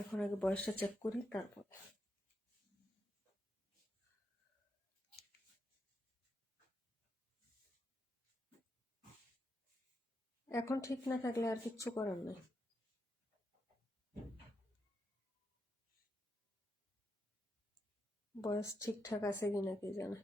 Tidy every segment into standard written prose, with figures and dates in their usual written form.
এখন আগে বয়সটা চেক করি তারপর। এখন ঠিক না থাকলে আর কিচ্ছু করার নেই। বয়স ঠিকঠাক আছে কিনা কে জানে।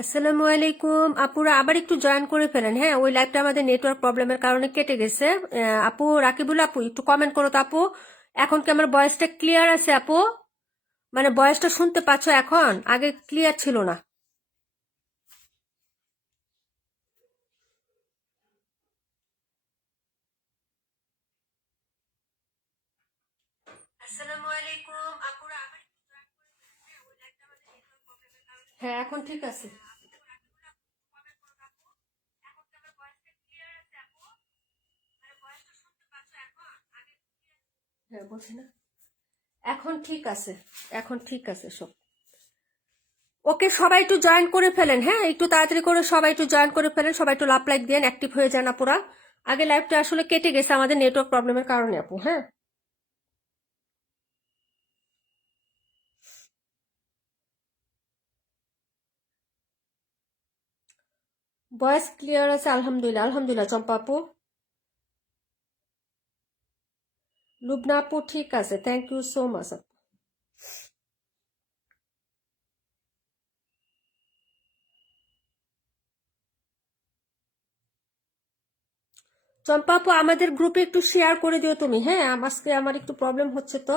আসসালামু আলাইকুম আপুরা, আবার একটু জয়েন করে ফেলেন। হ্যাঁ, ওই লাইভটা আমাদের নেটওয়ার্ক প্রবলেমের কারণে কেটে গেছে। আপু রাকিবুল আপু একটু কমেন্ট করো তো আপু, এখন কি আমার ভয়েসটা ক্লিয়ার আছে আপু? মানে ভয়েসটা শুনতে পাচ্ছ এখন? আগে ক্লিয়ার ছিল না। আসসালামু আলাইকুম আপুরা, আবার একটু join করে ফেলেন। হ্যাঁ, ওই লাইভটা আমাদের network problem এর কারণে। হ্যাঁ, এখন ঠিক আছে। হ্যাঁ, বলছি না, এখন ঠিক আছে, এখন ঠিক আছে সব। ওকে, সবাই একটু জয়েন করে ফেলেন। হ্যাঁ, একটু তাড়াতাড়ি করে সবাই একটু জয়েন করে ফেলেন, সবাই একটু লাভ লাইক দেন, অ্যাক্টিভ হয়ে যান আপুরা। আগে লাইভটা আসলে কেটে গেছে আমাদের নেটওয়ার্ক প্রবলেমের কারণে আপু। হ্যাঁ, ভয়েস ক্লিয়ার আছে আলহামদুলিল্লাহ। আলহামদুলিল্লাহ চম্পা আপু। লুবনা আপু ঠিক আছে, থ্যাংক ইউ সো মাচ আপু। চম্পা আপু আমাদের গ্রুপে একটু শেয়ার করে দিও তুমি। হ্যাঁ, আজকে আমার একটু প্রবলেম হচ্ছে, তো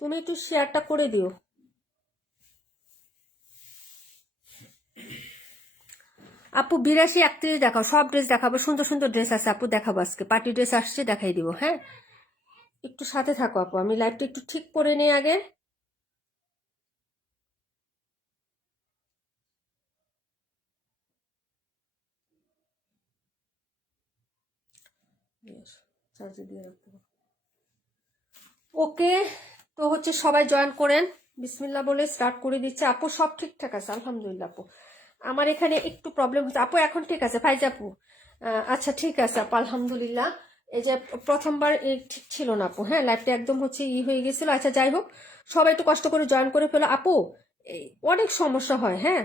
তুমি একটু শেয়ারটা করে দিও আপু। 82 31 দেখাও, সব ড্রেস দেখাবো, সুন্দর সুন্দর ড্রেস আছে আপু, দেখাবো আজকে পার্টি ড্রেস আসছে, দেখাই দিব। হ্যাঁ, একটু সাথে থাকো আপু, আমি লাইভটা একটু ঠিক করে নিই আগে। চার্জে দিয়ে রাখতে হবে। ওকে, তো হচ্ছে সবাই জয়েন করেন, বিসমিল্লাহ বলে স্টার্ট করে দিচ্ছে আপু। সব ঠিকঠাক আছে আলহামদুলিল্লাহ আপু। আমার এখানে একটু প্রবলেম হচ্ছে আপু, এখন ঠিক আছে ফাইজ আপু। আচ্ছা ঠিক আছে আপু, আলহামদুলিল্লাহ। এই যে প্রথমবার ঠিক ছিল না আপু। হ্যাঁ, লাইভটা একদম হচ্ছে হয়ে গেছিল। আচ্ছা যাই হোক, সবাই একটু কষ্ট করে জয়েন করে ফেলো আপু। এই অনেক সমস্যা হয়। হ্যাঁ,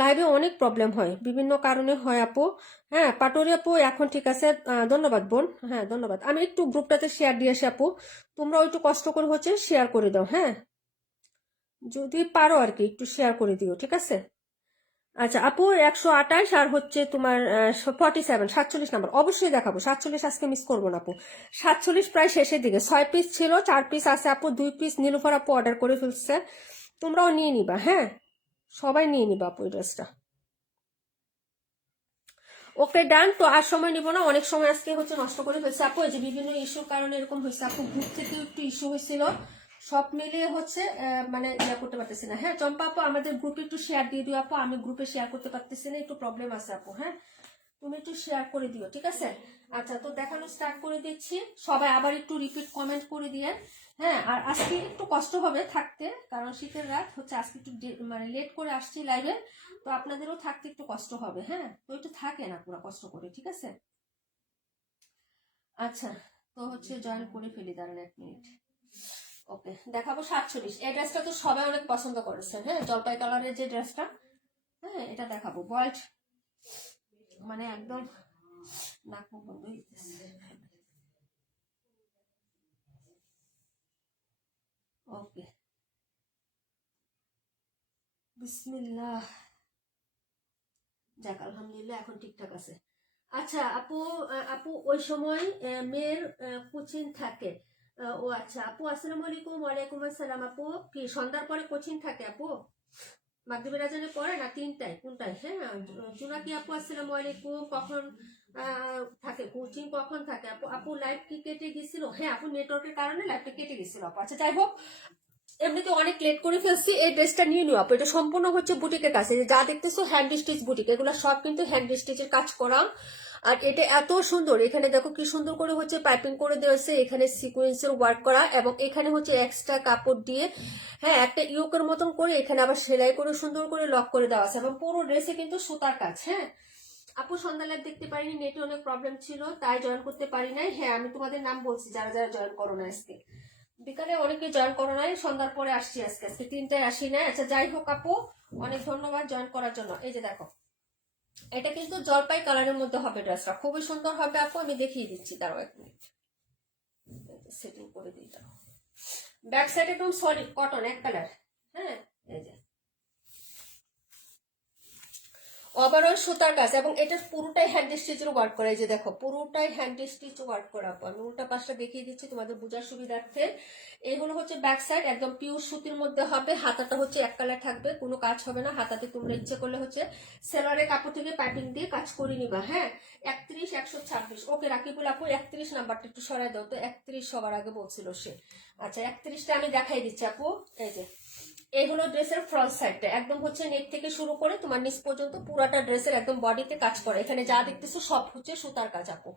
লাইভে অনেক প্রবলেম হয়, বিভিন্ন কারণে হয় আপু। হ্যাঁ, পাটোরি আপু এখন ঠিক আছে। ধন্যবাদ বোন, হ্যাঁ ধন্যবাদ। আমি একটু গ্রুপটাতে শেয়ার দিয়ে আসি আপু, তোমরাও একটু কষ্ট করে হচ্ছে শেয়ার করে দাও। হ্যাঁ, যদি পারো আর কি একটু শেয়ার করে দিও, ঠিক আছে। আচ্ছা আপু, 128 আর হচ্ছে তোমার 47 47 নাম্বার অবশ্যই দেখাবো। 47 আজকে মিস করবো না আপু। 47 প্রায় শেষের দিকে, 6 পিস ছিল, 4 পিস আছে আপু, 2 পিস নীলুফার আপু অর্ডার করে ফেলছে, তোমরাও নিয়ে নিবা। হ্যাঁ, সবাই নিয়ে নিবা আপু এই ড্রেসটা। ওকে ডান। তো আর সময় নিব না, অনেক সময় আজকে হচ্ছে নষ্ট করে ফেলছে আপু। এই যে বিভিন্ন ইস্যুর কারণে এরকম হয়েছে আপু, গ্রুপ থেকেও একটু ইস্যু হয়েছিল, সব মিলিয়ে হচ্ছে মানে ইয়া করতে পারতেছি না। হ্যাঁ চম্পা আপু, আমাদের গ্রুপে একটু শেয়ার দিয়ে দিও আপু, আমি গ্রুপে শেয়ার করতে পারতেছি না, একটু প্রবলেম আছে আপু। হ্যাঁ, তুমি একটু শেয়ার করে দিও, ঠিক আছে। আচ্ছা, তো দেখানো স্টার্ট করে দিচ্ছি, সবাই আবার একটু রিপিট কমেন্ট করে দিয়ে। হ্যাঁ, আর আজকে একটু কষ্ট হবে থাকতে, কারণ শীতের রাত হচ্ছে, আজকে একটু মানে লেট করে আসছি লাইভে, তো আপনাদেরও থাকতে একটু কষ্ট হবে। হ্যাঁ, তো একটু থাকে না পুরো কষ্ট করে, ঠিক আছে। আচ্ছা, তো হচ্ছে জয়েন করে ফেলি, দাঁড়ান 1 মিনিট। ওকে, দেখাবো 47। এই ড্রেসটা তো সবাই অনেক পছন্দ করেছে। হ্যাঁ, জলপাই কালারের যে ড্রেসটা, হ্যাঁ এটা দেখাবো। বয়েল মানে একদম নাক মুখ বন্ধ হয়ে গেছে। ওকে, বিসমিল্লাহ। যাক আলহামদুলিল্লাহ, এখন ঠিকঠাক আছে। আচ্ছা আপু, আপু ওই সময় মেয়ের কোচিং থাকে। ও আচ্ছা আপু, আসসালামু আলাইকুম। ওয়ালাইকুম আসসালাম আপু। কি সন্ধ্যার পরে কোচিং থাকে আপু? মাগরিবের আজানে পরে না 3টায়, কোনটায়? হ্যাঁ, জুনাকি আপু আসসালামু আলাইকুম। কখন থাকে কোচিং, কখন থাকে আপু? আপু লাইভ কি কেটে গেছিল? হ্যাঁ আপু, নেটওয়ার্কের কারণে লাইভটা কেটে গেছিল আপু। আচ্ছা যাই হোক, এমনিতে অনেক লেট করে ফেলছি, এই ড্রেসটা নিয়ে নিও আপু। এটা সম্পূর্ণ হচ্ছে বুটিকের কাছে, যা দেখতেছো হ্যান্ড স্টিচ বুটিক, এগুলো সব কিন্তু হ্যান্ড স্টিচের কাজ করা। আর এটা এত সুন্দর, এখানে দেখো কি সুন্দর করে হচ্ছে পাইপিং করে দেওয়া হয়েছে, এখানে সিকোয়েন্সের ওয়ার্ক করা, এবং এখানে হচ্ছে এক্সট্রা কাপড় দিয়ে হ্যাঁ একটা ইয়োকের মতন করে এখানে আবার সেলাই করে সুন্দর করে লক করে দেওয়া আছে, এবং পুরো ড্রেসে কিন্তু সুতার কাজ। হ্যাঁ আপু সন্ধ্যা লাইভ দেখতে পারিনি, নেটে অনেক প্রবলেম ছিল তাই জয়েন করতে পারি নাই। হ্যাঁ আমি তোমাদের নাম বলছি যারা যারা জয়েন করো না, আজকে বিকালে অনেকে জয়েন করো নাই, সন্ধ্যার পরে আসছি, আজকে আজকে 3টায় আসি না। আচ্ছা যাই হোক আপু, অনেক ধন্যবাদ জয়েন করার জন্য। এই যে দেখো এটা কিন্তু জলপাই কালারের মধ্যে হবে, ড্রেসটা খুবই সুন্দর হবে আপু, আমি দেখিয়ে দিচ্ছি, দাঁড়াও 1 মিনিট সেটিং করে দিই। দাঁড়াও, ব্যাক সাইড একদম সলিড কটন এক কালার। হ্যাঁ এই যে ওভারঅল সুতার কাজ, এবং এটা পুরোটাই হ্যান্ড স্টিচের ওয়ার্ক করা। এই যে দেখো পুরোটাই হ্যান্ড স্টিচ ওয়ার্ক করা। আমি উল্টা পাশটা দেখিয়ে দিচ্ছি তোমাদের বোঝার সুবিধার্থে। এইগুলো হচ্ছে ব্যাক সাইড, একদম পিওর সুতির মধ্যে হবে। হাতাটা হচ্ছে এক কালার থাকবে, কোনো কাজ হবে না হাতাতে। তোমরা ইচ্ছে করলে হচ্ছে সেলোয়ারের কাপড় থেকে পাইপিং দিয়ে কাজ করে নিবা। হ্যাঁ 31 126 ওকে রাকিবুল আপু 31 নাম্বারটা একটু সরাই দাও তো, 31 সবার আগে বলছিল সে। আচ্ছা 31টা আমি দেখাই দিচ্ছি আপু। এই যে এই হলো ড্রেসের ফ্রন্ট সাইডটা, একদম হচ্ছে নেক থেকে শুরু করে তোমার নিচ পর্যন্ত পুরাটা ড্রেসের একদম বডিতে কাজ করে। এখানে যা দেখতেছো সব হচ্ছে সুতার কাজ আপু,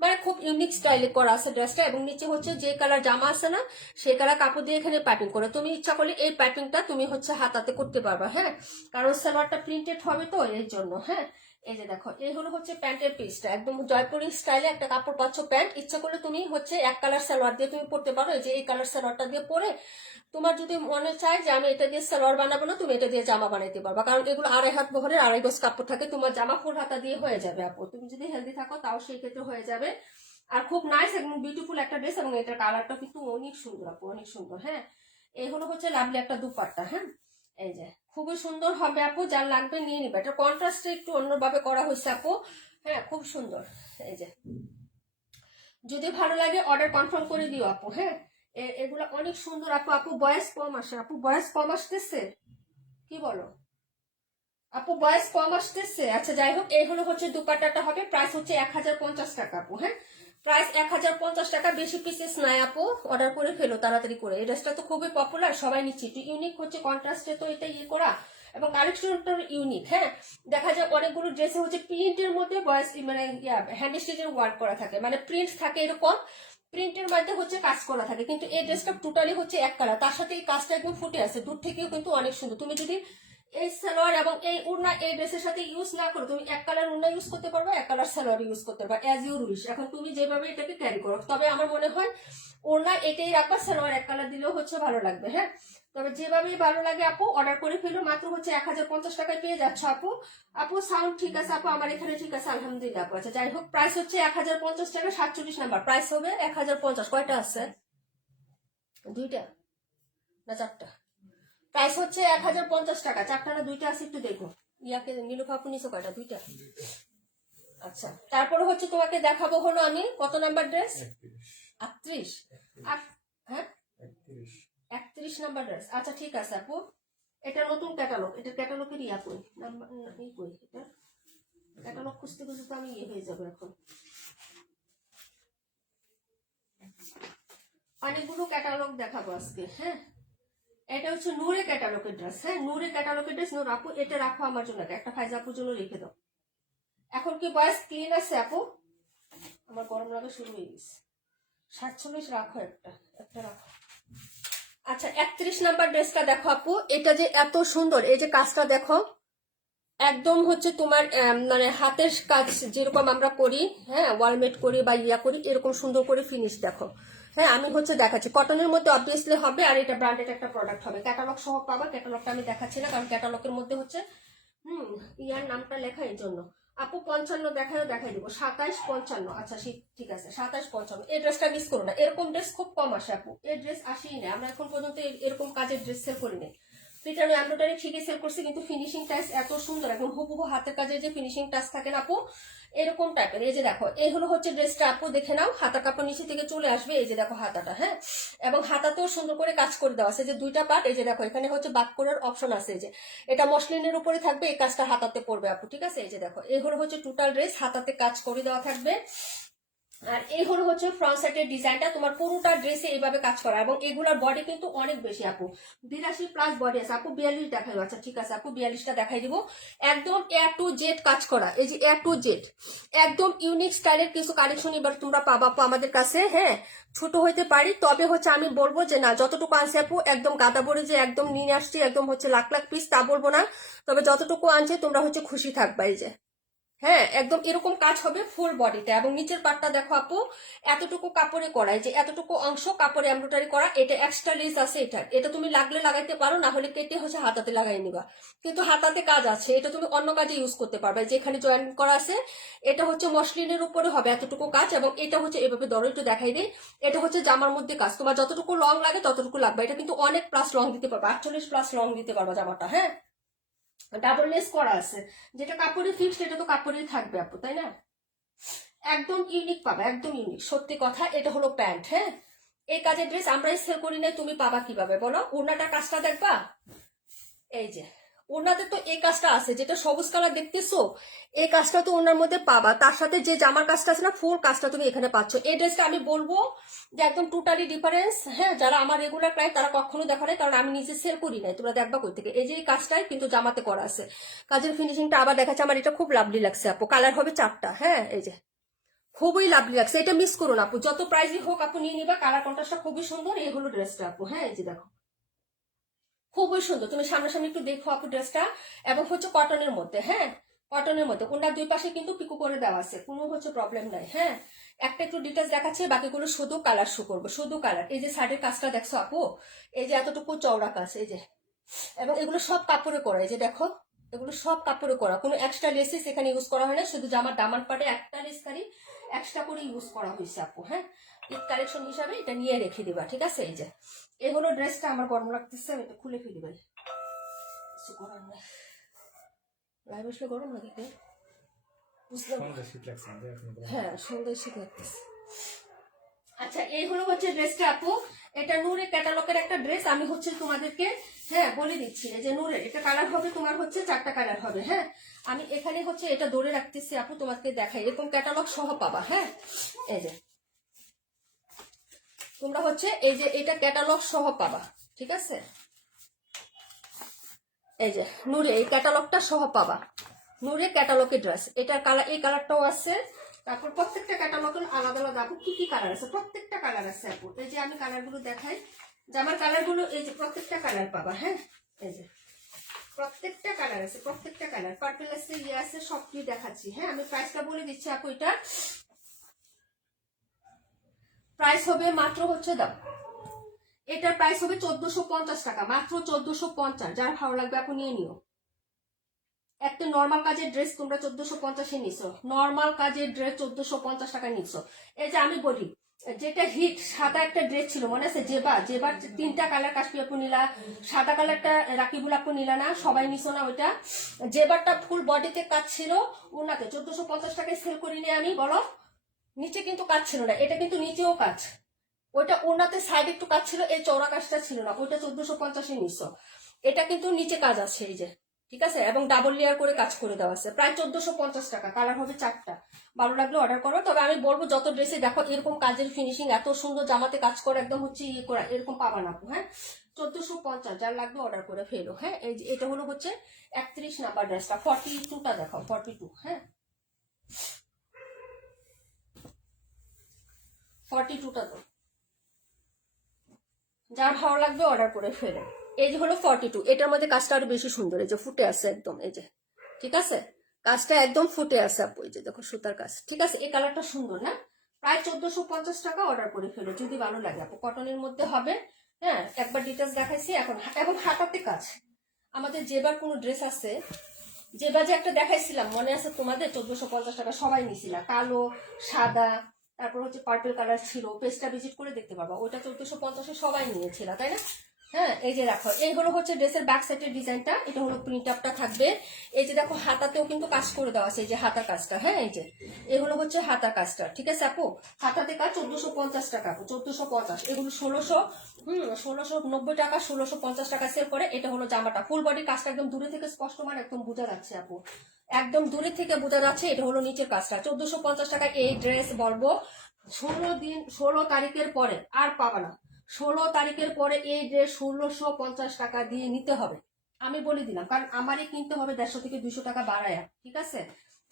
মানে খুব ইউনিক স্টাইলে করা আছে ড্রেসটা। এবং নিচে হচ্ছে যে কালার জামা আছে না, সেই কালার কাপড় দিয়ে এখানে পাইপিং করে। তুমি ইচ্ছা করলে এই পাইপিংটা তুমি হচ্ছে হাতাতে করতে পারবা। হ্যাঁ কারণ সালোয়ারটা প্রিন্টেড হবে তো এই জন্য। হ্যাঁ এই যে দেখো এই হলো হচ্ছে প্যান্টের পিসটা, একদম জয়পুরি স্টাইলে একটা কাপড় পাচ্ছ প্যান্ট। ইচ্ছা করলে তুমি হচ্ছে এক কালার সালোয়ার দিয়ে তুমি পরতে পারো, এই যে এই কালার সালোয়ারটা দিয়ে পরে তোমার যদি মনে চায় যে আমি এটা দিয়ে সালোয়ার বানাবো না, তুমি এটা দিয়ে জামা বানাইতে পারবা, কারণ এগুলো 2.5 হাত বহরের 2.5 গজ কাপড় থাকে। তোমার জামা ফুল হাতা দিয়ে হয়ে যাবে আপু, তুমি যদি হেলদি থাকো তাও সেই ক্ষেত্রে হয়ে যাবে। আর খুব নাইস এবং বিউটিফুল একটা ড্রেস, এবং এটার কালারটা কিন্তু অনেক সুন্দর আপু, অনেক সুন্দর। হ্যাঁ এই হলো হচ্ছে লাভলি একটা দুপাট্টা। হ্যাঁ এই যে খুবই সুন্দর হবে আপু, যার লাগবে নিয়ে নিবে। এটা কন্ট্রাস্টে একটু অন্যভাবে করা হয়েছে আপু। হ্যাঁ খুব সুন্দর। এই যে যদি ভালো লাগে অর্ডার কনফার্ম করে দিও আপু। হ্যাঁ এগুলো অনেক সুন্দর আপু। আপু বয়স কম আসে আপু, বয়স কম আসতেছে কি বলো আপু, বয়স কম আসতেছে? আচ্ছা যাই হোক, এই হলো হচ্ছে দুপাট্টাটা হবে, প্রাইস হচ্ছে 1050 টাকা আপু। হ্যাঁ প্রাইস 1050 টাকা, বেশি পিসেস নাই আপু, অর্ডার করে ফেলো তাড়াতাড়ি করে। এই ড্রেসটা তো খুবই পপুলার, সবাই নিচ্ছে, একটু ইউনিক হচ্ছে, কন্ট্রাস্টে তো এটা ইয়ে করা, এবং কালেকশনটা ইউনিক। হ্যাঁ দেখা যায় অনেকগুলো ড্রেসে হচ্ছে প্রিন্টের মধ্যে বয়স মানে হ্যান্ড স্টিচের ওয়ার্ক করা থাকে, মানে প্রিন্ট থাকে এরকম, প্রিন্টের মধ্যে হচ্ছে কাজ করা থাকে। কিন্তু এই ড্রেসটা টোটালি হচ্ছে এক কালার, তার সাথে এই কাজটা একদম ফুটে আছে, দূর থেকেও কিন্তু অনেক সুন্দর। তুমি যদি এই সালোয়ার এবং এই উড়না এই ড্রেসের সাথে ইউজ না করো, তুমি এক কালার উড়না ইউজ করতে পারবে, এক কালার সালোয়ার ইউজ করতে পারবে, অ্যাজ ইউর উইশ। এখন তুমি যেভাবে এটাকে ক্যারি করো, তবে আমার মনে হয় ওড়না এটাই রাখবা, সালোয়ার এক কালার দিলেও হচ্ছে ভালো লাগবে। হ্যাঁ তবে যেভাবেই ভালো লাগে আপু অর্ডার করে ফেলো, মাত্র হচ্ছে 1050 টাকায় পেয়ে যাচ্ছ আপু। আপু সাউন্ড ঠিক আছে আপু, আমার এখানে ঠিক আছে আলহামদুলিল্লাহ আপু। আচ্ছা যাই হোক, প্রাইস হচ্ছে 1050 টাকা, 47 নাম্বার প্রাইস হবে 1050। কয়টা আছে? 2টা না 4টা? প্রাইস হচ্ছে 1050 টাকা, 4টা না 2টা আছে একটু দেখো। ইয়াকে নীলুফা আপু নিচে কয়টা? 2টা। আচ্ছা তারপরে হচ্ছে তোমাকে দেখাবো হলো আমি কত নাম্বার ড্রেস? 38। হ্যাঁ 31 নাম্বার ড্রেস। আচ্ছা ঠিক আছে আপু, এটা নতুন ক্যাটালগ, এটা ক্যাটালগের ইয়া কই নাম্বার এই কই, এটা ক্যাটালগ খুঁজতে খুঁজতে তো আমি ইয়ে হয়ে যাবো এখন। অনেকগুলো ক্যাটালগ দেখাবো আজকে। হ্যাঁ এটা হচ্ছে নূরে ক্যাটালগের ড্রেস। হ্যাঁ নূরে ক্যাটালগের ড্রেস। নূর আপু এটা রাখো আমার জন্য, একটা ফাইজা আপুর জন্য রেখে দাও। এখন কি বয়স ক্লিন আছে আপু? আমার গরম লাগা শুরু হয়ে গেছে। 47 রাখো, একটা একটা রাখো। আচ্ছা 31 নাম্বার ড্রেসটা দেখো আপু, এটা যে এত সুন্দর, এই যে কাজটা দেখো, একদম হচ্ছে তোমার মানে হাতের কাজ যেরকম আমরা করি, হ্যাঁ ওয়ালমেট করি বা ইয়া করি, এরকম সুন্দর করে ফিনিশ দেখো। হ্যাঁ আমি হচ্ছে দেখাচ্ছি, কটনের মধ্যে অবভিয়াসলি হবে, আর এটা ব্র্যান্ডেড একটা প্রোডাক্ট হবে। ক্যাটালগ সহ পাবা, ক্যাটালগটা আমি দেখাচ্ছি না কারণ ক্যাটালগের মধ্যে হচ্ছে ইয়ার নামটা লেখা, এই জন্য। আপু 55 দেখাই দিব, 27 55। আচ্ছা ঠিক আছে 27 55। এই ড্রেসটা মিস করো না, এরকম ড্রেস খুব কম আসে আপু, এই ড্রেস আসেই না, আমরা এখন পর্যন্ত এরকম কাজের ড্রেস সেল করি না। পিটানো এমব্রয়ডারি ঠিকই সেল করছি, কিন্তু ফিনিশিং টাচ এত সুন্দর, একদম হুবহু হাতের কাজে যে ফিনিশিং টাচ থাকে না আপু, এরকম টাইপের। এই যে দেখো এই হলো হচ্ছে ড্রেসটা আপু, দেখে নাও, হাতা কাপড় নিচে থেকে চলে আসবে, এই যে দেখো হাতাটা। হ্যাঁ এবং হাতাতেও সুন্দর করে কাজ করে দেওয়া আছে, যে 2টা পার্ট। এই যে দেখো এখানে হচ্ছে বাক করার অপশন আছে, এই যে এটা মসলিনের উপরে থাকবে, এই কাজটা হাতাতে পড়বে আপু, ঠিক আছে। এই যে দেখো এই হলো হচ্ছে টোটাল ড্রেস, হাতাতে কাজ করে দেওয়া থাকবে। আর এই হলো হচ্ছে ফ্রন্ট সাইডের ডিজাইনটা, তোমার পুরোটা ড্রেসে এইভাবে কাজ করা, এবং এগুলোর বডি কিন্তু অনেক বেশি আপু, 82+ বডি আছে আপু। 42 দেখাই, আচ্ছা ঠিক আছে আপু 42টা দেখাই দিব। একদম এ টু জেড কাজ করা, এই যে এ টু জেড একদম ইউনিক স্টাইলের কিছু কালেকশন এবার তোমরা পাবা আপু আমাদের কাছে। হ্যাঁ, ছোট হইতে পারি, তবে হচ্ছে আমি বলবো যে না, যতটুকু আনছি আপু একদম গাদা বড়ি যে একদম নিয়ে আসছি একদম হচ্ছে লাখ লাখ পিস তা বলবো না, তবে যতটুকু আনছে তোমরা হচ্ছে খুশি থাকবা। এই যে হ্যাঁ, একদম এরকম কাজ হবে ফুল বডিতে, এবং নিচের পাটটা দেখো আপু এতটুকু কাপড়ে করা, এই যে এতটুকু অংশ কাপড়ে এমব্রয়ডারি করা, এটা এক্সট্রা লেস আছে এটা, এটা তুমি লাগলে লাগাইতে পারো, না হলে কেটে হচ্ছে হাতাতে লাগাই নিবা, কিন্তু হাতাতে কাজ আছে, এটা তুমি অন্য কাজে ইউজ করতে পারবে। যেখানে জয়েন করা আছে এটা হচ্ছে মসলিনের উপরে হবে এতটুকু কাজ, এবং এটা হচ্ছে এভাবে ধরো একটু দেখাই দিই, এটা হচ্ছে জামার মধ্যে কাজ, তোমার যতটুকু লং লাগে ততটুকু লাগবে, এটা কিন্তু অনেক প্লাস লং দিতে পারবে, 48+ লং দিতে পারবে জামাটা। হ্যাঁ, ডাবল লেস করা আছে, যেটা কাপড়ে ফিক্সড এটা তো কাপড়েই থাকবে আপু, তাই না? একদম ইউনিক পাবে, একদম ইউনিক সত্যি কথা। এটা হলো প্যান্ট। হ্যাঁ, এই কাজের ড্রেস আমরাই সেল করি নাই, তুমি পাবা কিভাবে বলো? ওড়নাটা কাজটা দেখবা, এই যে ওড়নাতে তো এই কাজটা আছে, যেটা সবুজ কালার দেখতেছো এই কাজটা তো ওড়নার মধ্যে পাবা, তার সাথে যে জামার কাজটা আছে না ফুল কাজটা তুমি এখানে পাচ্ছ। এই ড্রেসটা আমি বলবো যে একদম টোটালি ডিফারেন্স। হ্যাঁ, যারা আমার রেগুলার ক্লায়েন্ট তারা কখনো দেখা নাই, কারণ আমি নিজে সেল করি নাই, তোমরা দেখবা কই থেকে। এই যে এই কাজটাই কিন্তু জামাতে করা আছে, কাজের ফিনিশিংটা আবার দেখাচ্ছে, আমার এটা খুব লাভলি লাগছে আপু। কালার হবে 4টা। হ্যাঁ, এই যে খুবই লাভলি লাগছে, এটা মিস করো না আপু, যত প্রাইসই হোক আপু নিয়ে নিবা, কালার কন্ট্রাস্টটা খুবই সুন্দর। এই হলো ড্রেসটা আপু। হ্যাঁ, এই যে দেখো খুবই সুন্দর, তুমি সামনাসামনি একটু দেখো আপু ড্রেসটা, এবং হচ্ছে কটনের মধ্যে। হ্যাঁ, কটনের মধ্যে ওনার দুই পাশে কিন্তু পিকো করে দেওয়া আছে, কোনো হচ্ছে প্রবলেম নাই। হ্যাঁ, একটা একটু ডিটেলস দেখাচ্ছে, বাকিগুলো শুধু কালার শো করবো, শুধু কালার। এই যে সাইডের কাজটা দেখছো আপু, এই যে এতটুকু চওড়া কাজ, এই যে, এবং এগুলো সব কাপড়ে করা, এই যে দেখো এগুলো সব কাপড়ে করা, কোনো এক্সট্রা লেসেস এখানে ইউজ করা হয় না, শুধু জামার দামান পাটে একটা লেস খালি এক্সট্রা করে ইউজ করা হয়েছে আপু। হ্যাঁ, ঈদ কালেকশন হিসাবে এটা নিয়ে রেখে দিবা, ঠিক আছে? এই যে এই হলো ড্রেসটা, আমার গরম লাগতেছে, আমি এটা খুলে ফেলি ভাই, কিছু করার নাই, লাইভ আসলে গরম লাগে কে বুঝলাম। হ্যাঁ, সন্ধ্যায় শীত লাগতেছে। আচ্ছা, এই হলো হচ্ছে ড্রেসটা আপু, এটা নূরের ক্যাটালগের একটা ড্রেস, আমি হচ্ছে তোমাদেরকে হ্যাঁ বলে দিচ্ছি। এই যে নূরের এটা কালার হবে তোমার হচ্ছে 4টা কালার হবে। হ্যাঁ, আমি এখানে হচ্ছে এটা ধরে রাখতেছি আপু, তোমাকে দেখাই, এরকম ক্যাটালগ সহ পাবা। হ্যাঁ, এই যে তোমরা হচ্ছে এই যে এটা ক্যাটালগ সহ পাবা, ঠিক আছে? এই যে নূরে এই ক্যাটালগটা সহ পাবা, নূরে ক্যাটালগের ড্রেস, এটার কালার এই কালারটাও আছে, তারপর প্রত্যেকটা ক্যাটালগের আলাদা আলাদা আপু কি কি কালার আছে, প্রত্যেকটা কালার আছে আপু। এই যে আমি কালারগুলো দেখাই, জামার কালারগুলো এই যে প্রত্যেকটা কালার পাবা। হ্যাঁ, এই যে প্রত্যেকটা কালার আছে, প্রত্যেকটা কালার পার্পল আছে, ইয়ে আছে, সবটি দেখাচ্ছি। হ্যাঁ, আমি প্রাইসটা বলে দিচ্ছি আপু, এটা প্রাইস হবে মাত্র হচ্ছে দাও, এটার প্রাইস হবে 1450 টাকা, মাত্র 1450। যার ভালো লাগবে আপু নিয়ে নিও। একটা নর্মাল কাজের ড্রেস তোমরা 1450-এ নিছো, নর্মাল কাজের ড্রেস 1450 টাকা নিছো। এই যে আমি বলি, যেটা হিট সাদা একটা ড্রেস ছিল মনে আছে, যেবার 3টা কালার কাশ্মী আপু নিলা, সাদা কালারটা রাকিবুল আপু নিলা না, সবাই নিছো না ওইটা, যেবারটা ফুল বডিতে কাজ ছিল, ওনাকে 1450 টাকায় সেল করিনি আমি, বলো? নিচে কিন্তু কাজ ছিল না, এটা কিন্তু নিচেও কাজ, ওইটা ওনাতে সাইড একটু কাজ ছিল, এই চওড়া কাজটা ছিল না, ওইটা 1450-এ নিছো। এটা কিন্তু নিচে কাজ আছে, এই যে, ঠিক আছে, এবং ডাবল লেয়ার করে কাজ করে দেওয়া আছে, প্রায় 1450 টাকা, কালার হবে 4টা। ভালো লাগলে অর্ডার করো, তবে আমি বলবো যত ড্রেসে দেখো এরকম কাজের ফিনিশিং এত সুন্দর, জামাতে কাজ করা একদম হচ্ছে ইয়ে করা, এরকম পাবা না। হ্যাঁ, 1450, যার লাগবে অর্ডার করে ফেলো। হ্যাঁ, এই যে এটা হলো হচ্ছে 31 নাম্বার ড্রেসটা, 42টা দেখাও, 42। হ্যাঁ, 42টা তো, যার ভালো লাগবে অর্ডার করে ফেলে। এই যে হলো 42, এটার মধ্যে কাজটা আরো বেশি সুন্দর, এই যে ফুটে আছে একদম, এই যে, ঠিক আছে, কাজটা একদম ফুটে আছে আপু, এই যে দেখো সুতার কাজ, ঠিক আছে, এই কালারটা সুন্দর না? প্রায় 1450 টাকা, অর্ডার করে ফেলো যদি ভালো লাগে আপু, কটনের মধ্যে হবে। হ্যাঁ, একবার ডিটেলস দেখাইছি, এখন এবং হাতাতে কাজ। আমাদের যেবার কোনো ড্রেস আছে, যেবার যে একটা দেখাইছিলাম মনে আছে তোমাদের, 1450 টাকা সবাই নিছিল, কালো সাদা, তারপর হচ্ছে পার্পল কালার ছিল, পেজটা ভিজিট করে দেখতে পারবা, ওইটা 1450-এ সবাই নিয়েছিল, তাই না? হ্যাঁ, এই যে দেখো এই হলো হচ্ছে ড্রেসের ব্যাক সাইডের ডিজাইনটা, এটা হলো প্রিন্ট আপটা থাকবে। এই যে দেখো হাতাতেও কিন্তু কাজ করে দেওয়া আছে, এই যে হাতা কাজটা। হ্যাঁ, এই যে এই হলো হচ্ছে হাতা কাজটা, ঠিক আছে আপু, হাতাতে কাজ 1450 টাকা আপু, 1450, এগুলো 1690 টাকা, 1650 টাকা সেল করে। এটা হলো জামাটা, ফুল বডি কাজটা একদম দূরে থেকে স্পষ্ট মানে একদম বোঝা যাচ্ছে আপু, একদম দূরে থেকে বোঝা যাচ্ছে। এটা হলো নিচের কাজটা, 1450 টাকা এই ড্রেস বলবো 16 তারিখের পরে আর পাবা না। 16 তারিখের পরে এই ড্রেস 1650 টাকা দিয়ে নিতে হবে, আমি বলে দিলাম, কারণ আমারই কিনতে হবে 150 থেকে 200 টাকা বাড়ায়া, ঠিক আছে?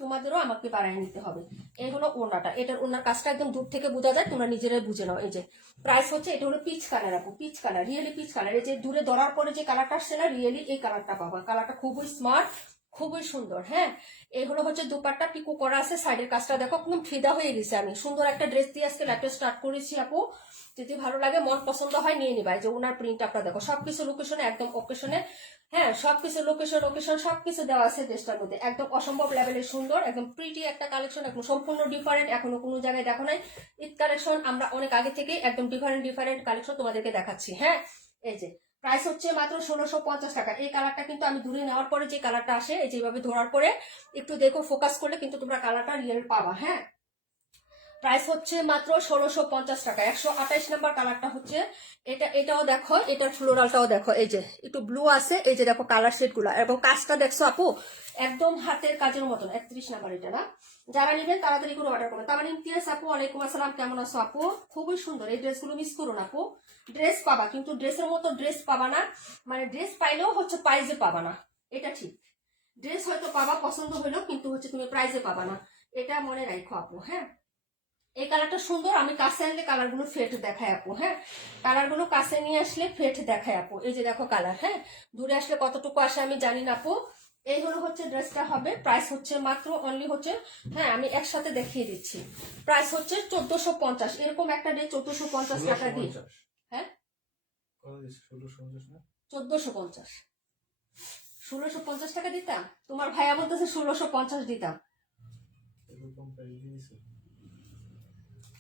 তোমাদেরও আমাকে বাড়ায় নিতে হবে। এই হলো ওড়নাটা, এটার ওড়নার কাজটা একদম দূর থেকে বোঝা যায়, তোমরা নিজেরাই বুঝে নাও। এই যে প্রাইস হচ্ছে, এটা হলো পিচ কালার আপু, peach colour, really peach colour. এই যে দূরে ধরার পরে যে কালারটা আসছে না, রিয়েলি এই কালারটা পাবা। কালারটা খুবই স্মার্ট, খুবই সুন্দর। হ্যাঁ, এই হলো হচ্ছে দুপাট্টা, পিকো করা আছে, সাইডের কাজটা দেখো একদম ফিদা হয়ে গেছে। আমি সুন্দর একটা ড্রেস দিয়ে আজকে লাইফটা স্টার্ট করেছি আপু। যদি ভালো লাগে, মন পছন্দ হয়, নিয়ে নিবা। এই যে ওনার প্রিন্ট আপনার দেখো, সবকিছু লোকেশনে, একদম অকেশনে, হ্যাঁ সবকিছু লোকেশন সবকিছু দেওয়া আছে ড্রেসটার মধ্যে। একদম অসম্ভব লেভেলের সুন্দর, একদম প্রিটি একটা কালেকশন, একদম সম্পূর্ণ ডিফারেন্ট। এখনো কোনো জায়গায় দেখো নাই ঈদ কালেকশন, আমরা অনেক আগে থেকে একদম ডিফারেন্ট কালেকশন তোমাদেরকে দেখাচ্ছি। হ্যাঁ, এই যে প্রাইস হচ্ছে মাত্র 1650 টাকা। এই কালারটা কিন্তু আমি দূরে নেওয়ার পরে যে কালারটা আসে, এই যেভাবে ধরার পরে একটু দেখো, ফোকাস করলে কিন্তু তোমরা কালারটা রিয়েল পাবা। হ্যাঁ, প্রাইস হচ্ছে মাত্র 1650 টাকা। 128 নাম্বার কালারটা হচ্ছে এটা, এটাও দেখো, এটার ফ্লোরালটাও দেখো, এই যে একটু ব্লু আছে, এই যে দেখো কালার শেড গুলা, এবং কাজটা দেখছো আপু একদম হাতের কাজের মতন। 31 নাম্বার এটা না, যারা নেবেন তাড়াতাড়ি করে অর্ডার করবেন। তার ইমতিয়াজ আপু, ওয়ালাইকুম আসসালাম, কেমন আছো আপু? খুবই সুন্দর এই ড্রেসগুলো, মিস করো না আপু। ড্রেস পাবা, কিন্তু ড্রেসের মতো ড্রেস পাবা না, মানে ড্রেস পাইলেও হচ্ছে প্রাইজে পাবা না, এটা ঠিক। ড্রেস হয়তো পাবা, পছন্দ হইলো, কিন্তু হচ্ছে তুমি প্রাইজে পাবা না, এটা মনে রাখো আপু। হ্যাঁ, এই কালারটা সুন্দর, আমি কাছে আনলে কালারগুলো ফেট দেখায় আপু। হ্যাঁ, কালারগুলো কাছে নিয়ে আসলে ফেট দেখায় আপু। এই যে দেখো কালার, হ্যাঁ দূরে আসলে কতটুকু আসে আমি জানি না আপু। এই হলো হচ্ছে ড্রেসটা হবে, প্রাইস হচ্ছে মাত্র অনলি হচ্ছে, হ্যাঁ আমি একসাথে দেখিয়ে দিচ্ছি, প্রাইস হচ্ছে 1450। এরকম একটা ডে 1450 টাকা দিয়ে, হ্যাঁ 1450, 1650 টাকা দিতাম। তোমার ভাইয়া বলতেছে 1650 দিতাম।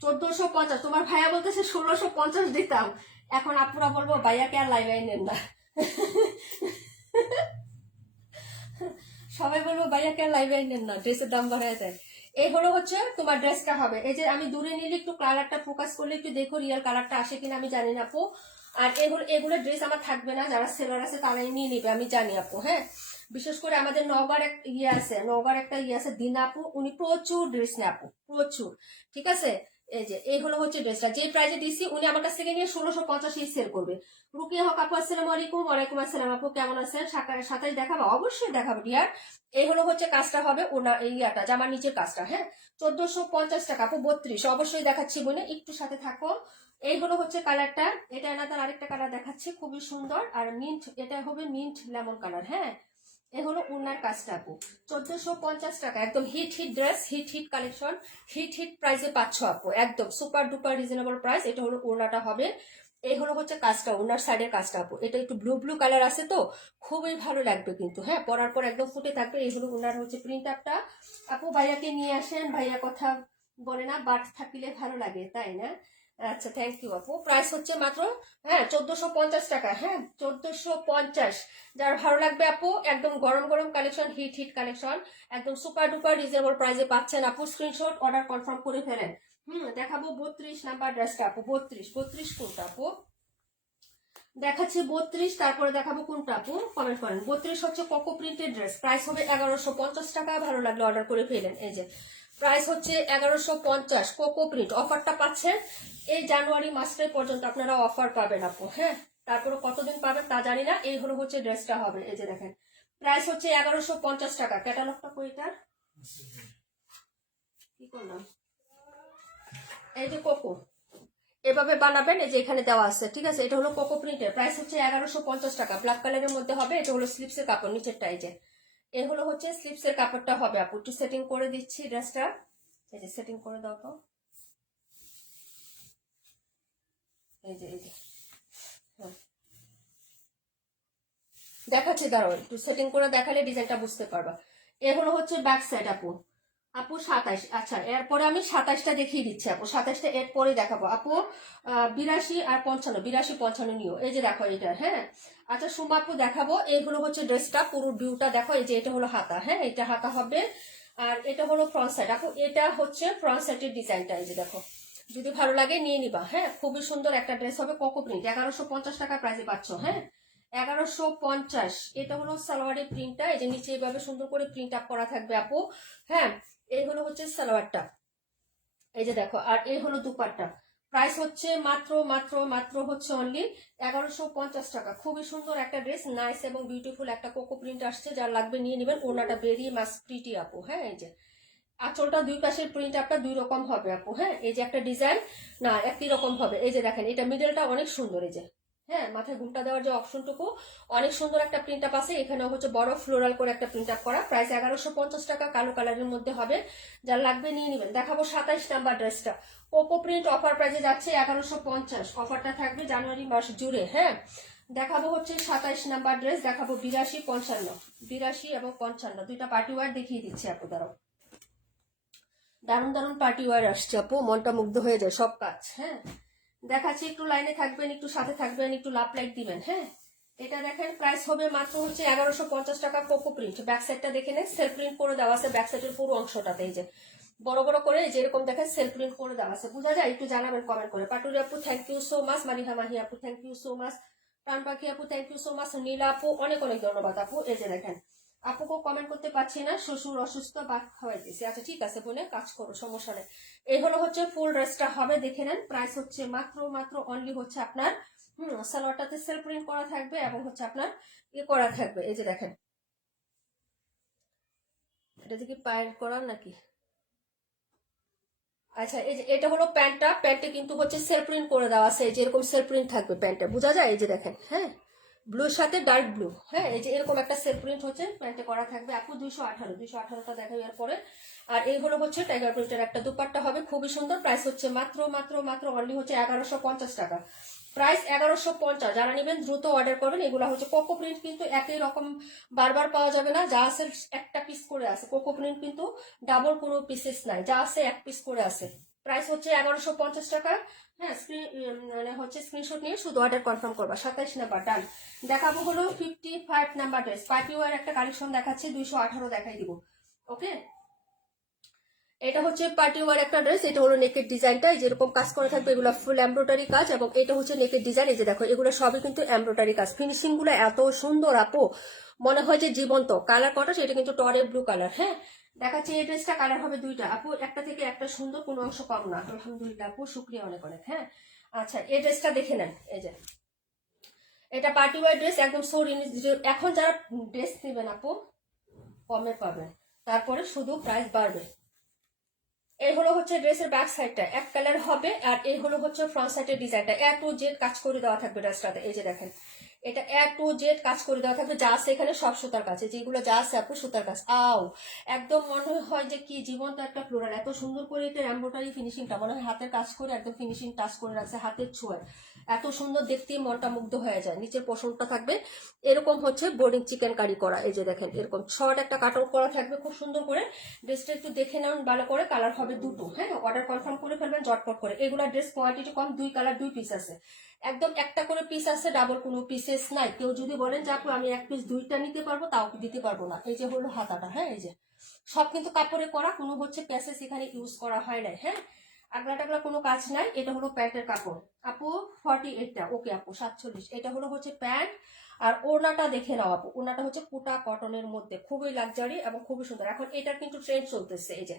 1450, তোমার ভাইয়া বলতেছে 1650 দিতাম। এখন আপুরা বলবো ভাইয়াকে আর লাইভ নেন না, সবাই বলবো ভাইয়াকে আর লাইভ নেন না, ড্রেসের দাম বাড়ায় দেয়। এই হলো হচ্ছে তোমার ড্রেসটা হবে। এই যে আমি দূরে নিলে একটু কালারটা ফোকাস করলে একটু দেখো রিয়াল কালারটা আসে কিনা, আমি জানি না আপু। আর এগুলো ড্রেস আমার থাকবে না, যারা সেলার আছে তারাই নিয়ে নিবে, আমি জানি আপু। হ্যাঁ, বিশেষ করে আমাদের নওগাঁর এক ইয়ে আছে, নওগাঁর একটা ইয়ে আছে দিনা আপু, উনি প্রচুর ড্রেস নেয় আপু, প্রচুর। ঠিক আছে, এই যে এই হলো হচ্ছে ড্রেসটা, যে প্রাইজে দিছি উনি আমার কাছ থেকে নিয়ে 1650 সেল করবে। রুকিয়া হক আপু, আসসালামু আলাইকুম। ওয়ালাইকুম আসসালাম আপু, কেমন আছেন? সাথে দেখাবো, অবশ্যই দেখাবো ডিয়ার। এই হলো হচ্ছে কাজটা হবে, ওনা এই ইয়াটা জামার নিচের কাজটা। হ্যাঁ, 1450 টাকা আপু, 32 অবশ্যই দেখাচ্ছি বলে একটু সাথে থাকো। এই হলো হচ্ছে কালারটা, এটা এনাদার আরেকটা কালার দেখাচ্ছি, খুবই সুন্দর। আর মিন্ট, এটা হবে মিন্ট লেমন কালার। হ্যাঁ, এ হলো উনার কাজটা আপু, 1450 টাকা। একদম hit dress, hit collection, hit প্রাইসে পাচ্ছ আপু, একদম সুপার ডুপার রিজনেবল প্রাইস। এটা হলো ওড়নাটা হবে, এই হলো হচ্ছে কাজটা, ওনার সাইডের কাজটা আপু। এটা একটু ব্লু কালার আছে তো, খুবই ভালো লাগবে কিন্তু। হ্যাঁ, পরার পর একদম ফুটে থাকবে। এই হলো ওনার হচ্ছে প্রিন্ট আপটা আপু। ভাইয়াকে নিয়ে আসেন, ভাইয়া কথা বলে না, বাট থাকিলে ভালো লাগে, তাই না? আচ্ছা, থ্যাংক ইউ আপু। প্রাইস হচ্ছে মাত্র, হ্যাঁ 1450 টাকা। হ্যাঁ, 1450। যার ভালো লাগবে আপু, একদম গরম গরম কালেকশন, হিট কালেকশন, একদম সুপার ডুপার রিজনেবল প্রাইসে পাচ্ছেন আপু। স্ক্রিনশট অর্ডার কনফার্ম করে ফেলেন। দেখাবো 32 নাম্বার ড্রেসটা আপু। 32 কোনটা আপু দেখাচ্ছি? 32, তারপরে দেখাবো কোনটা আপু, কমেন্ট করেন। 32 হচ্ছে কোকো প্রিন্টেড ড্রেস, প্রাইস হবে 1150 টাকা। ভালো লাগলো অর্ডার করে ফেলেন। এই যে প্রাইস হচ্ছে 1150, কোকো প্রিন্ট। অফারটা পাচ্ছেন এই জানুয়ারি মাসটাই পর্যন্ত আপনারা অফার পাবেন আপু। হ্যাঁ, তারপরে কতদিন পাবেন তা জানি না। এই হলো হচ্ছে ড্রেসটা হবে, এই যে দেখেন প্রাইস হচ্ছে 1150 টাকা। ক্যাটালগটা কইটার কি করলাম, এই যে কোকো এভাবে বানাবেন, এই যে এখানে দেওয়া আছে। ঠিক আছে, এটা হলো কোকো প্রিন্টের, প্রাইস হচ্ছে 1150 টাকা। ব্ল্যাক কালারের মধ্যে হবে। এটা হলো স্লিপসের কাপড়, নিচেরটা এই যে এ হলো হচ্ছে স্লিপসের কাপড়টা হবে আপু। একটু সেটিং করে দিচ্ছি ড্রেসটা, এই যে সেটিং করে দাও তো, এই যে দেখাচ্ছি, দাঁড়াও একটু সেটিং করে দেখালে ডিজাইনটা বুঝতে পারবা। এ হলো হচ্ছে ব্যাক সাইড আপু। আপু 27, আচ্ছা এরপরে আমি 27টা দেখিয়ে দিচ্ছি আপু। 27টা এরপরে দেখাবো আপু। 82 আর 55, 82 55 নিও। এই যে দেখো এটা। হ্যাঁ, আচ্ছা সুমা আপু দেখাবো। এই হলো হচ্ছে ড্রেসটা, পুরো ভিউটা দেখো। এই যে এটা হলো হাতা, হ্যাঁ এটা হাতা হবে, আর এটা হলো ফ্রন্ট সাইড আপু। এটা হচ্ছে ফ্রন্ট সাইডের ডিজাইনটা, এই যে দেখো, যদি ভালো লাগে নিয়ে নিবা। হ্যাঁ, খুবই সুন্দর একটা ড্রেস হবে, কোকো প্রিন্ট। 1150 টাকা প্রাইসে পাচ্ছ। হ্যাঁ, 1150। এটা হলো সালোয়ারের প্রিন্টটা, এই যে নিচে এইভাবে সুন্দর করে প্রিন্ট আপ করা থাকবে আপু। হ্যাঁ, এই হলো হচ্ছে সালোয়ারটা, এই যে দেখো, আর এই হলো দুপাট্টা। প্রাইস হচ্ছে মাত্র মাত্র মাত্র হচ্ছে অনলি 1150 টাকা। খুবই সুন্দর একটা ড্রেস, নাইস এবং বিউটিফুল একটা কোকো প্রিন্ট আসছে, যার লাগবে নিয়ে নেবেন। ওনাটা বেরি মাস প্রিটি আপু। হ্যাঁ, এই যে আঁচলটা দুই পাশের প্রিন্ট আপনার দুই রকম হবে আপু। হ্যাঁ, এই যে একটা ডিজাইন না একই রকম হবে। এই যে দেখেন, এটা মিডলটা অনেক সুন্দর। এই যে হ্যাঁ, মাথায় ঘুমটা দেওয়ার যে অপশনটুকু অনেক সুন্দর একটা প্রিন্ট আপ আছে। এখানে হচ্ছে বড় ফ্লোরাল করে একটা প্রিন্ট আপ করা। প্রাইস 1150 টাকা, কালো কালারের মধ্যে হবে। যার লাগবে নিয়ে নেবেন। দেখাবো 27 নাম্বার ড্রেসটা। কোকো প্রিন্ট অফার প্রাইসে যাচ্ছে 1150। অফারটা থাকবে জানুয়ারি মাস জুড়ে। হ্যাঁ, দেখাবো হচ্ছে 27 নাম্বার ড্রেস, দেখাবো 82 55। 82 এবং 55 দুইটা পার্টি ওয়ার দেখিয়ে দিচ্ছি আপু, দাঁড়াও। দারুণ দারুণ পার্টি ওয়ার আসছে আপু, মনটা মুগ্ধ হয়ে যায় সব কাজ। হ্যাঁ, দেখাচ্ছি, একটু লাইনে থাকবেন, একটু সাথে থাকবেন, একটু লাভ লাইক দিবেন। হ্যাঁ, এটা দেখেন প্রাইস হবে মাত্র হচ্ছে 1150 টাকা। কোকো প্রিন্ট, ব্যাক সাইডটা দেখে নেন, সেলফ প্রিন্ট করে দেওয়া আছে ব্যাক সাইডের পুরো অংশটাতে। এই যে বড় বড় করে যেরকম দেখেন সেলফ প্রিন্ট করে দেওয়া আছে, বোঝা যায়? একটু জানাবেন কমেন্ট করে। পাটুরি আপু thank you so much, Mariha Mahi আপু thank you so much, Pran Pakhi আপু thank you so much, Nila আপু অনেক অনেক ধন্যবাদ আপু। এই যে দেখেন, আপুকে কমেন্ট করতে পারছি না, শ্বশুর অসুস্থ, ভাত খাওয়াইতেছি। আচ্ছা ঠিক আছে বোনে, কাজ করো, সমস্যা নেই। এই হলো হচ্ছে ফুল ড্রেসটা হবে, দেখে নেন। প্রাইস হচ্ছে মাত্র মাত্র অনলি হচ্ছে আপনার সালোয়ারটাতে সেলফ প্রিন্ট করা থাকবে এবং হচ্ছে আপনার করা থাকবে। এই যে দেখেন, এটা কি পায়ের করার নাকি? আচ্ছা, এই যে এটা হলো প্যান্টটা। প্যান্টে কিন্তু হচ্ছে সেলফ প্রিন্ট করে দেওয়া আছে, যেরকম সেলফ প্রিন্ট থাকবে প্যান্টে, বোঝা যায়? এই যে দেখেন, হ্যাঁ, ব্লুর সাথে ডার্ক ব্লু। হ্যাঁ, এই যে এরকম একটা সেলফ প্রিন্ট হচ্ছে প্যান্টে করা থাকবে আপু। 218টা দেখাই এর পরে। আর এই হলো হচ্ছে টাইগার প্রিন্টের একটা দুপাট্টা হবে, খুবই সুন্দর। প্রাইস হচ্ছে মাত্র মাত্র মাত্র অনলি হচ্ছে 1150 টাকা। প্রাইস 1150। যারা নেবেন দ্রুত অর্ডার করবেন। এগুলো হচ্ছে কোকো প্রিন্ট, কিন্তু একই রকম বারবার পাওয়া যাবে না। যা আছে একটা পিস করে আছে। কোকো প্রিন্ট কিন্তু ডাবল কোনো পিসেস নাই, যা আছে এক পিস করে আছে। প্রাইস হচ্ছে 1150 টাকা। হ্যাঁ, মানে হচ্ছে স্ক্রিনশট নিয়ে শুধু অর্ডার কনফার্ম করবা। 27 নাম্বার ডান। দেখাবো হলো 55 নাম্বার ড্রেস। পার্টি ওয়ার একটা কালেকশন দেখাচ্ছি, 218 দেখাই দিব। ওকে, এটা হচ্ছে পার্টি ওয়ার একটা ড্রেস। এটা হলো নেকের ডিজাইনটা, যেরকম কাজ করে থাকবে এগুলো ফুল এমব্রয়ডারি কাজ, এবং এটা হচ্ছে নেকের ডিজাইন। এই যে দেখো, এগুলো সবই কিন্তু এমব্রয়ডারি কাজ। ফিনিশিং গুলো এত সুন্দর আপু, মনে হয় যে জীবন্ত। কালার কটা, এটা কিন্তু টরে ব্লু কালার। হ্যাঁ, দেখাচ্ছি এই ড্রেসটা কালার হবে দুইটা আপু, একটা থেকে একটা সুন্দর, কোনো অংশ কম না। আলহামদুলিল্লাহ আপু, শুক্রিয়া অনেক অনেক। হ্যাঁ, আচ্ছা এই ড্রেসটা দেখে নেন। এই যে এটা পার্টি ওয়ার ড্রেস, একদম এখন যারা ড্রেস নেবেন আপু কমে পাবেন, তারপরে শুধু প্রাইস বাড়বে। এই হলো হচ্ছে ড্রেসের ব্যাক সাইডটা এক কালার হবে, আর এই হলো হচ্ছে ফ্রন্ট সাইডের ডিজাইনটা। এ টু জেড কাজ করে দেওয়া থাকবে ড্রেসটাতে। এই যে দেখেন, এটা এ টু জেড কাজ করে দেওয়া থাকবে, যা আছে এখানে সব সুতার কাছে, যেগুলো যা আছে আপু সুতার কাজ। আও, একদম মনে হয় যে কি জীবন্ত একটা ফ্লোরাল। এত সুন্দর করে এটা এমব্রয়ডারি ফিনিশিংটা, মনে হয় হাতের কাজ করে একদম ফিনিশিং টাচ করে রাখছে, হাতের ছোঁয়ায় এত সুন্দর দেখতে, মনটা মুগ্ধ হয়ে যায়। নিচের পোষণটা থাকবে এরকম হচ্ছে বোর্ডিং চিকেন কারি করা। এই যে দেখেন, এরকম শর্ট একটা কাট আউট করা থাকবে খুব সুন্দর করে। ড্রেসটা একটু দেখে নেন ভালো করে, কালার হবে দুটো। হ্যাঁ, অর্ডার কনফার্ম করে ফেলবেন ঝটপট করে। এগুলা ড্রেস কোয়ান্টিটি কম, দুই কালার দুই পিস আছে, একদম একটা করে পিস আছে, ডাবল কোনো পিসেস নাই। কেউ যদি বলেন যে আপু আমি এক পিস দুইটা নিতে পারবো, তাও দিতে পারবো না। এই যে হলো হাতাটা। হ্যাঁ, এই যে সব কিন্তু কাপড়ে করা, কোনো হচ্ছে প্যাসেজ এখানে ইউজ করা হয় নাই। হ্যাঁ, আগলা টাগলা কোনো কাজ নাই। এটা হলো প্যান্টের কাপড় আপু, 48টা। ওকে আপু 47। এটা হলো হচ্ছে প্যান্ট। আর ওড়নাটা দেখে নাও আপু, ওড়নাটা হচ্ছে কোটা কটনের মধ্যে, খুবই লাক্সারি এবং খুবই সুন্দর। এখন এটার কিন্তু ট্রেন্ড চলতেছে। এই যে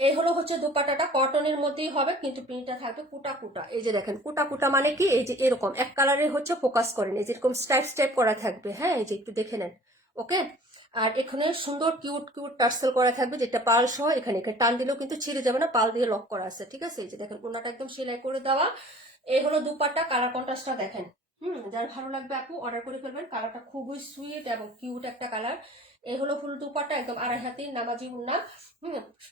এই হলো হচ্ছে দুপাটাটা কটনের মধ্যেই হবে, কিন্তু প্রিন্টটা থাকবে কুটা কুটা। এই যে দেখেন, কুটা কুটা মানে কি, এই যে এরকম এক কালারের হচ্ছে ফোকাস করেন, এই যেরকম স্টাইপ স্টাইপ করা থাকবে। হ্যাঁ, এই যে একটু দেখে নেন। ওকে, আর এখানে সুন্দর কিউট কিউট টার্সেল করা থাকবে, যেটা পাল সহ। এখানে টান দিলেও কিন্তু ছিঁড়ে যাবে না, পাল দিয়ে লক করা আছে। ঠিক আছে, এই যে দেখেন, কোনাটা একদম সেলাই করে দেওয়া। এই হলো দুপাট্টা, কালার কন্ট্রাস্টটা দেখেন। যার ভালো লাগবে আপু অর্ডার করে ফেলবেন। কালারটা খুবই সুইট এবং কিউট একটা কালার। এই হলো ফুল দুপাট্টা, একদম 2.5 হাতের নামাজি উন্না।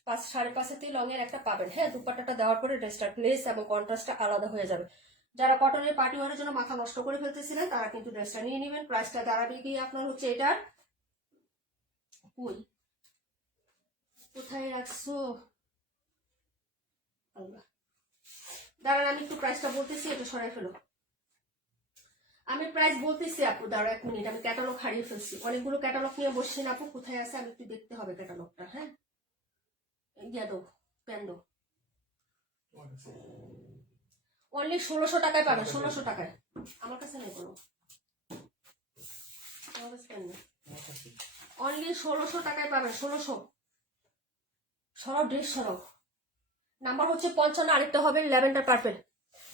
5.5 হাতের লঙের একটা পাবেন। হ্যাঁ, দুপাট্টাটা দেওয়ার পরে ড্রেসটার গ্লেজ এবং কন্ট্রাস্টটা আলাদা হয়ে যাবে। যারা কটনের পার্টি ওয়ারের জন্য মাথা নষ্ট করে ফেলতেছিলেন, তারা কিন্তু ড্রেসটা নিয়ে নেবেন। প্রাইসটা দাঁড়াবে গিয়ে আপনার হচ্ছে এটার, কই কোথায় রাখছো আল্লাহ, দাঁড়ান আমি একটু প্রাইসটা বলতেছি, এটা সরাই ফেলো। আমি প্রাইস বলতেছি আপু, দাঁড়া 1 মিনিট, আমি ক্যাটালগ হারিয়ে ফেলছি। অনেকগুলো ক্যাটালগ নিয়ে বসছেন আপু, কোথায় আছে আমি একটু দেখতে হবে ক্যাটালগটা। হ্যাঁ, ইয়া দো, পেন দো। অনলি 1600 টাকায় পাবেন, 1600 টাকায়। আমার কাছে নেই কোনো, আমার কাছে পেন নেই। অনলি 1600 টাকায় পাবেন, 1600। সরব ড্রেস সরব। নাম্বার হচ্ছে 55, আরেকটা হবে ল্যাভেন্ডার পার্পেল।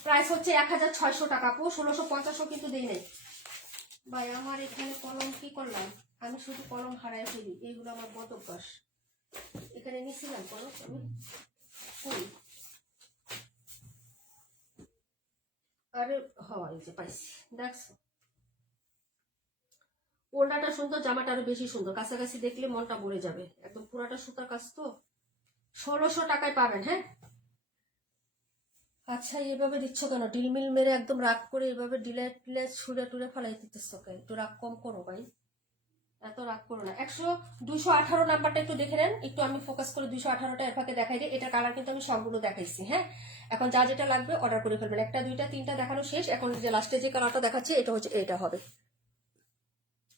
প্রাইস হচ্ছে 1600 টাকা আপু, 1650ও কিন্তু দেই নাই ভাই। আমার এখানে কলম কি করলাম, আমি শুধু কলম হারাই ফেলি, এইগুলো আমার বদ অভ্যাস। এখানে নিয়েছিলাম কলম আমি, কই, আরে হয় যে পাইছি, দেখছো। ওড়নাটা সুন্দর, জামাটা আরো বেশি সুন্দর, কাছাকাছি দেখলে মনটা ভরে যাবে, একদম পুরাটা সুতার কাজ তো। 1600 টাকায় পাবেন, হ্যাঁ। আচ্ছা এভাবে দিচ্ছ কেন, ডিলমিল মেরে একদম রাগ করে এভাবে ডিলে টিলে ছুঁড়ে টুড়ে ফেলাই দিতেছ কেন? একটু রাগ কম করো ভাই, এত রাগ করো না। 218 নাম্বারটা একটু দেখে নেন, একটু আমি ফোকাস করে 218টা এর ফাঁকে দেখাই দিই। এটা কালার কিন্তু আমি সবগুলো দেখাইছি, হ্যাঁ। এখন যা যেটা লাগবে অর্ডার করে ফেলবেন। 1, 2, 3 দেখানো শেষ, এখন যে লাস্টে যে কালারটা দেখাচ্ছি এটা হচ্ছে এটা হবে।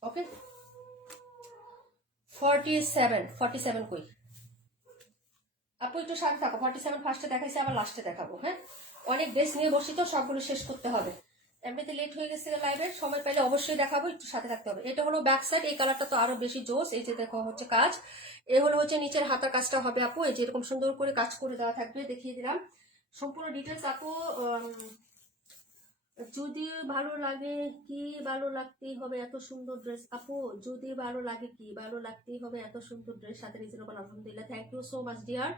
ওকে 47 কই আপু, একটু সাথে থাকো। 47 ফার্স্টে দেখাইছি, আবার লাস্টে দেখাবো, হ্যাঁ। অনেক বেশ নিয়ে বসি তো, সবগুলো শেষ করতে হবে। এমনিতে লেট হয়ে গেছে লাইভের, সময় পেলে অবশ্যই দেখাবো, একটু সাথে থাকতে হবে। এটা হলো ব্যাক সাইড, এই কালারটা তো আরো বেশি জোস। এই যে দেখো হচ্ছে কাজ, এ হলো হচ্ছে নিচের হাতার কাজটা হবে আপু, এই যে এরকম সুন্দর করে কাজ করে দেওয়া থাকবে, দেখিয়ে দিলাম সম্পূর্ণ ডিটেলস আপু। যদি ভালো লাগে কি, ভালো লাগতেই হবে এত সুন্দর ড্রেস আপু, যদি ভালো লাগে কি, ভালো লাগতেই হবে এত সুন্দর ড্রেস, সাথে রিজনেবল। আলহামদুলিল্লাহ, thank you so much dear,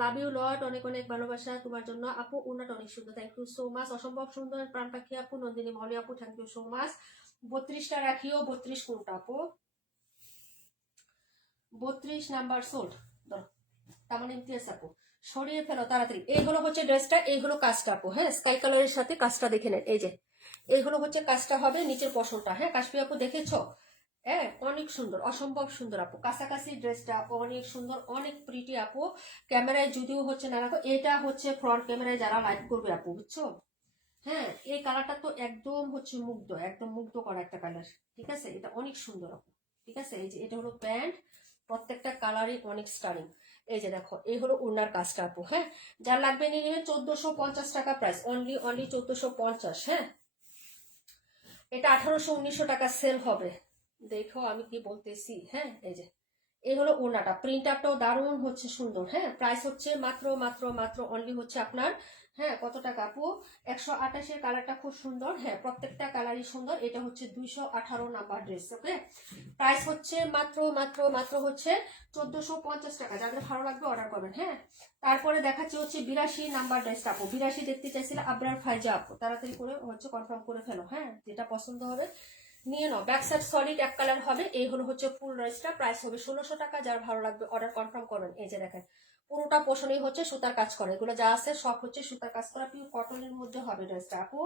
love you lot, অনেক অনেক ভালোবাসা তোমার জন্য আপু। ওনাটা অনেক সুন্দর, থ্যাংক ইউ সো মাচ, অসম্ভব সুন্দর প্রাণ পাখি আপু, নন্দিনী মলি আপু, থ্যাংক ইউ সো মাচ। 32টা রাখিও, 32 কোনটা আপু, 32 নাম্বার সোল্ড, তেমন ইমতিয়াজ আপু, সরিয়ে ফেলো তাড়াতাড়ি। এই হলো হচ্ছে ড্রেসটা, এই হলো কাজটা আপু, হ্যাঁ। স্কাই কালারের সাথে কাজটা দেখে নেন, এই যে এই হলো হচ্ছে কাজটা হবে, নিচের পশনটা, হ্যাঁ। কাশ্মীর আপু দেখেছো, হ্যাঁ, অনেক সুন্দর, অসম্ভব সুন্দর আপু। কাছাকাছি ড্রেসটা অনেক সুন্দর, অনেক প্রিটি আপু। ক্যামেরায় যদিও হচ্ছে না রাখো, এটা হচ্ছে ফ্রন্ট ক্যামেরায় যারা লাইভ করবে আপু, বুঝছো, হ্যাঁ। এই কালারটা তো একদম হচ্ছে মুগ্ধ, একদম মুগ্ধ করা একটা কালার, ঠিক আছে। এটা অনেক সুন্দর আপু, ঠিক আছে। এই যে এটা হলো প্যান্ট, প্রত্যেকটা কালারই অনেক স্টারিং। এই যে দেখো এই হলো ওড়নার কাজটা আপু, হ্যাঁ। যার লাগবে নিয়ে নেবেন, 1450 টাকা প্রাইস, অনলি 1450, হ্যাঁ। এটা 1800-1900 টাকা সেল হবে, দেখো আমি কি বলতেছি, হ্যাঁ। এই যে এই হলো ওড়নাটা, প্রিন্ট আপটাও দারুণ হচ্ছে সুন্দর, হ্যাঁ। প্রাইস হচ্ছে মাত্র মাত্র মাত্র অনলি হচ্ছে আপনার, হ্যাঁ, কত টাকা আপু, 128-এর কালারটা খুব সুন্দর, হ্যাঁ, প্রত্যেকটা কালারই সুন্দর। এটা হচ্ছে 218 নাম্বার ড্রেস, ওকে। প্রাইস হচ্ছে মাত্র মাত্র মাত্র হচ্ছে 1450 টাকা। যাদের ভালো লাগবে অর্ডার করবেন, হ্যাঁ। তারপরে দেখাচ্ছি হচ্ছে 82 নাম্বার ড্রেসটা আপু, 82 দেখতে চাইছিলে আবরার ফাইজা আপু, তাড়াতাড়ি করে হচ্ছে কনফার্ম করে ফেলো, হ্যাঁ, যেটা পছন্দ হবে নিয়ে নাও। ব্যাক সাইড সলিড এক কালার হবে, এই হলো হচ্ছে ফুল ড্রেসটা, প্রাইস হবে 1600 টাকা। যার ভালো লাগবে অর্ডার কনফার্ম করবেন। এই যে দেখেন পুরোটা পোষণেই হচ্ছে সুতার কাজ করা, এগুলো যা আছে সব হচ্ছে সুতার কাজ করা, পিওর কটনের মধ্যে হবে ড্রেসটা আপু।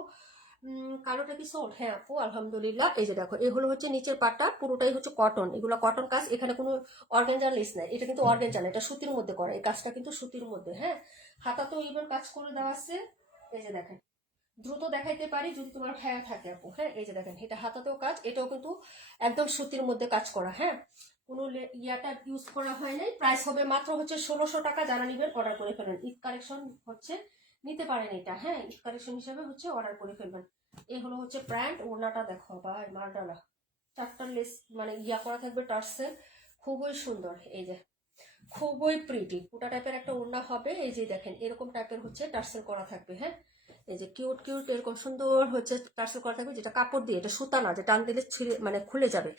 কালোটা কি সোল্ড, হ্যাঁ আপু আলহামদুলিল্লাহ। এই যে দেখো এই হলো হচ্ছে নিচের পাটটা, পুরোটাই হচ্ছে কটন, এগুলো কটন কাজ, এখানে কোনো অর্গানজার লেস নাই, এটা কিন্তু অর্গানজা না, এটা সুতির মধ্যে করা, এই কাজটা কিন্তু সুতির মধ্যে, হ্যাঁ। হাতা তো ইভেন কাজ করে দেওয়া আছে, এই যে দেখেন দ্রুত দেখাইতে পারি যদি তোমার হ্যাঁ থাকে আপু, হ্যাঁ। এই যে দেখেন এটা হাতাতেও কাজ, এটাও কিন্তু একদম সুতির মধ্যে কাজ করা, হ্যাঁ। কোনো ইয়াটা ইউজ করা হয় নাই। প্রাইস হবে মাত্র হচ্ছে 1600 টাকা। যারা নিবেন অর্ডার করে ফেলবেন, ঈদ কালেকশন হচ্ছে নিতে পারেন এটা, হ্যাঁ, ঈদ কালেকশন হিসাবে হচ্ছে অর্ডার করে ফেলবেন। এই হলো হচ্ছে প্যান্ট, ওড়নাটা দেখো ভাই মারডালা, চারটা লেস মানে ইয়া করা থাকবে টার্সেল, খুবই সুন্দর। এই যে খুবই প্রিটি পুটা টাইপের একটা ওড়না হবে, এই যে দেখেন এরকম টাইপের হচ্ছে টার্সেল করা থাকবে, হ্যাঁ। এই যে কিউট কিউট এরকম সুন্দর হচ্ছে টার্সেল করা থাকবে, যেটা কাপড় দিয়ে, এটা সুতা না যে টান দিলে ছিঁড়ে মানে খুলে যাবে,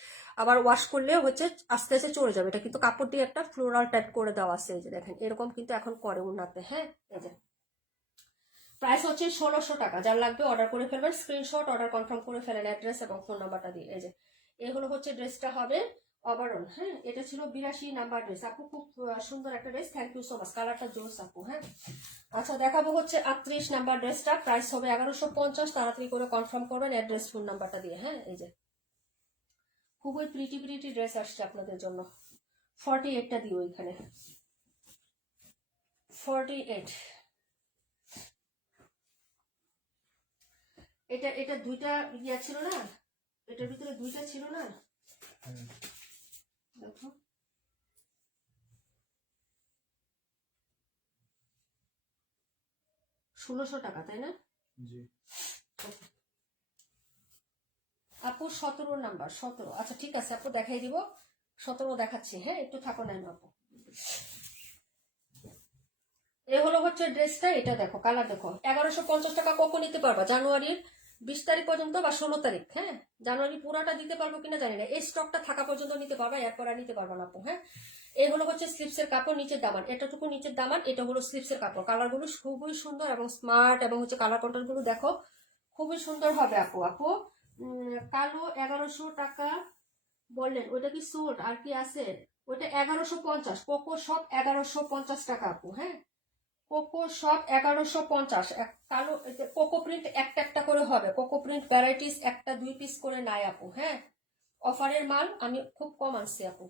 আবার ওয়াশ করলেও হচ্ছে আস্তে আস্তে চলে যাবে, এটা কিন্তু কাপড় দিয়ে একটা ফ্লোরাল টাইপ করে দেওয়া আছে। এই যে দেখেন এরকম কিন্তু এখন করে ওড়নাতে, হ্যাঁ। এই যে প্রাইস হচ্ছে 1600 টাকা। যার লাগবে অর্ডার করে ফেলবেন, স্ক্রিনশট অর্ডার কনফার্ম করে ফেলেন অ্যাড্রেস এবং ফোন নাম্বারটা দিয়ে। এই যে এই হলো হচ্ছে ড্রেসটা হবে ওভারঅল, হ্যাঁ। এটা ছিল 82 নাম্বার ড্রেস আপু, খুব সুন্দর একটা dress, thank you so much, কালারটা জোস আপু, হ্যাঁ। আচ্ছা দেখাবো হচ্ছে 38 নাম্বার ড্রেসটা, প্রাইস হবে 1150, তাড়াতাড়ি করে কনফার্ম করবেন অ্যাড্রেস ফোন নাম্বারটা দিয়ে, হ্যাঁ। এই যে খুবই প্রিটি প্রিটি ড্রেস আসছে আপনাদের জন্য। 48টা দিও এখানে, 48। এটা এটা দুইটা ইয়া ছিল না, এটার ভিতরে দুইটা ছিল না, দেখো 1600 টাকা, তাই না আপু? 17 নাম্বার, 17। আচ্ছা ঠিক আছে আপু, দেখাই দিব, 17 দেখাচ্ছি, হ্যাঁ, একটু থাকো না আপু। এ হলো হচ্ছে ড্রেসটা, এটা দেখো কালার দেখো, 1150 টাকা কোকো নিতে পারবা জানুয়ারির 20 তারিখ পর্যন্ত বা 16 তারিখ। হ্যাঁ, জানুয়ারি পুরাটা দিতে পারবো কিনা জানি না, এই স্টকটা থাকা পর্যন্ত নিতে পারবা, এরপর আর নিতে পারবা না আপু। হ্যাঁ, এই হলো হচ্ছে স্লিপসের কাপড়, নিচের দামান, এতটুকু নিচের দামান, এটা হলো স্লিপসের কাপড়। কালারগুলো খুবই সুন্দর এবং স্মার্ট, এবং হচ্ছে কালার কন্ট্রাস্ট গুলো দেখো খুবই সুন্দর হবে আপু। আপু কালো 1100 টাকা বললেন, ওইটা কি স্যুট আর কি আছে? ওইটা 1150, কোকো সব 1150 টাকা আপু। হ্যাঁ, কোকো সব 1150। কালো কোকো প্রিন্ট একটা একটা করে হবে, কোকো প্রিন্ট ভ্যারাইটিস একটা 2 পিস করে নাই আপু। হ্যাঁ, অফারের মাল আমি খুব কম আনছি আপু,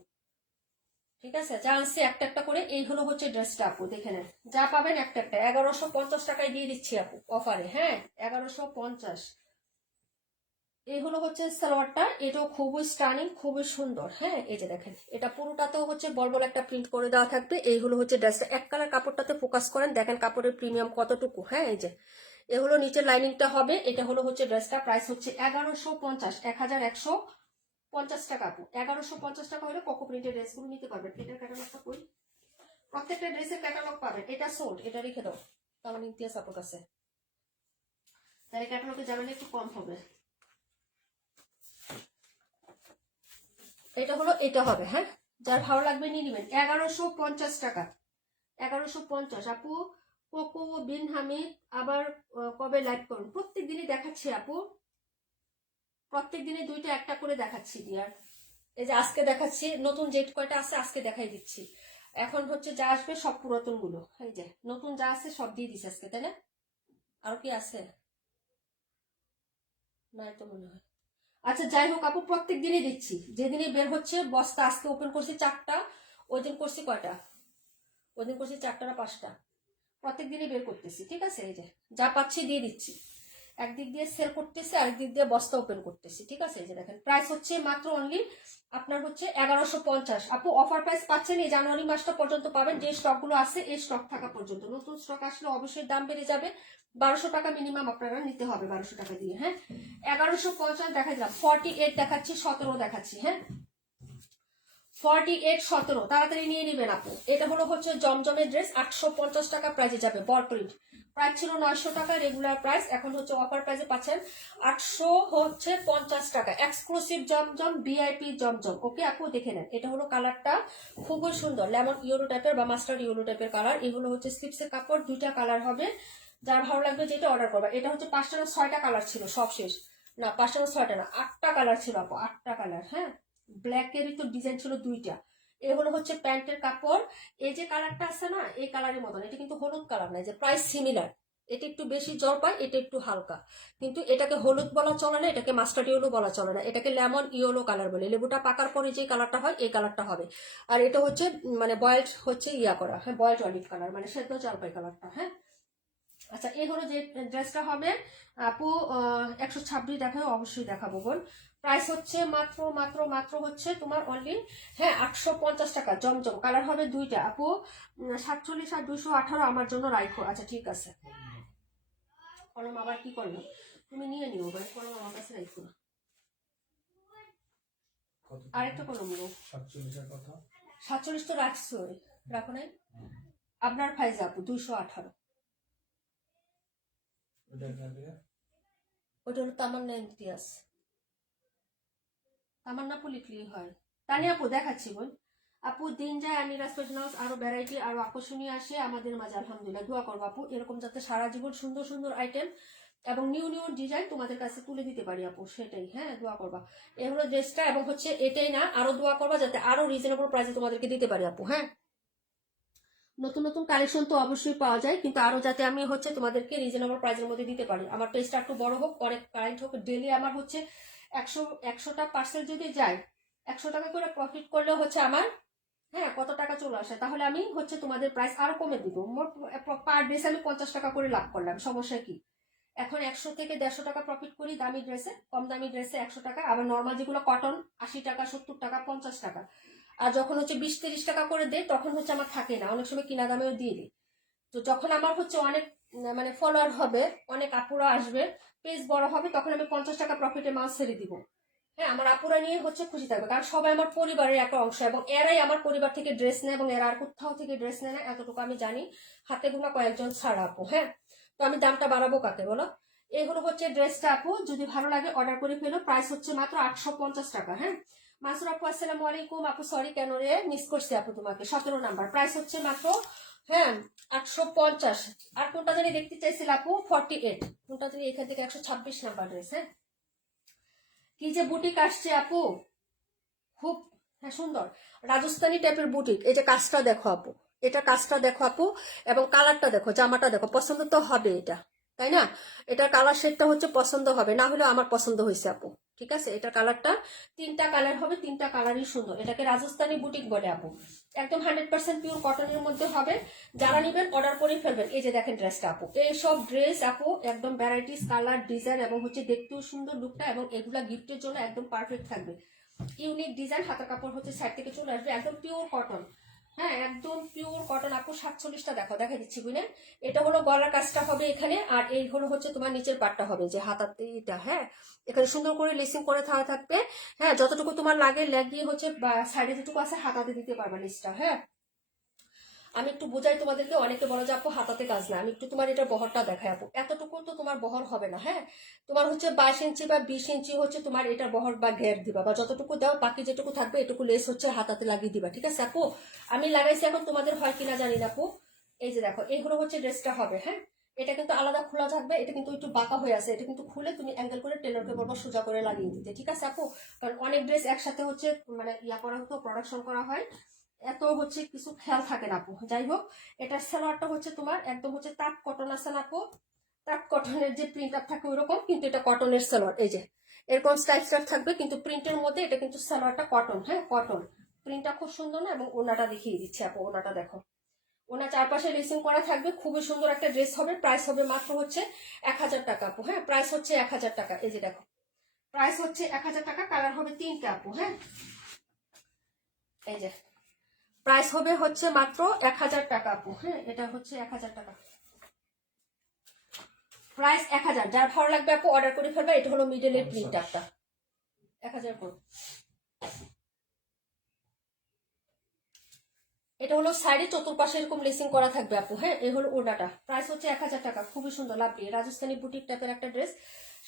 ঠিক আছে? যা আনছি একটা একটা করে। এই হলো হচ্ছে ড্রেসটা আপু, দেখে নেন, যা পাবেন একটা একটা 1150 টাকায় দিয়ে দিচ্ছি আপু অফারে। হ্যাঁ, 1150। এই হলো হচ্ছে সালোয়ারটা, এটাও খুবই স্টানিং, খুবই সুন্দর। হ্যাঁ, এই যে দেখেন, এটা পুরোটাতেও হচ্ছে বল বল একটা প্রিন্ট করে দেওয়া থাকবে। এই হলো হচ্ছে ড্রেসটা, এক কালার কাপড়টাতে ফোকাস করেন, দেখেন কাপড়ের প্রিমিয়াম কতটুকু। হ্যাঁ, এই যে এ হলো নিচের লাইনিংটা হবে। এটা হলো হচ্ছে ড্রেসটা, প্রাইস হচ্ছে 1150, 1150 টাকা আপু। 1150 টাকা হলে কোকো প্রিন্টের ড্রেসগুলো নিতে পারবেন। এটার ক্যাটালগটা কই? প্রত্যেকটা ড্রেসের ক্যাটালগ পাবেন। এটা সোল্ড, এটা রেখে দাও, তাহলে ইতিহাস আপুর কাছে, তাহলে ক্যাটালগে যাবেন একটু কম হবে। এটা হলো, এটা হবে। হ্যাঁ, যার ভালো লাগবে নিয়ে নেবেন। 1150 টাকা, 1150 আপু। কোকো বিন হামিদ আবার কবে লাইভ করুন? প্রত্যেক দিনই দেখাচ্ছি আপু, প্রত্যেক দিনে দুইটা একটা করে দেখাচ্ছি ডিয়ার। এই যে আজকে দেখাচ্ছি, নতুন যে কয়টা আছে আজকে দেখাই দিচ্ছি। এখন হচ্ছে যা আসবে সব পুরাতন গুলো, এই যে নতুন যা আছে সব দিয়ে দিচ্ছে আজকে, তাই না? আর কি আছে? নাই তো মনে হয়। আচ্ছা যাই হোক আপু, প্রত্যেক দিনই দিচ্ছি, যেদিনই বের হচ্ছে বস্তা। আজকে ওপেন করছি 4টা, ওই দিন করছি কয়টা? ওই দিন করছি 4টা না 5টা। প্রত্যেক দিনই বের করতেছি, ঠিক আছে? এই যে যা পাচ্ছি দিয়ে দিচ্ছি, একদিক দিয়ে সেল করতেছি, আরেক দিক দিয়ে বস্তা ওপেন করতেছি, ঠিক আছে? এই যে দেখেন, প্রাইস হচ্ছে মাত্র অনলি আপনার হচ্ছে 1150 আপু। অফার প্রাইস পাচ্ছেন, এই জানুয়ারি মাসটা পর্যন্ত পাবেন, যে স্টকগুলো আছে এই স্টক থাকা পর্যন্ত। নতুন স্টক আসলে অবশ্যই দাম বেড়ে যাবে। 1200 টাকা মিনিমাম আপনারা নিতে হবে, 1200 টাকা দিয়ে। হ্যাঁ, 1150 দেখা দিলাম, 48 দেখাচ্ছি, 17 দেখাচ্ছি। হ্যাঁ, 48, 17 তাড়াতাড়ি নিয়ে নেবেন আপু। এটা হলো হচ্ছে জমজমের ড্রেস, 850 টাকা প্রাইসে যাবে, বল প্রিন্ট। প্রাইস ছিল 900 টাকা রেগুলার প্রাইস, এখন হচ্ছে অফার প্রাইসে পাচ্ছেন 850 টাকা। এক্সক্লুসিভ জমজম, ভিআইপি জমজম। ওকে আপু, দেখে নেন, এটা হলো কালারটা, খুবই সুন্দর, লেমন ইয়েলো টাইপের বা মাস্টার্ড ইয়েলো টাইপের কালার। এগুলো হচ্ছে স্লিপসের কাপড়, দুইটা কালার হবে, যার ভালো লাগবে যেটা অর্ডার করবে। এটা হচ্ছে 5টা না 6টা কালার ছিল, সব শেষ। না 5টা না 6টা না, 8টা কালার ছিল আপু, 8টা কালার। হ্যাঁ, ব্ল্যাকেরই তো ডিজাইন ছিল 2টা। এ হলো হচ্ছে প্যান্টের কাপড়। এই যে কালারটা আছে না, এই কালারের মতন, এটা কিন্তু হলুদ কালার না, যে প্রাইস সিমিলার। এটা একটু বেশি জলপাই, এটা একটু হালকা, কিন্তু এটাকে হলুদ বলা চলে না, এটাকে মাস্টার্ড ইয়েলো বলা চলে না, এটাকে লেমন ইয়েলো কালার বলে। লেবুটা পাকার পরে যে কালারটা হয় এই কালারটা হবে। আর এটা হচ্ছে মানে বয়েলড হচ্ছে ইয়া করা, হ্যাঁ, বয়েলড অলিভ কালার, মানে সেদ্ধ জলপাই কালারটা। হ্যাঁ, আচ্ছা এই হলো যে ড্রেসটা হবে আপু। 126 দেখাও, অবশ্যই দেখাবো বোন। প্রাইস হচ্ছে মাত্র মাত্র মাত্র হচ্ছে তোমার অনলি, হ্যাঁ, 850 টাকা। জমজম কালার হবে 2টা আপু। 47 আর 218 আমার জন্য রাখো। আচ্ছা ঠিক আছে, কলম আবার কি করলো? তুমি নিয়ে নিও ভাই, কলম আমার কাছে রাখো না, আরেকটা কলম নিও। 47 তো রাখছো, রাখো নাই? আপনার প্রাইস আপু 218। ওটা হলো তামান্না ইমতিয়াজ, তামান্না আপু লিখলেই হয়। তানি আপু দেখাচ্ছি বোন। আপু দিন যায় আমি ফ্যাশন হাউস আরো ভ্যারাইটি আরো আকর্ষণীয় আসে আমাদের মাঝে, আলহামদুলিল্লাহ। দোয়া করবো আপু, এরকম যাতে সারা জীবন সুন্দর সুন্দর আইটেম এবং নিউ নিউ ডিজাইন তোমাদের কাছে তুলে দিতে পারি আপু, সেটাই। হ্যাঁ, দোয়া করবা। এ হলো ড্রেসটা, এবং হচ্ছে এটাই না, আরো দোয়া করবা যাতে আরো রিজনেবল প্রাইসে তোমাদেরকে দিতে পারি আপু। হ্যাঁ, নতুন নতুন কালেকশন তো অবশ্যই পাওয়া যায়, কিন্তু আরো যাতে আমি হচ্ছে তোমাদেরকে রিজনেবল প্রাইসের মধ্যে দিতে পারি। আমার পেজটা একটু বড় হোক, অনেক ক্লায়েন্ট হোক, ডেলি আমার হচ্ছে 100টা পার্সেল যদি যায়, 100 টাকা করে প্রফিট করলে হচ্ছে আমার, হ্যাঁ, কত টাকা চলে আসে, তাহলে আমি হচ্ছে তোমাদের প্রাইস আরো কমে দিব। পার ড্রেস আমি 50 টাকা করে লাভ করলাম, সমস্যা কি? এখন 100 থেকে 150 টাকা প্রফিট করি দামি ড্রেসে, কম দামি ড্রেসে 100 টাকা, আবার নর্মাল যেগুলো কটন 80 টাকা, 70 টাকা, 50 টাকা। আর যখন হচ্ছে 20-30 টাকা করে দেয় তখন হচ্ছে আমার থাকে না, অনেক সময় কিনা দামেও দিয়ে দিই। তো যখন আমার হচ্ছে অনেক মানে ফলোয়ার হবে, অনেক আপুরা আসবে, পেজ বড় হবে, তখন আমি 50 টাকা প্রফিটে মাল ছেড়ে দিব। হ্যাঁ, আমার আপুরা নিয়ে হচ্ছে খুশি থাকবে, কারণ সবাই আমার পরিবারের একটা অংশ এবং এরাই আমার পরিবার থেকে ড্রেস নেয় এবং এরা আর কোথাও থেকে ড্রেস নেয় না, এতটুকু আমি জানি, হাতে গোনা কয়েকজন ছাড়া আপু। হ্যাঁ, তো আমি দামটা বাড়াবো কাকে বলো। এইগুলো হচ্ছে ড্রেসটা আপু, যদি ভালো লাগে অর্ডার করে ফেলো। প্রাইস হচ্ছে মাত্র 850 টাকা। হ্যাঁ, মাসুর আপু আসসালামু আলাইকুম। আপু সরি কেন রে, মিস করছি আপু তোমাকে। 17 নাম্বার, প্রাইস হচ্ছে মাত্র, হ্যাঁ, 850। আর কোনটা জানি দেখতে চাইছিল আপু, 48। কোনটা জানি এখান থেকে 126 নাম্বার ড্রেস। হ্যাঁ, কি যে বুটিক আসছে আপু, খুব, হ্যাঁ, সুন্দর রাজস্থানি টাইপের বুটিক। এই যে কাজটা দেখো আপু, এটা কাজটা দেখো আপু, এবং কালারটা দেখো, জামাটা দেখো, পছন্দ তো হবে এটা, তাই না? এটার কালার শেডটা হচ্ছে পছন্দ হবে, না হলে আমার পছন্দ হয়েছে আপু। ঠিক আছে, এটা কালারটা, তিনটা কালার হবে, তিনটা কালারই সুন্দর। এটাকে রাজস্থানি বুটিক বলে আপু। একদম 100% পিওর কটনের মধ্যে হবে। যারা নেবেন অর্ডার করে ফেলবেন। এই যে দেখেন ড্রেসটা আপু, এইসব ড্রেস আপু একদম ভ্যারাইটিস কালার ডিজাইন এবং হচ্ছে দেখতেও সুন্দর লুকটা, এবং এগুলা গিফটের জন্য একদম পারফেক্ট থাকবে। ইউনিক ডিজাইন, হাতের কাপড় হচ্ছে সাইড থেকে চলে আসবে, একদম পিওর কটন। হ্যাঁ, একদম পিওর কটন আপু। 47টা দেখো, দেখা দিচ্ছি বুঝলেন। এটা হলো গলার কাজটা হবে এখানে, আর এই হলো হচ্ছে তোমার নিচের পাটটা হবে, যে হাতাতে এটা। হ্যাঁ, এখানে সুন্দর করে লেসিং করে থাকবে। হ্যাঁ, যতটুকু তোমার লাগে লাগিয়ে হচ্ছে সাইডে যেটুকু আছে হাতাতে দিতে পারবা নিচটা। হ্যাঁ, আমি একটু বোঝাই তোমাদেরকে, অনেকে বলো যে আপু হাতাতে কাজ না, আমি একটু তোমার এটা বহরটা দেখাই আপু। এতটুকু তো তোমার বহর হবে না। হ্যাঁ, তোমার হচ্ছে 22 ইঞ্চি বা 20 ইঞ্চি হচ্ছে তোমার এটা বহর বা ঘের দিবা, বা যতটুকু দাও বাকি যেটুকু থাকবে এটুকু লেস হচ্ছে হাতাতে লাগিয়ে দিবা। ঠিক আছে আপু, আমি লাগাইছি, এখন তোমাদের হয় কিনা জানি না আপু। এই যে দেখো, এইগুলো হচ্ছে ড্রেসটা হবে। হ্যাঁ, এটা কিন্তু আলাদা খোলা থাকবে, এটা কিন্তু একটু বাঁকা হয়ে আছে, এটা কিন্তু খুলে তুমি অ্যাঙ্গেল করে টেলরকে বলবো সোজা করে লাগিয়ে দিতে। ঠিক আছে আপু, কারণ অনেক ড্রেস একসাথে হচ্ছে মানে ইয়া করা হতো, প্রোডাকশন করা হয়, এত হচ্ছে কিছু খেয়াল থাকে না আপু। যাই হোক, এটার সালোয়ারটা হচ্ছে তোমার একদম হচ্ছে তাঁত কটন আছে না আপু, তাঁত কটনের যে প্রিন্ট আপ থাকে ওরকম, কিন্তু এটা কটনের সালোয়ার। এই যে এরকম স্টাইপ স্টাইপ থাকবে, কিন্তু প্রিন্টের মধ্যে এটা কিন্তু সালোয়ারটা কটন। হ্যাঁ, কটন, প্রিন্টটা খুব সুন্দর না, এবং ওনাটা দেখিয়ে দিচ্ছে আপু, ওনাটা দেখো, ওনার চারপাশে রেসিং করা থাকবে, খুবই সুন্দর একটা ড্রেস হবে। প্রাইস হবে মাত্র হচ্ছে 1000 টাকা আপু। হ্যাঁ, প্রাইস হচ্ছে 1000 টাকা। এই যে দেখো, প্রাইস হচ্ছে 1000 টাকা। কালার হবে 3টা আপু। হ্যাঁ, এই যে প্রাইস হবে হচ্ছে মাত্র 1000 টাকা আপু। হ্যাঁ, এটা হচ্ছে 1000 টাকা, প্রাইস 1000। যার ভালো লাগবে আপু অর্ডার করে ফেলবে। এটা হলো মিডলের প্রিন্ট একটা, 1000 করে। এটা হলো সাইডে চতুর্পাশে এরকম লেসিং করা থাকবে আপু। হ্যাঁ, এই হলো ওড়নাটা, প্রাইস হচ্ছে 1000 টাকা। খুবই সুন্দর লাভলি রাজস্থানি বুটিক টাইপের একটা ড্রেস।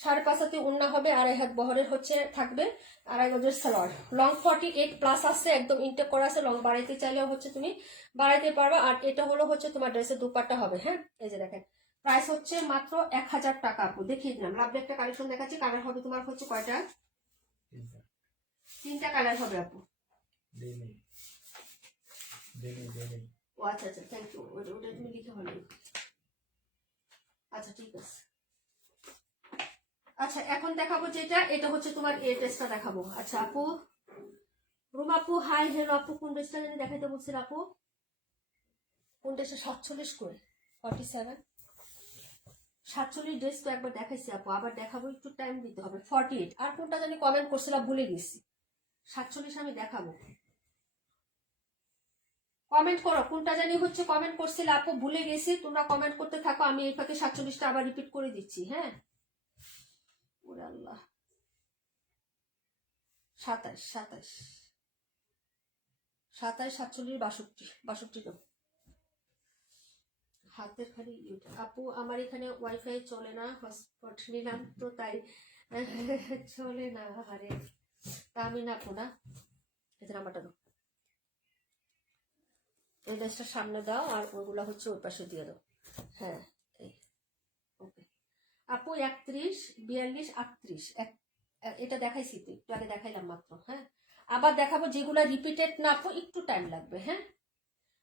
5.5 হাতে ওড়না হবে, 2.5 হাত বহরের হচ্ছে থাকবে, 2.5 গজের সালোয়ার। লং 48 প্লাস আছে, একদম ইনটেক করা আছে। লং বাড়াইতে চাইলেও হচ্ছে তুমি বাড়াইতে পারবা। আর এটা হলো হচ্ছে তোমার ড্রেসের দুপাট্টা হবে। হ্যাঁ, এই যে দেখেন, প্রাইস হচ্ছে মাত্র 1000 টাকা আপু। দেখিয়ে দিলাম, লাভলি একটা কালেকশন দেখাচ্ছি। কালার হবে তোমার হচ্ছে কয়টা, 3টা কালার হবে আপু। ও আচ্ছা আচ্ছা, থ্যাংক ইউ, ওটা তুমি লিখে হলো। আচ্ছা ঠিক আছে। আচ্ছা, এখন দেখাবো যেটা, এটা হচ্ছে তোমার এই ড্রেসটা দেখাবো। আচ্ছা আপু, রুম আপু হাই, হ্যালো আপু, কোন ড্রেসটা জানি দেখাইতে বলছিল আপু, কোন ড্রেসটা 47 করে 47, 47 ড্রেস তো একবার দেখাইছি আপু, আবার দেখাবো, একটু টাইম দিতে হবে। 48, আর কোনটা জানি কমেন্ট করছিলাম ভুলে গেছি। 47 আমি দেখাবো, কমেন্ট করো কোনটা জানি হচ্ছে কমেন্ট করছিল আপু, ভুলে গেছি। তোমরা কমেন্ট করতে থাকো, আমি এই ফাঁকে 47টা আবার রিপিট করে দিচ্ছি। হ্যাঁ, ওরে আল্লাহ, 27, 27, 27, 47, 62, 62 তো হাতের খালি আপু। আমার এখানে ওয়াইফাই চলে না, হটস্পট নিলাম তো তাই চলে না। আরে তা আমি না আপু না, এই নাম্বারটা দাও, এই ড্রেসটা সামনে দাও, আর ওইগুলা হচ্ছে ওই পাশে দিয়ে দাও। হ্যাঁ, এই ওকে আপু। 31, 42, 38, এটা দেখাইছি তো, একটু আগে দেখাইলাম মাত্র। হ্যাঁ, আবার দেখাবো যেগুলা রিপিটেড না আপু, একটু টাইম লাগবে। হ্যাঁ,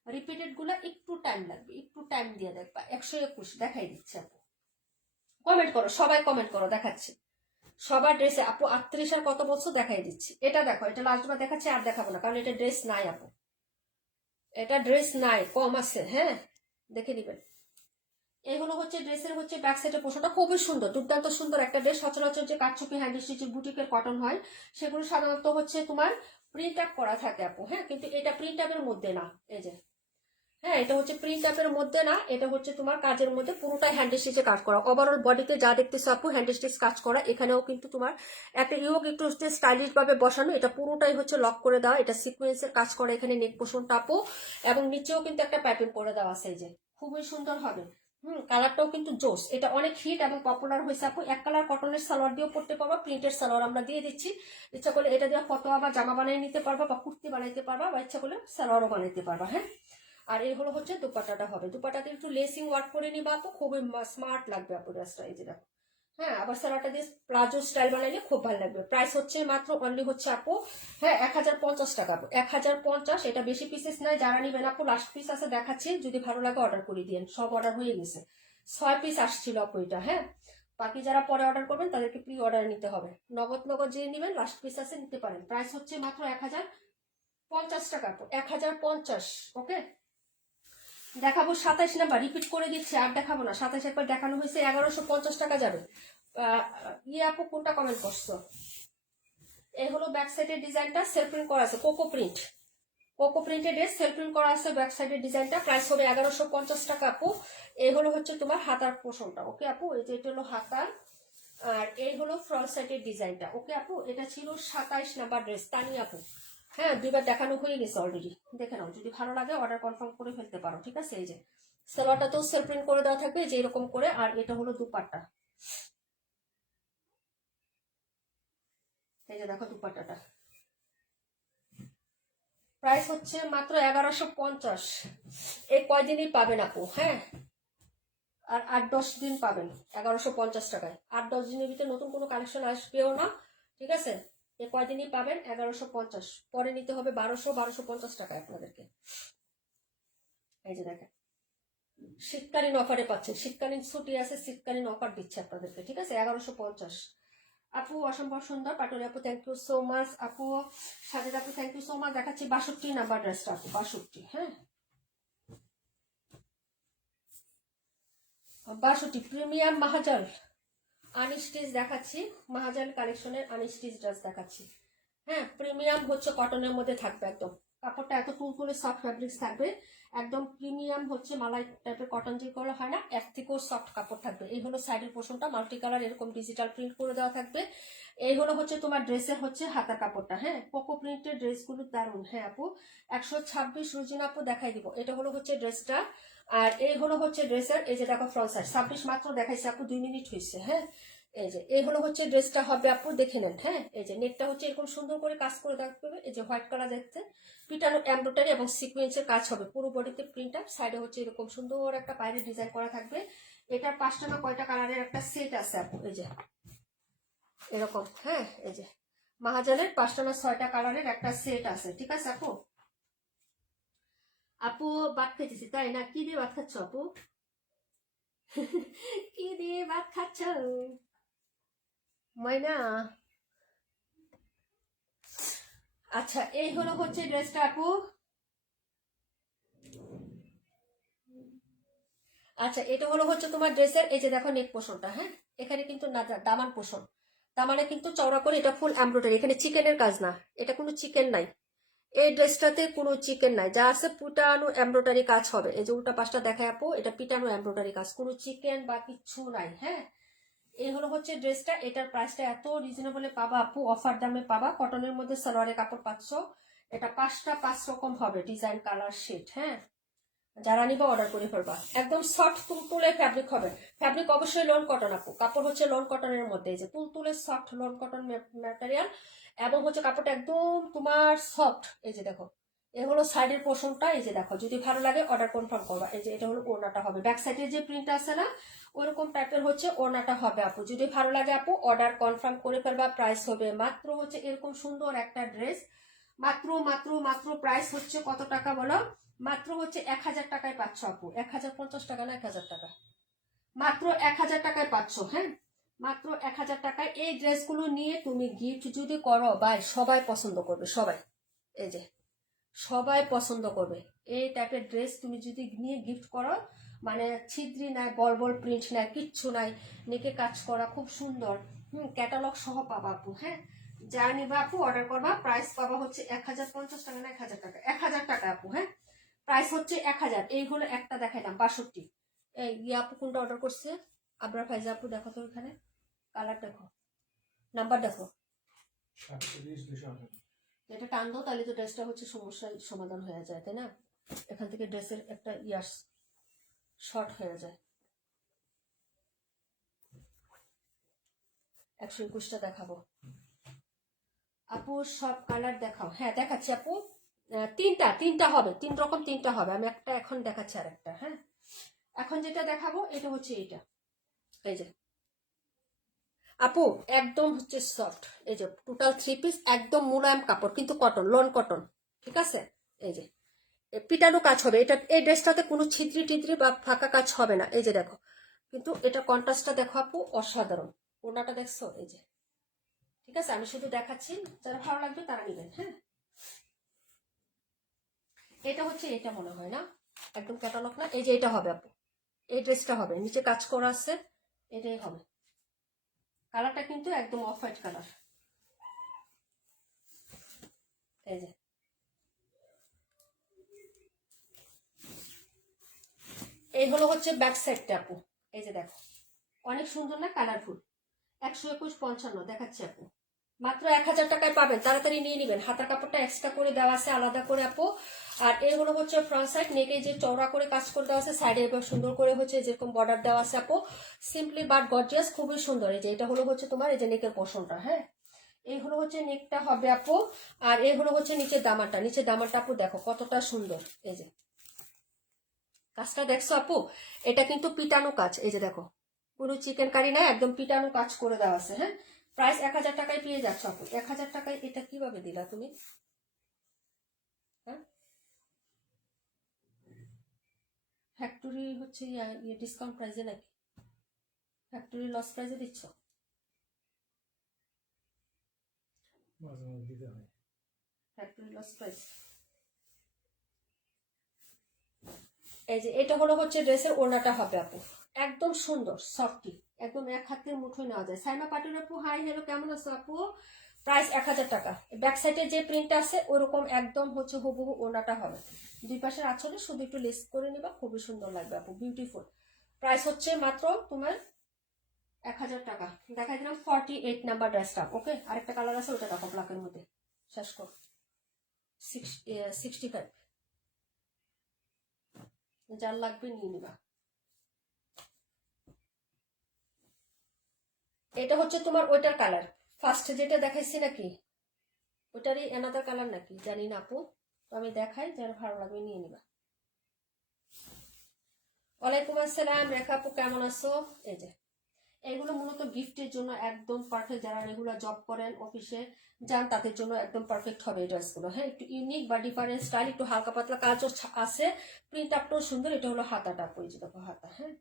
রিপিটেড গুলা একটু টাইম লাগবে, একটু টাইম দিয়ে দেখবা। 121 দেখাই দিচ্ছে আপু, কমেন্ট করো সবাই, কমেন্ট করো, দেখাচ্ছি সবার ড্রেসে আপু। 38 আর কত বলছো দেখাই দিচ্ছি। এটা দেখো, এটা লাস্টবার দেখাচ্ছি, আর দেখাবো না, কারণ এটা ড্রেস নাই আপু, এটা ড্রেস নাই, কম আছে। হ্যাঁ, দেখে নিবেন। এইগুলো হচ্ছে ড্রেসের হচ্ছে ব্যাক সাইডের পোশাকটা খুবই সুন্দর, দুর্দান্ত সুন্দর একটা ড্রেস। সচরাচর যে কাটছুপি হ্যান্ড স্টিচ বুটিকের কটন হয়, সেগুলো সাধারণত হচ্ছে তোমার প্রিন্ট আপ করা থাকে আপু। হ্যাঁ, কিন্তু এটা প্রিন্ট আপের মধ্যে না। এই যে হ্যাঁ, এটা হচ্ছে প্রিন্ট আপের মধ্যে না, এটা হচ্ছে তোমার কাজের মধ্যে পুরোটাই হ্যান্ড স্টিচে কাজ করা। ওভারঅল বডিতে যা দেখতেছো আপু হ্যান্ড স্টিচ কাজ করা। এখানেও কিন্তু তোমার একটা ইয়োগ একটু স্টাইলিশ ভাবে বসানো, এটা পুরোটাই হচ্ছে লক করে দেওয়া, এটা সিকোয়েন্সের কাজ করা। এখানে নেক পোর্শনটা আপু এবং নিচেও কিন্তু একটা প্যাটার্ন করে দেওয়া আছে, এই যে খুবই সুন্দর হবে। কালারটাও কিন্তু জোস, এটা অনেক হিট এবং পপুলার হয়েছে আপু। এক কালার কটনের সালোয়ার দিয়েও পড়তে পারবা, প্রিন্টের সালোয়ার আমরা দিয়ে দিচ্ছি। ইচ্ছা করলে এটা দিয়ে ফতোয়া বা জামা বানিয়ে নিতে পারবা, বা কুর্তি বানাইতে পারবা, বা ইচ্ছা করলে সালোয়ারও বানাইতে পারবা। হ্যাঁ, আর এই হলো হচ্ছে দুপাট্টাটা হবে, দুপাট্টাতে একটু লেসিং ওয়ার্ক করে নিবা আপু, খুবই স্মার্ট লাগবে আপু ড্রেসটা, এই যে দেখো। হ্যাঁ, আবার সালোয়ারটা দিয়ে প্লাজো স্টাইল বানাইলে খুব ভালো লাগবে। প্রাইস হচ্ছে মাত্র অনলি হচ্ছে আপু, হ্যাঁ, 1050 টাকা আপু, 1050। এটা বেশি পিসেস নাই, যারা নিবেন আপু লাস্ট পিস আছে দেখাচ্ছি, যদি ভালো লাগে অর্ডার করে দিন। সব অর্ডার হয়ে গেছে, 6 পিস আসছিল আপু এটা। হ্যাঁ, বাকি যারা পরে অর্ডার করবেন তাদেরকে প্রি অর্ডার নিতে হবে। নগদ যে নেবেন লাস্ট পিস আছে নিতে পারেন। প্রাইস হচ্ছে মাত্র 1050 টাকা আপু, 1050। ওকে, দেখাবো 27 নাম্বার, রিপিট করে দিচ্ছি, আর দেখাবো না। 27 একবার দেখানো হয়েছে, 1150 টাকা যাবে। ইয়ে আপু কোনটা কমেন্ট করছো? এই হলো ব্যাক সাইডের ডিজাইনটা, সেলফ প্রিন্ট করা আছে, cocoa print, cocoa printed dress, self print করা আছে ব্যাক সাইডের ডিজাইনটা। প্রাইস হবে 1150 টাকা আপু। এই হলো হচ্ছে তোমার হাতার পোর্শনটা। ওকে আপু, এই যে এটা হলো হাতার, আর এই হলো ফ্রন্ট সাইডের ডিজাইনটা। ওকে আপু, এটা ছিল 27 নাম্বার ড্রেস, তানি আপু। হ্যাঁ, দুইবার দেখানো হয়ে গেছে অলরেডি, দেখে নাও, যদি ভালো লাগে অর্ডার কনফার্ম করে ফেলতে পারো। ঠিক আছে, এই যে সালোয়ারটাতেও সেলফ প্রিন্ট করে দেওয়া থাকবে, যে এরকম করে। আর এটা হলো দুপাট্টা, এই যে দেখো দুপাট্টাটা। প্রাইস হচ্ছে মাত্র 1150। এই কয়দিনই পাবেন আপু। হ্যাঁ, আর 8-10 দিন পাবেন 1150 টাকায়। 8-10 দিনের ভিতরে নতুন কোনো কালেকশন আসবেও না। ঠিক আছে, এই কয়দিনই পাবেন 1150, পরে নিতে হবে 1250 টাকায় আপনাদেরকে। এই যে দেখেন, শীতকালীন অফারে পাচ্ছেন, শীতকালীন ছুটি আছে, শীতকালীন অফার দিচ্ছে আপনাদেরকে। ঠিক আছে, 1150 আপু। অসম্ভব সুন্দর পাটুরি আপু, থ্যাংক ইউ সো মাচ আপু। সাজেদ আপু, থ্যাংক ইউ সো মাচ। দেখাচ্ছি 62 নাম্বার ড্রেসটা আপু, 62। হ্যাঁ, 62 প্রিমিয়াম মাহাজাল আনস্টিচ দেখাচ্ছি, মাহাজাল কালেকশনের আনস্টিচ ড্রেস দেখাচ্ছি। হ্যাঁ, প্রিমিয়াম হচ্ছে কটনের মধ্যে থাকবে একদম, কাপড়টা এত তুলতুলে সফট ফ্যাব্রিক্স থাকবে, একদম প্রিমিয়াম হচ্ছে মালাই টাইপের কটন যেগুলো হয় না, এর থেকেও সফট কাপড় থাকবে। এই হলো সাইডের পোর্শনটা, মাল্টি কালার এরকম ডিজিটাল প্রিন্ট করে দেওয়া থাকবে। এই হলো হচ্ছে তোমার ড্রেসের হচ্ছে হাতার কাপড়টা। হ্যাঁ, কোকো প্রিন্টের ড্রেসগুলো দারুন। হ্যাঁ আপু, 126 রুজিনা আপু দেখাই দিব। এটা হলো হচ্ছে ড্রেসটা, আর এই হলো হচ্ছে ড্রেসের, এই যে দেখো ফ্রন্ট সাইড 26 মাত্র দেখাইছে আপু, 2 মিনিট হয়েছে। হ্যাঁ, এই যে এই হলো হচ্ছে ড্রেসটা হবে আপু, দেখে নেন। হ্যাঁ, এই যে নেকটা হচ্ছে এরকম সুন্দর করে কাজ করে রাখতে হবে, এই যে হোয়াইট কালার দেখতে, পিটানো এমব্রয়ডারি এবং সিকোয়েন্সের কাজ হবে পুরো বডিতে। প্রিন্ট আপ সাইডে হচ্ছে এরকম সুন্দর একটা বাইরে ডিজাইন করা থাকবে। এটার 5টা না কয়টা কালারের একটা সেট আছে আপু, এই যে এরকম। হ্যাঁ, এই যে মাহাজানের 5টা না 6টা কালারের একটা সেট আছে। ঠিক আছে আপু। আপু ভাত খাইতেছি, তাই না? কি দিয়ে ভাত খাচ্ছ আপু? কি দিয়ে ভাত খাচ্ছ ময়না? আচ্ছা, এই হলো হচ্ছে ড্রেসটা আপু। আচ্ছা, এটা হলো হচ্ছে তোমার ড্রেসের, এই যে দেখো নেক পোর্শনটা। হ্যাঁ, এখানে কিন্তু না দামান পোর্শন, দামানে কিন্তু চওড়া করে, এটা ফুল এমব্রয়ডারি, এখানে চিকেনের কাজ না, এটা কোনো চিকেন নাই। এই ড্রেসটাতে কোনো চিকেন নাই, যা আছে পিটানো এমব্রয়ডারি কাজ হবে। এই যে উল্টা পাশটা দেখায় আপু, এটা পিটানো এমব্রয়ডারি কাজ, কোনো চিকেন বা কিচ্ছু নাই। হ্যাঁ, এই হলো হচ্ছে ড্রেসটা। এটার প্রাইসটা এত রিজনেবলে পাবা আপু, অফার দামে পাবা। কটনের মধ্যে সালোয়ারের কাপড় পাচ্ছ। এটা 5টা 5 রকম হবে ডিজাইন, কালার, শেড। হ্যাঁ, যারা নিবা অর্ডার করে ফেলবা। একদম সফট তুলতুলে ফ্যাব্রিক হবে, ফ্যাব্রিক অবশ্যই লন কটন আপু, কাপড় হচ্ছে লন কটনের মধ্যে, এই যে তুলতুলে সফট লন কটন ম্যাটেরিয়াল, এবং হচ্ছে কাপড়টা একদম তোমার সফট। এই যে দেখো, এ হলো সাইডের পোর্শনটা, এই যে দেখো, যদি ভালো লাগে অর্ডার কনফার্ম করবা। এই যে এটা হলো ওড়নাটা হবে, ব্যাক সাইডের যে প্রিন্ট আছে না ওইরকম টাইপের হচ্ছে ওড়নাটা হবে আপু। যদি ভালো লাগে আপু অর্ডার কনফার্ম করে ফেলবা। প্রাইস হবে মাত্র হচ্ছে এরকম সুন্দর একটা ড্রেস, মাত্র মাত্র মাত্র প্রাইস হচ্ছে কত টাকা বলো? মাত্র হচ্ছে 1000 টাকায় পাচ্ছ আপু, 1050 টাকা না, 1000 টাকা, মাত্র 1000 টাকায় পাচ্ছ। হ্যাঁ, মাত্র 1000 টাকায় এই ড্রেসগুলো নিয়ে তুমি গিফট যদি করো ভাই, সবাই পছন্দ করবে, সবাই। এই যে সবাই পছন্দ করবে এই টাইপের ড্রেস তুমি যদি নিয়ে গিফট করো, মানে ছিদ্রি নাই, বল বল প্রিন্ট নাই, কিচ্ছু নাই, নেকে কাজ করা খুব সুন্দর। ক্যাটালগ সহ পাবা আপু। হ্যাঁ, যা নিবা আপু অর্ডার করবা, প্রাইস পাবা হচ্ছে 1050 টাকা না 1000 টাকা, 1000 টাকা আপু। হ্যাঁ, প্রাইস হচ্ছে 1000। এই হলো একটা দেখাইলাম 62। এই আপু কোনটা অর্ডার করছে? আবরার ফাইজা আপু দেখো তো এখানে কালার দেখো, নাম্বার দেখো। এটা টান দাও তাহলে তো ড্রেসটা হচ্ছে সমস্যার সমাধান হয়ে যায়, তাই না? এখান থেকে ড্রেসের একটা ইয়ার্স শর্ট হয়ে যায়। 121টা দেখাবো আপু, সব কালার দেখাও। হ্যাঁ দেখাচ্ছি আপু, তিনটা হবে, 3 রকম 3টা হবে। আমি একটা এখন দেখাচ্ছি আর একটা। হ্যাঁ এখন যেটা দেখাবো এটা হচ্ছে এইটা, এই যে আপু একদম হচ্ছে সফট, এই যে টোটাল 3 পিস, একদম মোলায়েম কাপড় কিন্তু কটন, লন কটন, ঠিক আছে? এই যে পিটানো কাজ হবে এটা, এই ড্রেসটাতে কোনো ছিদ্রি টিদ্রি বা ফাঁকা কাজ হবে না। এই যে দেখো, কিন্তু এটা কন্ট্রাস্টটা দেখো আপু, অসাধারণ। ওনাটা দেখছো? এই যে ঠিক আছে, আমি শুধু দেখাচ্ছি, যারা ভালো লাগবে তারা নেবেন। হ্যাঁ এটা হচ্ছে, এটা মনে হয় না একদম ক্যাটালগ না। এই যে এটা হবে আপু, এই ড্রেসটা হবে, নিচে কাজ করা আছে, এটাই হবে। কালারটা কিন্তু একদম অফ হোয়াইট কালার। এই যে এই হলো হচ্ছে ব্যাক সাইডটা আপু, এই যে দেখো অনেক সুন্দর না, কালারফুল। 121.55 দেখাচ্ছি আপু, মাত্র 1000 টাকায় পাবেন, তাড়াতাড়ি নিয়ে নেবেন। হাতার কাপড়টা এক্সট্রা করে দেওয়া আছে আলাদা করে আপু। আর এগুলো হচ্ছে ফ্রন্ট সাইড নেকে যে চওড়া করে কাজ করে দেওয়া আছে, সাইডে এবার সুন্দর করে হচ্ছে যেরকম বর্ডার দেওয়া আছে আপু, সিম্পলি বাট গর্জিয়াস, খুবই সুন্দর। এই যে এটা হলো হচ্ছে তোমার এই যে নেকের পোর্শনটা। হ্যাঁ এই হলো হচ্ছে নেকটা হবে আপু, আর এই হলো হচ্ছে নিচের দামানটা। নিচের দামানটা আপু দেখো কতটা সুন্দর, এই যে কাজটা দেখছো আপু, এটা কিন্তু পিটানো কাজ। এই যে দেখো পুরো চিকেন কারি না, একদম পিটানো কাজ করে দেওয়া আছে। হ্যাঁ প্রাইস 1000 টাকায় পেয়ে যাচ্ছ আপু। 1000 টাকায় এটা কিভাবে দিলা তুমি? হ্যাঁ ফ্যাক্টরি হচ্ছে ডিসকাউন্ট প্রাইসে নাকি? ফ্যাক্টরি লস প্রাইসে দিচ্ছ? Factory loss price. এই যে এটা হলো হচ্ছে ড্রেসের ওড়নাটা হবে আপু, একদম সুন্দর সফটি, একদম এক হাতের মুঠোয় নেওয়া যায়। সাইমা পাটুর আপু হাই, হ্যালো কেমন আছো আপু? প্রাইস 1000 টাকা। ব্যাক সাইডে যে প্রিন্টটা আছে ওরকম একদম হচ্ছে হুবহু ওড়নাটা হবে। দুই পাশের আঁচলে শুধু একটু লেস করে নিবা, খুবই সুন্দর লাগবে আপু, বিউটিফুল। প্রাইস হচ্ছে মাত্র তোমার 1000 টাকা। দেখাই দিলাম 48 নাম্বার ড্রেসটা। ওকে আরেকটা কালার আছে, ওটা দেখো ব্ল্যাকের মধ্যে। শেষ কর 65, যার লাগবে নিয়ে নিবা। এটা হচ্ছে তোমার ওইটার কালার, ফার্স্ট যেটা দেখাইছি নাকি ওটারই এনাদার কালার নাকি জানি না আপু, তো আমি দেখাই, যার ভালো লাগবে নিয়ে নিবা। ওয়ালাইকুম আসসালাম রেখা আপু কেমন আছো? এই যে এগুলো মূলত গিফটের জন্য একদম পারফেক্ট, যারা রেগুলার জব করেন অফিসে যান তাদের জন্য একদম পারফেক্ট হবে এই ড্রেসগুলো। হ্যাঁ একটু ইউনিক বা ডিফারেন্ট স্টাইল, একটু হালকা পাতলা কাজও আছে, প্রিন্ট আপটাও সুন্দর। এটা হলো হাতাটা, ওই যে দেখো হাতা। হ্যাঁ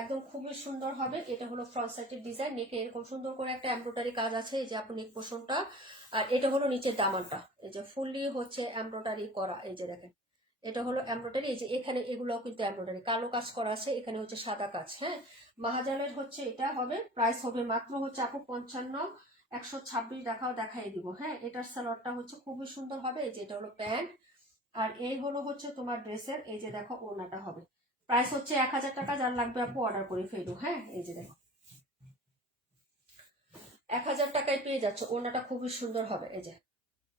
একদম খুবই সুন্দর হবে। এটা হলো ফ্রন্ট সাইডের ডিজাইন, নেকে এরকম সুন্দর করে একটা এমব্রয়ডারি কাজ আছে, এই যে আপনি নেক পোর্শনটা। আর এটা হলো নিচের দামানটা, এই যে ফুললি হচ্ছে এমব্রয়ডারি করা। এই যে দেখেন এটা হলো এমব্রয়ডারি, এই যে এখানে এগুলোও কিন্তু এমব্রয়ডারি কালো কাজ করা আছে, এখানে হচ্ছে সাদা কাজ। হ্যাঁ মাহাজানের হচ্ছে এটা হবে, প্রাইস হবে মাত্র হচ্ছে আপু 55, 126 টাকাও দেখাই দিব। হ্যাঁ এটার সালোয়ারটা হচ্ছে খুবই সুন্দর হবে। এই যে এটা হলো প্যান্ট, আর এই হলো হচ্ছে তোমার ড্রেসের এই যে দেখো ওড়নাটা হবে। প্রাইস হচ্ছে 1000 টাকা, যার লাগবে আপু অর্ডার করে ফেলু। হ্যাঁ এই যে দেখো 1000 টাকায় পেয়ে যাচ্ছে, ওড়নাটা খুবই সুন্দর হবে। এই যে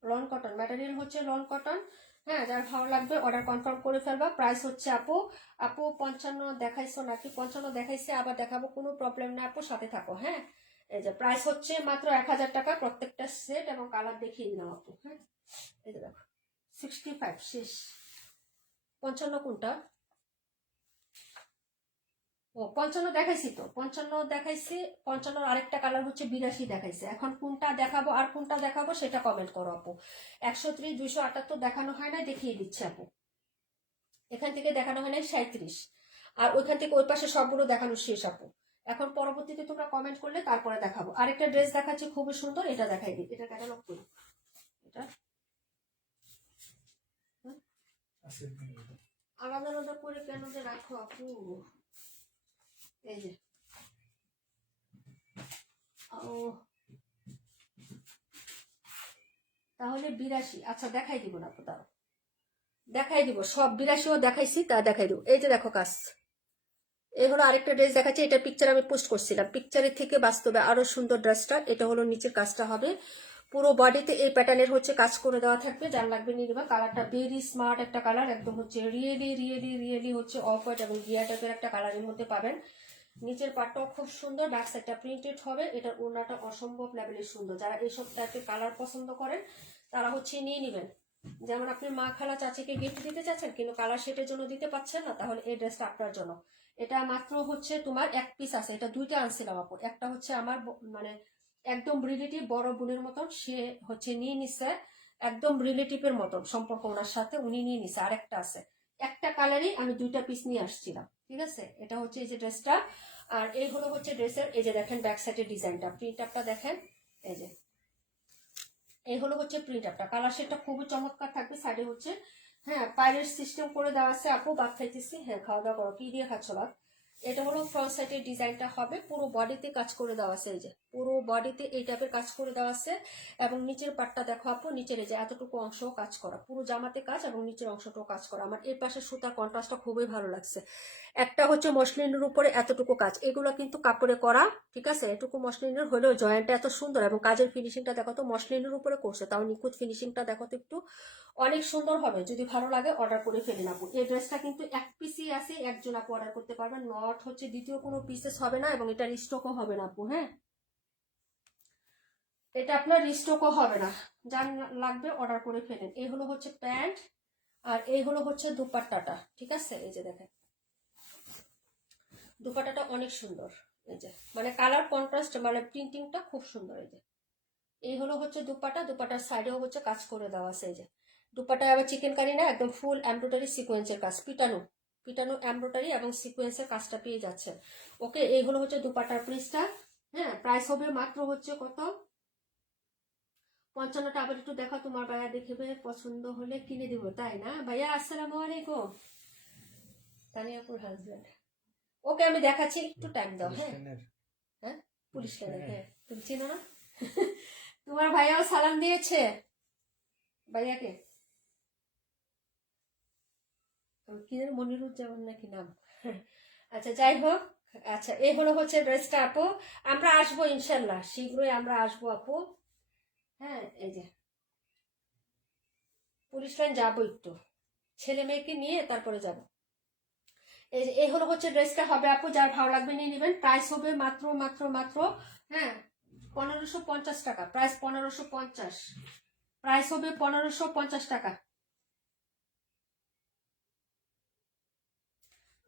লন কটন ম্যাটেরিয়াল হচ্ছে লন কটন। হ্যাঁ যার ভালো লাগবে অর্ডার কনফার্ম করে ফেলবা। প্রাইস হচ্ছে আপু, আপু 55 দেখাইছো নাকি? 55 দেখাইছে, আবার দেখাবো, কোনো প্রবলেম না আপু, সাথে থাকো। হ্যাঁ এই যে প্রাইস হচ্ছে মাত্র 1000 টাকা, প্রত্যেকটা সেট এবং কালার দেখিয়ে দিলাম আপু। হ্যাঁ এই যে দেখো 65 শেষ। 55 কোনটা? ও 55 দেখাইছি তো, 55 দেখাইছি। 55 আরেকটা কালার হচ্ছে 82 দেখাইছে। এখন কোনটা দেখাবো আর কোনটা দেখাবো সেটা কমেন্ট করো আপু। 130, 278 দেখানো হয় না, দেখিয়ে দিচ্ছে আপু। এখান থেকে দেখানো হয় না 37, আর ওইখান থেকে ওই পাশে সবগুলো দেখানো শেষ আপু। এখন পরবর্তীতে তোমরা কমেন্ট করলে তারপরে দেখাবো। আরেকটা ড্রেস দেখাচ্ছি খুবই সুন্দর, এটা দেখাই দিই। এটা ক্যাটালগ করি, এটা আলাদা আলাদা করে কেন যে রাখো আপু? এই যে ও তাহলে 82, আচ্ছা দেখাই দিব না আপু, তাও দেখাই দিব, সব 82ও দেখাইছি, তা দেখাই দিব। এই যে দেখো কাজ, এই হলো আরেকটা ড্রেস দেখাচ্ছি, এটা পিকচার আমি পোস্ট করছিলাম, পিকচারের থেকে বাস্তবে আরো সুন্দর ড্রেসটা। এটা হলো নিচের কাজটা হবে, পুরো বডিতে এই প্যাটার্নের হচ্ছে কাজ করে দেওয়া থাকবে। যার লাগবে নিয়ে নেবা। কালারটা ভেরি স্মার্ট একটা কালার, একদম হচ্ছে রিয়েলি রিয়েলি রিয়েলি হচ্ছে অফ হোয়াইট এবং গিয়া টাইপের একটা কালারের মধ্যে পাবেন। নিচের পাটটাও খুব সুন্দর, ব্যাক সাইডটা প্রিন্টেড হবে। এটার ওড়নাটা অসম্ভব লেভেলের সুন্দর। যারা এইসব টাইপের কালার পছন্দ করেন তারা হচ্ছে নিয়ে নেবেন। যেমন আপনি মা খালা চাচিকে গিফট দিতে চাচ্ছেন কিন্তু কালার শেডের জন্য দিতে পারছেন না, তাহলে এই ড্রেসটা আপনার জন্য। এটা মাত্র হচ্ছে তোমার এক পিস আছে, এটা দুইটা আনছিলাম আপু। একটা হচ্ছে আমার মানে একদম রিলেটিভ বড় বোনের মতন, সে হচ্ছে নিয়ে নিছে, একদম রিলেটিভের মতন সম্পর্ক ওনার সাথে, উনি নিয়ে নিছে। আরেকটা আছে, একটা কালারই আমি দুইটা পিস নিয়ে আসছিলাম, ঠিক আছে। এটা হচ্ছে এই যে ড্রেসটা, আর এই হলো হচ্ছে ড্রেসের, এই যে দেখেন ব্যাক সাইডের ডিজাইনটা, প্রিন্ট আপটা দেখেন, এই যে এই হলো হচ্ছে প্রিন্ট আপটা। কালার শেডটা খুবই চমৎকার থাকবে। সাইডে হচ্ছে হ্যাঁ পাইরেট সিস্টেম করে দেওয়া আছে। আপু ভাত খাইতেছি, হ্যাঁ খাওয়া দাওয়া করো, কি দিয়ে খাচ্ছ ভাত? এটা হলো ফ্রন্ট সাইডের ডিজাইনটা হবে, পুরো বডিতে কাজ করে দেওয়া আছে। এই যে পুরো বডিতে এই টাইপের কাজ করে দেওয়া আছে, এবং নিচের পাটটা দেখো আপু, নিচের এই যে এতটুকু অংশ কাজ করা, পুরো জামাতে কাজ এবং নিচের অংশটাও কাজ করা। আমার এই পাশে সুতার কন্ট্রাস্টটা খুবই ভালো লাগছে। একটা হচ্ছে মসলিনের উপরে এতটুকু কাজ, এগুলো কিন্তু কাপড়ে করা, ঠিক আছে। এটুকু মসলিনের হলেও জয়েন্টটা এত সুন্দর এবং কাজের ফিনিশিংটা দেখো তো, মসলিনের উপরে করছে তাও নিখুঁত ফিনিশিংটা দেখো তো একটু, অনেক সুন্দর হবে। যদি ভালো লাগে অর্ডার করে ফেলেন আপু। এই ড্রেসটা কিন্তু এক পিসই আছে, একজন আপু অর্ডার করতে পারবেন, নট হচ্ছে দ্বিতীয় কোনো পিসেস হবে না, এবং এটা রিস্টকও হবে না আপু। হ্যাঁ, এটা আপনার রিস্টকও হবে না, যার লাগবে অর্ডার করে ফেলেন। এই হলো হচ্ছে প্যান্ট, আর এই হলো হচ্ছে দুপাট্টাটা, ঠিক আছে। এই যে দেখেন দুপাট্টাটা অনেক সুন্দর, এই যে মানে কালার কন্ট্রাস্ট মানে প্রিন্টিংটা খুব সুন্দর। এই যে এই হলো হচ্ছে দুপাটা, দুপাটার সাইডেও হচ্ছে কাজ করে দেওয়া আছে। এই যে দুপাটায় আবার চিকেন কারি না, একদম ফুল এমব্রয়ডারি সিকোয়েন্সের কাজ, পিটানো পিটানো এমব্রয়ডারি এবং সিকোয়েন্সের কাজটা পেয়ে যাচ্ছে। ওকে, এই হলো হচ্ছে দুপাটার প্রাইসটা। হ্যাঁ, প্রাইস হবে মাত্র হচ্ছে কত, 55টা। আবার একটু দেখো, তোমার ভাইয়া দেখবে, পছন্দ হলে কিনে দিব, তাই না ভাইয়া? আসসালামু আলাইকুম, তানিয়াপুর হাজবেন্ড। ওকে আমি দেখাচ্ছি, একটু টাইম দাও। হ্যাঁ হ্যাঁ, পুলিশ লাইনে, হ্যাঁ তুমি চিনো না? তোমার ভাইয়াও সালাম দিয়েছে ভাইয়াকে, কি যেন মনিরুজ্জামান নাকি নাম। আচ্ছা যাই হোক, আচ্ছা এই হলো হচ্ছে ড্রেসটা আপু। আমরা আসবো ইনশাল্লাহ, শীঘ্রই আমরা আসবো আপু। হ্যাঁ, এই যে পুলিশ লাইন যাবো, একটু ছেলে মেয়েকে নিয়ে তারপরে যাব। এই যে এই হলো হচ্ছে ড্রেসটা হবে আপু, যার ভালো লাগবে নিয়ে নেবেন। প্রাইস হবে মাত্র মাত্র মাত্র হ্যাঁ 1550 টাকা, প্রাইস 1550, প্রাইস হবে 1550 টাকা।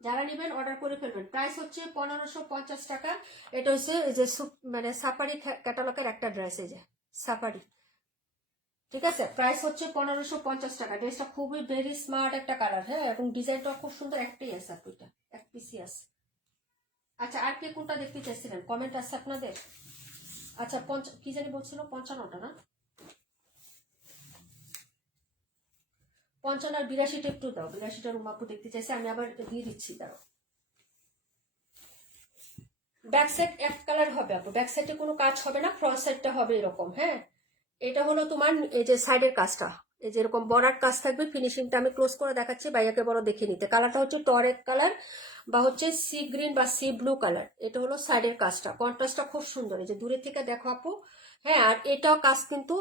যারা নেবেন অর্ডার করে ফেলবেন। প্রাইস হচ্ছে 1550 টাকা। এটা হচ্ছে যে মানে সাফারি ক্যাটালগের একটা ড্রেস, এই যে সাফারি, ঠিক আছে। প্রাইস হচ্ছে 1550 টাকা। ড্রেসটা খুবই ভেরি স্মার্ট একটা কালার, হ্যাঁ, এবং ডিজাইনটা খুব সুন্দর। একটাই আছে আপনার, এক পিসি আছে। আচ্ছা, আর কে কোনটা দেখতে চাইছিলেন? কমেন্ট আছে আপনাদের? আচ্ছা কি জানি বলছিল, 55টা না, 55 আর 82টা একটু দাও। 82টা রুমাপু দেখতে চাইছে, আমি আবার দিয়ে দিচ্ছি, দাও। ব্যাক সাইড এক কালার হবে আপু, ব্যাক সাইডে কোনো কাজ হবে না, ফ্রন্ট সাইডটা হবে এরকম। হ্যাঁ, এটা হলো তোমার এই যে সাইডের কাজটা, এই যে এরকম বর্ডার কাজ থাকবে। ফিনিশিংটা আমি ক্লোজ করে দেখাচ্ছি, ভাইয়াকে বড় দেখে নিতে। কালারটা হচ্ছে টরেক কালার বা হচ্ছে সি গ্রিন বা সি ব্লু কালার। এটা হলো সাইডের কাজটা, কন্ট্রাস্টটা খুব সুন্দর। এই যে দূরে থেকে দেখো আপু। হ্যাঁ, আর এটাও কাজ কিন্তু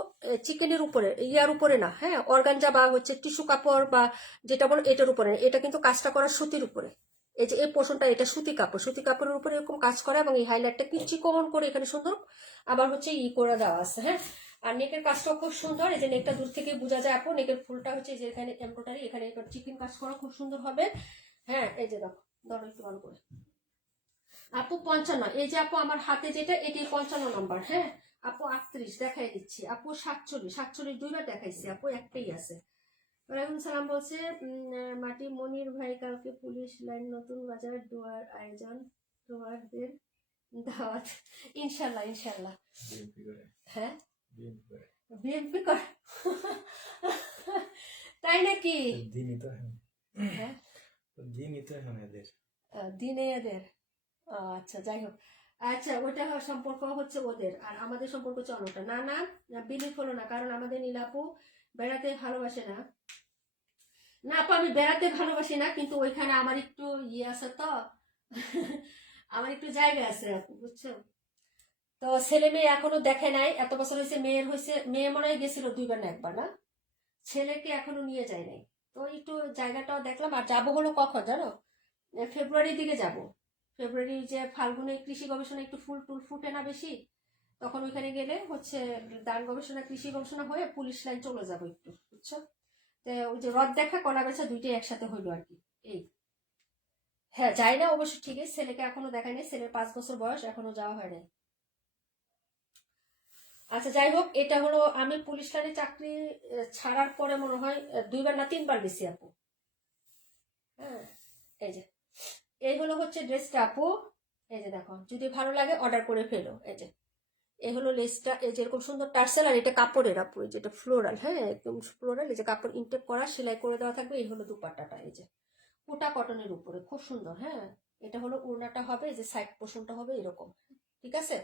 চিকেনের উপরে, ইয়ার উপরে না, হ্যাঁ, অর্গানজা বা হচ্ছে টিস্যু কাপড় বা যেটা বলো এটার উপরে, এটা কিন্তু কাজটা করা সুতির উপরে। এই যে এই পোর্শনটা, এটা সুতি কাপড়, সুতি কাপড়ের উপরে এরকম কাজ করা, এবং এই হাইলাইটটা কি চিকন করে এখানে সুন্দর আবার হচ্ছে করে দেওয়া আছে। হ্যাঁ, আর নেকের কাজটাও খুব সুন্দর। এই যে নেকটা দূর থেকে বোঝা যায় আপু। নেকের ফুলটা হচ্ছে যে এখানে এমব্রয়ডারি, এখানে চিকেন কাজ করা খুব সুন্দর হবে। হ্যাঁ, এই যে দেখো, ধরো একটু ভালো করে আপু। 55, এই যে আপু আমার হাতে যেটা, এটি 55 নম্বর। হ্যাঁ আপু, 38 দেখাই দিচ্ছি আপু। 47, 47 দুইবার দেখাইছি আপু, একটাই আছে। ওয়ালাইকুম সালাম বলছে মাটি মনির ভাই, কালকে পুলিশ লাইন নতুন বাজার দোয়ার আয়োজন, তোমাদের দাওয়াত। ইনশাল্লাহ ইনশাল্লাহ। হ্যাঁ, বিএনপি করে, তাই নাকি? দিনই তো হ্যাঁ, দিনই তো এখন এদের দিনে এদের। আচ্ছা যাই হোক, আচ্ছা ওটা সম্পর্ক হচ্ছে ওদের, আর আমাদের সম্পর্ক হচ্ছে অন্যটা। না না, বিলিভ হলো না, কারণ আমাদের নীলাপু বেড়াতে ভালোবাসে না। না আপু, আমি বেড়াতে ভালোবাসি না, কিন্তু ওইখানে আমার একটু ইয়ে আছে তো, আমার একটু জায়গা আছে আপু, বুঝছো? তো ছেলে মেয়ে এখনো দেখে নাই, এত বছর হয়েছে, মেয়ের হয়েছে, মেয়ে মনে হয় গেছিল 2বার না 1বার, না ছেলেকে এখনো নিয়ে যায় নাই। তো একটু জায়গাটাও দেখলাম। আর যাবো হলো কখন জানো, ফেব্রুয়ারির দিকে যাব। ফেব্রুয়ারি যে ফাল্গুনে কৃষি গবেষণা একটু ফুল টুল ফুটে না বেশি, তখন ওইখানে গেলে হচ্ছে ধান গবেষণা কৃষি গবেষণা হয়ে পুলিশ লাইন চলে যাবো একটু, বুঝছো? তো ওই যে রথ দেখা কলা বেচা দুইটাই একসাথে হইলো আর কি। এই, হ্যাঁ যাই না অবশ্য ঠিকই, ছেলেকে এখনো দেখাই নাই, ছেলের 5 বছর বয়স, এখনো যাওয়া হয় নাই। আচ্ছা যাই হোক, এটা হলো আমি পুলিশ লাইনে চাকরি ছাড়ার পরে মনে হয় 2বার না 3বার গেছি আপু। হ্যাঁ, এই যে এই হলো হচ্ছে ড্রেসটা আপু। এই যে দেখো, যদি ভালো লাগে অর্ডার করে ফেলো। এই যে এই হলো লেসটা, এই যে এরকম সুন্দর টার্সেল, আর এটা কাপড়ের আপু, এই যেটা ফ্লোরাল, হ্যাঁ একদম ফ্লোরাল, এই যে কাপড় ইনটেক করা, সেলাই করে দেওয়া থাকবে। এই হলো দুপাট্টাটা, এই যে কোটা কটনের উপরে, খুব সুন্দর। হ্যাঁ, এটা হলো ওড়নাটা হবে, এই যে সাইড পোর্শনটা হবে এরকম। ঠিক আছে,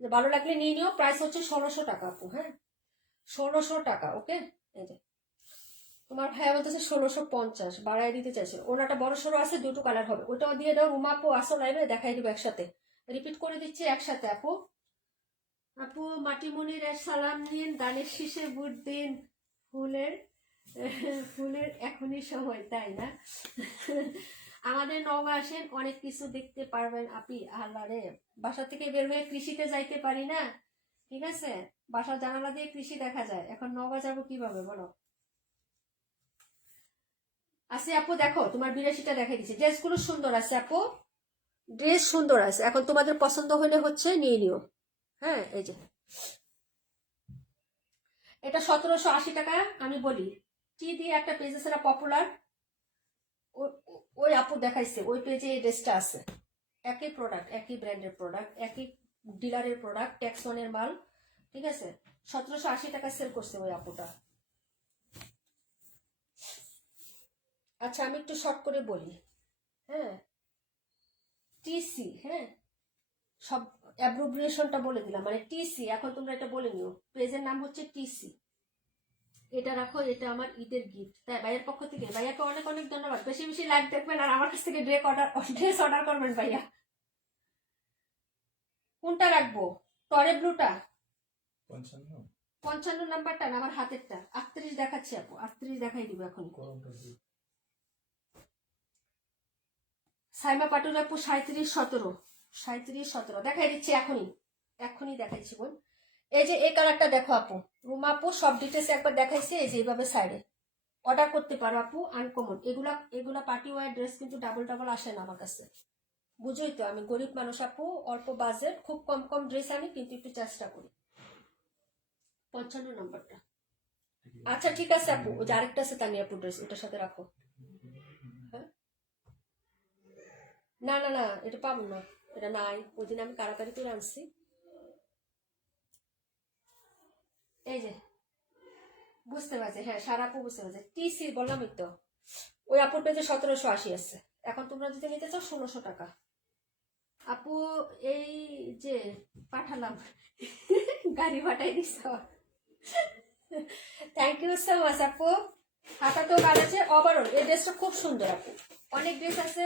যে ভালো লাগলে নিয়ে নিও। প্রাইস হচ্ছে 1600 টাকা আপু। হ্যাঁ, 1600 টাকা। ওকে, এই যে তোমার ভাইয়া বলতেছে 1650, বাড়ায় দিতে চাইছে। ওনাটা বড় সড়ো আছে, দুটো কালার হবে, ওটাও দিয়ে দাও। রুমা আপু আসো লাইভে, দেখাই দিব একসাথে, রিপিট করে দিচ্ছি একসাথে আপু। আপু মাটিমণির এক সালাম নিন, দানের শীষে বুট দিন, ফুলের ফুলের এখনই সময়, তাই না? আমাদের নওগাঁ আসেন, অনেক কিছু দেখতে পারবেন আপি। আল্লাহ রে, বাসা থেকে বের হয়ে কৃষিতে যাইতে পারি না, ঠিক আছে? বাসার জানালা দিয়ে কৃষি দেখা যায়, এখন নওগাঁ যাবো কিভাবে বলো? আছে আপু, দেখো তোমার 82টা দেখাই দিচ্ছি, ড্রেসগুলো সুন্দর আছে আপু, ড্রেস সুন্দর আছে। এখন তোমাদের পছন্দ হলে হচ্ছে নিয়ে নিও। হ্যাঁ, এই যে এটা 1780 টাকা। আমি বলি, টি দিয়ে একটা পেজ আছে না পপুলার, ওই আপু দেখাইছে, ওই পেজে এই ড্রেসটা আছে। একই প্রোডাক্ট, একই ব্র্যান্ডের প্রোডাক্ট, একই ডিলারের প্রোডাক্ট, ট্যাক্সনের মাল, ঠিক আছে? 1780 টাকা সেল করছে ওই আপুটা। আচ্ছা আমি একটু শর্ট করে বলি। হ্যাঁ, টিসি, হ্যাঁ সব অ্যাব্রিভিয়েশনটা বলে দিলাম, মানে টিসি। এখন তোমরা এটা বলে নিও, পেজের নাম হচ্ছে টিসি। এটা রাখো, এটা আমার ঈদের গিফট, তাই ভাইয়ের পক্ষ থেকে। ভাইয়াকে অনেক অনেক ধন্যবাদ। বেশি বেশি লাইক দেখবেন, আর আমার কাছ থেকে ড্রেস অর্ডার করবেন ভাইয়া। কোনটা রাখবো, টরে ব্লুটা? 55 55 নাম্বারটা না, আমার হাতেরটা। 38 দেখাচ্ছি আপু, 38 দেখাই দিব এখন। কোনটা কি? সাইমা পাটুর আপু 37 17 দেখাই দিচ্ছি এখনই, এখনই দেখাইছি বোন। এই যে এই কালারটা দেখো আপু, রুমা আপু সব ডিটেলস একবার দেখাইছে। এই যে এইভাবে সাইডে অর্ডার করতে পারো আপু, আনকমন। এগুলা এগুলা পার্টি ওয়ার ড্রেস কিন্তু ডাবল ডাবল আসে না আমার কাছে, বুঝোই তো আমি গরিব মানুষ আপু, অল্প বাজেট, খুব কম কম ড্রেস আনি, কিন্তু একটু চেষ্টা করি। 55 নাম্বারটা। আচ্ছা ঠিক আছে আপু, ওই যে আরেকটা আছে তানি আপু ড্রেস, ওটার সাথে রাখো। হ্যাঁ, না না না, এটা পাবো না, এটা নাই, ওই দিন আমি কারাকারি করে আনছি। এই যে বুঝতে পারছি, হ্যাঁ সারা আপু বুঝতে পারছি, টিসি বললামই তো। ওই আপুর পেজে 1780 আছে। এখন তোমরা যদি নিতে চাও 1600 টাকা আপু। এই যে পাঠালাম, গাড়ি পাঠাই দিস। থ্যাংক ইউ সো মাচ আপু। হাতাতেও কাজ আছে, ওভারঅল এই ড্রেসটা খুব সুন্দর আপু। অনেক ড্রেস আছে,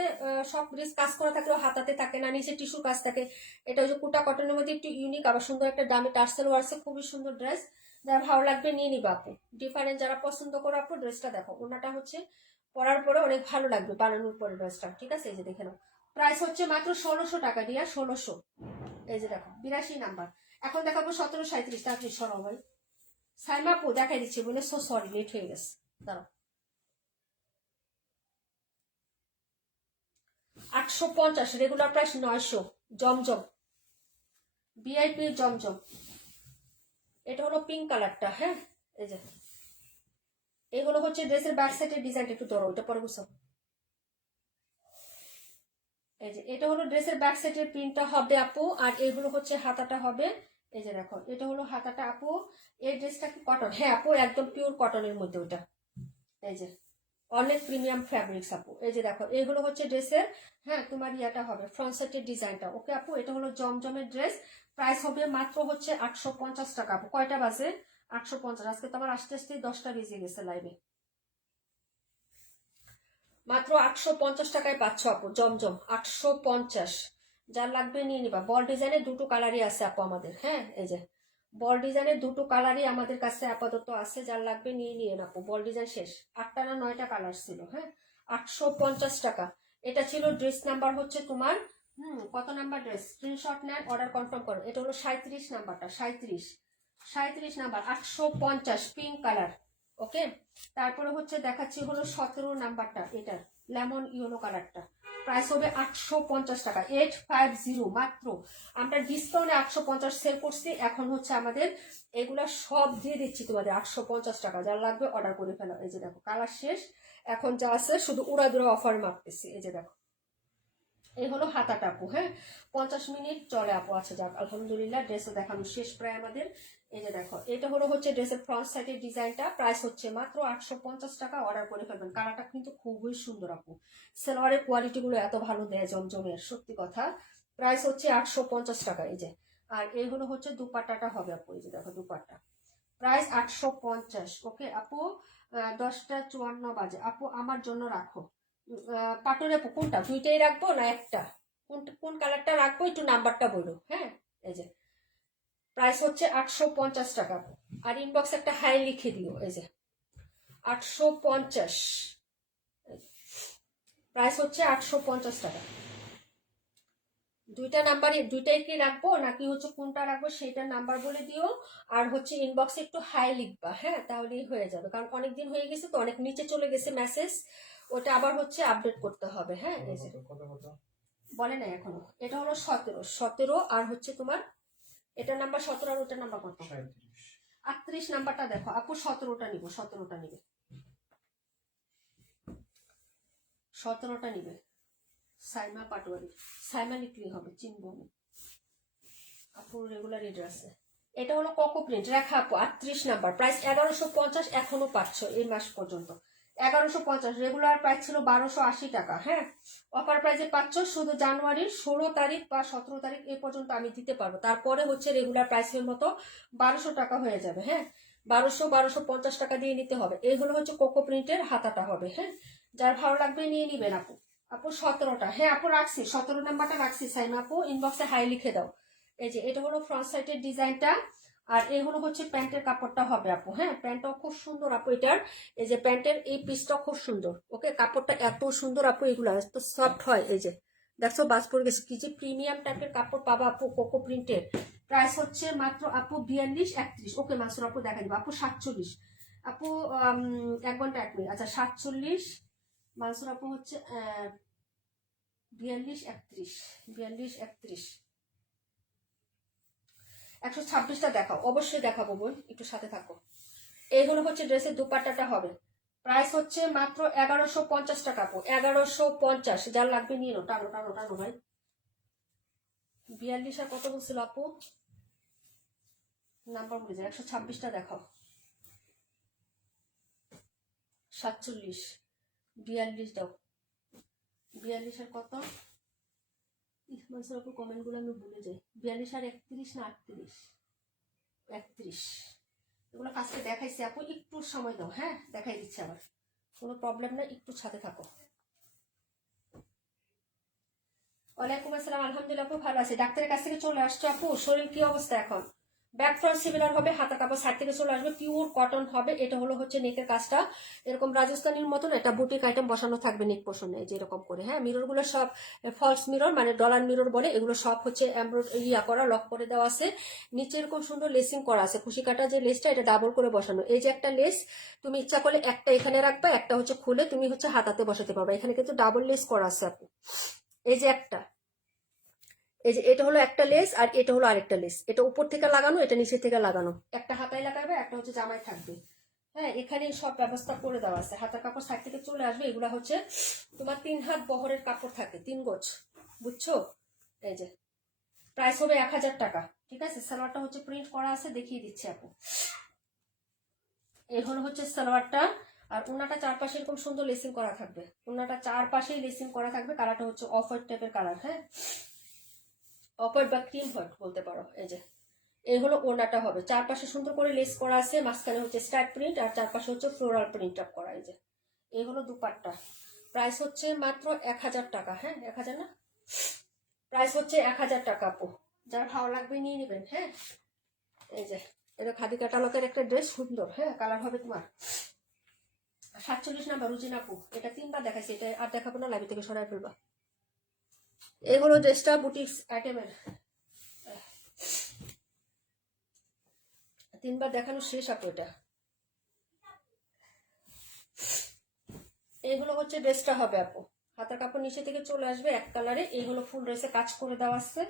সব ড্রেস কাজ করা থাকলেও হাতাতে থাকে না, নিচে টিস্যুর কাজ থাকে। এটা ওই যে কুটা কটনের মধ্যে একটু ইউনিক, আবার সুন্দর একটা দামি টার্সেল আছে, খুবই সুন্দর ড্রেস। যারা ভালো লাগবে নিয়ে নিবা আপু, ডিফারেন্ট যারা পছন্দ করো আপু। ড্রেসটা দেখো, ওনাটা হচ্ছে পরার পরে অনেক ভালো লাগবে, বানানোর পরে ড্রেসটা, ঠিক আছে? এই যে দেখে নাও, প্রাইস হচ্ছে মাত্র 1600 টাকা দিয়া, 1600। এই যে দেখো 82 নাম্বার। এখন দেখাবো 1737, তাড়াতাড়ি সরাও ভাই। সাইমা আপু দেখাই দিচ্ছি বলে, সো সরি লেট হয়ে গেছে, দাঁড়াও। 850, রেগুলার প্রাইস 900। জমজম, ভিআইপি জমজম। এটা হলো পিঙ্ক কালারটা। হ্যাঁ, এই যে এগুলো হচ্ছে ড্রেসের ব্যাক সাইডের ডিজাইন, একটু ধরো, এটা পরে বুঝো। এই যে এটা হলো ড্রেসের ব্যাক সাইডের প্রিন্টটা হবে আপু, আর এগুলো হচ্ছে হাতাটা হবে। এই যে দেখো, এটা হলো হাতাটা আপু। এই ড্রেসটা কি কটন? হ্যাঁ আপু, একদম পিওর কটনের মধ্যে ওটা। এই যে অনেক প্রিমিয়াম ফ্যাব্রিক্স আপু। এই যে দেখো, এগুলো হচ্ছে ড্রেসের, হ্যাঁ তোমার ইয়াটা হবে ফ্রন্ট সাইডের ডিজাইনটা। ওকে আপু, এটা হলো জমজমের ড্রেস। প্রাইস হবে মাত্র হচ্ছে 850 টাকা আপু। কয়টা বাজে? 850। আজকে তো আমার আসতে আসতে 10টা বেজে গেছে লাইভে। মাত্র 850 টাকায় পাচ্ছ আপু, জমজম 850। যার লাগবে নিয়ে নিবা। বল ডিজাইনের দুটো কালারই আছে আপু আমাদের, হ্যাঁ এই যে বল ডিজাইনের দুটো কালারই আমাদের কাছে আপাতত আছে, যার লাগবে নিয়ে নিয়ে আপু। বল ডিজাইন শেষ, 8টা না 9টা কালার ছিল, হ্যাঁ 850 টাকা। এটা ছিল ড্রেস নাম্বার হচ্ছে তোমার কত নাম্বার ড্রেস, স্ক্রিনশট নেন, অর্ডার কনফার্ম করো। এটা হলো 37 নাম্বারটা, 37 নাম্বার, 850 পিঙ্ক কালার। ওকে, তারপরে হচ্ছে দেখাচ্ছি হলো 17 নাম্বারটা, এটা লেমন ইয়েলো কালারটা। প্রাইস হবে 850 টাকা, 850 মাত্র। আমরা ডিসকাউন্টে 850 সেল করছি, এখন হচ্ছে আমাদের এগুলা সব দিয়ে দিচ্ছি তোমাদের 850 টাকা। যার লাগবে অর্ডার করে ফেলো। এই যে দেখো কালার শেষ, এখন যা আছে শুধু উড়াদুরা অফার মারতেছি। এই যে দেখো, এই হলো হাতাটা আপু, হ্যাঁ 50 মিনিট চলে আপু। আচ্ছা যাক, আলহামদুলিল্লাহ ড্রেসও দেখানো শেষ প্রায় আমাদের। এই যে দেখো, এটা হচ্ছে ড্রেসের ফ্রন্ট সাইডের ডিজাইনটা। প্রাইস হচ্ছে মাত্র 850 টাকা, অর্ডার করে ফেলবেন। কালারটা কিন্তু খুবই সুন্দর আপু, সালোয়ারের কোয়ালিটি গুলো এত ভালো দেয় জমজমের, সত্যি কথা। প্রাইস হচ্ছে 850 টাকা। এই যে, আর এই হচ্ছে দুপাট্টাটা হবে আপু। এই যে দেখো দুপাট্টা, প্রাইস 850। ওকে আপু, 10টা 54 বাজে আপু, আমার জন্য রাখো। পাটুরে আপু কোনটা, দুইটাই রাখবো না একটা, কোন কালারটা রাখবো একটু নাম্বারটা বলো, হ্যাঁ। এই যে প্রাইস হচ্ছে 850 টাকা, আর ইনবক্স একটা হাই লিখে দিও। এই যে 850, প্রাইস হচ্ছে 850 টাকা। দুইটা নাম্বারই, দুইটাই কি রাখবো নাকি হচ্ছে কোনটা রাখবো সেটা নাম্বার বলে দিও। আর হচ্ছে ইনবক্সে একটু হাই লিখবা, হ্যাঁ তাহলেই হয়ে যাবে, কারণ অনেকদিন হয়ে গেছে তো, অনেক নিচে চলে গেছে মেসেজ, ওটা আবার হচ্ছে আপডেট করতে হবে, হ্যাঁ। এই যে বলে না এখনো, এটা হলো 17 আর হচ্ছে তোমার এটা নাম্বার 17, আর ওটার নাম্বার কত, 38 নাম্বারটা দেখো আপু। 17টা নিব, 17টা নিবে, 17টা নিবে। সাইমা পাটোয়ারি, সাইমা লিখলেই হবে, চিনবো আমি আপু, রেগুলার এড্রেস আছে। এটা হলো কোকো প্রিন্ট, রেখা আপু 38 নাম্বার, প্রাইস 1150, এখনো পাচ্ছ এই মাস পর্যন্ত 1150। রেগুলার প্রাইস ছিল 1280 টাকা, হ্যাঁ অফার প্রাইসে পাচ্ছ। শুধু জানুয়ারির 16 তারিখ বা 17 তারিখ এ পর্যন্ত আমি দিতে পারবো, তারপরে হচ্ছে রেগুলার প্রাইসের মতো 1200 টাকা হয়ে যাবে, হ্যাঁ 1250 টাকা দিয়ে নিতে হবে। এই হচ্ছে কোকো প্রিন্টের হাতাটা হবে, হ্যাঁ যার ভালো লাগবে নিয়ে নিবেন আপু। আপু 17টা, হ্যাঁ আপু রাখছি, 17 নাম্বারটা রাখছি। সাইমা আপু ইনবক্সে হাই লিখে দাও। এই যে এটা হলো ফ্রন্ট সাইডের ডিজাইনটা, আর এই হচ্ছে প্যান্টের কাপড়টা হবে আপু, হ্যাঁ প্যান্টটাও খুব সুন্দর আপু এটার। এই যে প্যান্টের এই পিসটা খুব সুন্দর, ওকে কাপড়টা এত সুন্দর আপু, এগুলো এত সফট হয়। এই যে দেখছো বাস পরে গেছে, কি যে প্রিমিয়াম টাইপের কাপড় পাবা আপু কোকো প্রিন্টের। প্রাইস হচ্ছে মাত্র আপু 42-31। ওকে মাসুর আপু দেখা দিবা আপু 47 আপু, 1 ঘন্টা 1 মিনিট। আচ্ছা 47 মানসুর আপু হচ্ছে 42-31, 42-31, 126টা দেখাও, অবশ্যই দেখাবো বোন, একটু সাথে থাকো। এই হচ্ছে ড্রেসের দুপাট্টাটা হবে। প্রাইস হচ্ছে মাত্র 1150 টাকা আপু, 1150। যার লাগবে নিয়ে নাও, টানো টানো টানো ভাই। 42 আর কত বলছিল আপু, নাম্বার বলে যায়, 126টা দেখাও। 47, 42 দাও, 42 আর কত, কমেন্ট গুলো আমি ভুলে যাই। 42 আর 31 না 38, 31। এগুলো ফার্স্টে দেখাইছি আপু, একটু সময় দাও, হ্যাঁ দেখাই দিচ্ছি আবার, কোনো প্রবলেম না, একটু সাথে থাকো। ওয়ালাইকুম আসসালাম, আলহামদুলিল্লাহ আপু ভালো আছি। ডাক্তারের কাছ থেকে চলে আসছো আপু, শরীর কি অবস্থা এখন? ব্যাক ফ্রন্ট সিমিলার হবে, হাতা কাপড় সাইড থেকে চলে আসবে, পিওর কটন হবে। এটা হচ্ছে নেকের কাজটা এরকম রাজস্থানীর মতন একটা বুটিক আইটেম বসানো থাকবে নেক পোর্শনে, যেরকম করে, হ্যাঁ মিরর গুলো সব ফলস মিরর, মানে ডলার মিরর বলে এগুলো, সব হচ্ছে ইয়া করা, লক করে দেওয়া আছে। নিচে এরকম সুন্দর লেসিং করা আছে, খুশি কাটা যে লেসটা, এটা ডাবল করে বসানো। এই যে একটা লেস, তুমি ইচ্ছা করলে একটা এখানে রাখবা, একটা হচ্ছে খুলে তুমি হচ্ছে হাতাতে বসাতে পারবে। এখানে কিন্তু ডাবল লেস করা আছে আপু। এই যে একটা, এই যে এটা হলো একটা লেস, আর এটা হলো আরেকটা লেস, এটা উপর থেকে লাগানো, এটা নিচে থেকে লাগানো। একটা হাতায় লাগাবে, একটা হচ্ছে জামায় থাকবে, হ্যাঁ এখানে সব ব্যবস্থা করে দেওয়া আছে। হাতার কাপড় সাইড থেকে চলে আসবে। এগুলা হচ্ছে তোমার 3 হাত বহরের কাপড় থাকে, 3 গজ, বুঝছো। এই যে প্রাইস হবে 1000 টাকা, ঠিক আছে। সালোয়ারটা হচ্ছে প্রিন্ট করা আছে, দেখিয়ে দিচ্ছি আপু। এই হচ্ছে সালোয়ারটা, আর ওনাটা চারপাশে এরকম সুন্দর লেসিং করা থাকবে, ওনাটা চারপাশেই লেসিং করা থাকবে। কালারটা হচ্ছে অফ হোয়াইট টাইপের কালার, হ্যাঁ অফার বা ক্রিম হোয়াইট বলতে পারো। এই যে এই হলো ওড়নাটা হবে, চারপাশে সুন্দর করে লেস করা আছে, মাঝখানে হচ্ছে স্ট্রাইপ প্রিন্ট, আর চারপাশে হচ্ছে ফ্লোরাল প্রিন্ট আপ করা। এই যে এই হলো দুপাট্টা, প্রাইস হচ্ছে মাত্র 1000 টাকা। হ্যাঁ 1000 না, প্রাইস হচ্ছে 1000 টাকা আপু। যার ভালো লাগবে নিয়ে নেবেন। হ্যাঁ এই যে এটা খাদি কাটালকের একটা ড্রেস, সুন্দর। হ্যাঁ কালার হবে তোমার 47 নাম্বার রুজিন আপু। এটা 3বার দেখাইছি, এটা আর দেখাবো না, লাইভ থেকে সরাই ফেলবা। এই হলো ড্রেসটা বুটিক্স আইটেমের, 3বার দেখানো শেষ আপু। এটা এই হলো হচ্ছে ড্রেসটা হবে আপু। হাতার কাপড় নিচে থেকে চলে আসবে এক কালারে। এই হলো ফুল ড্রেসে কাজ করে দেওয়া আছে।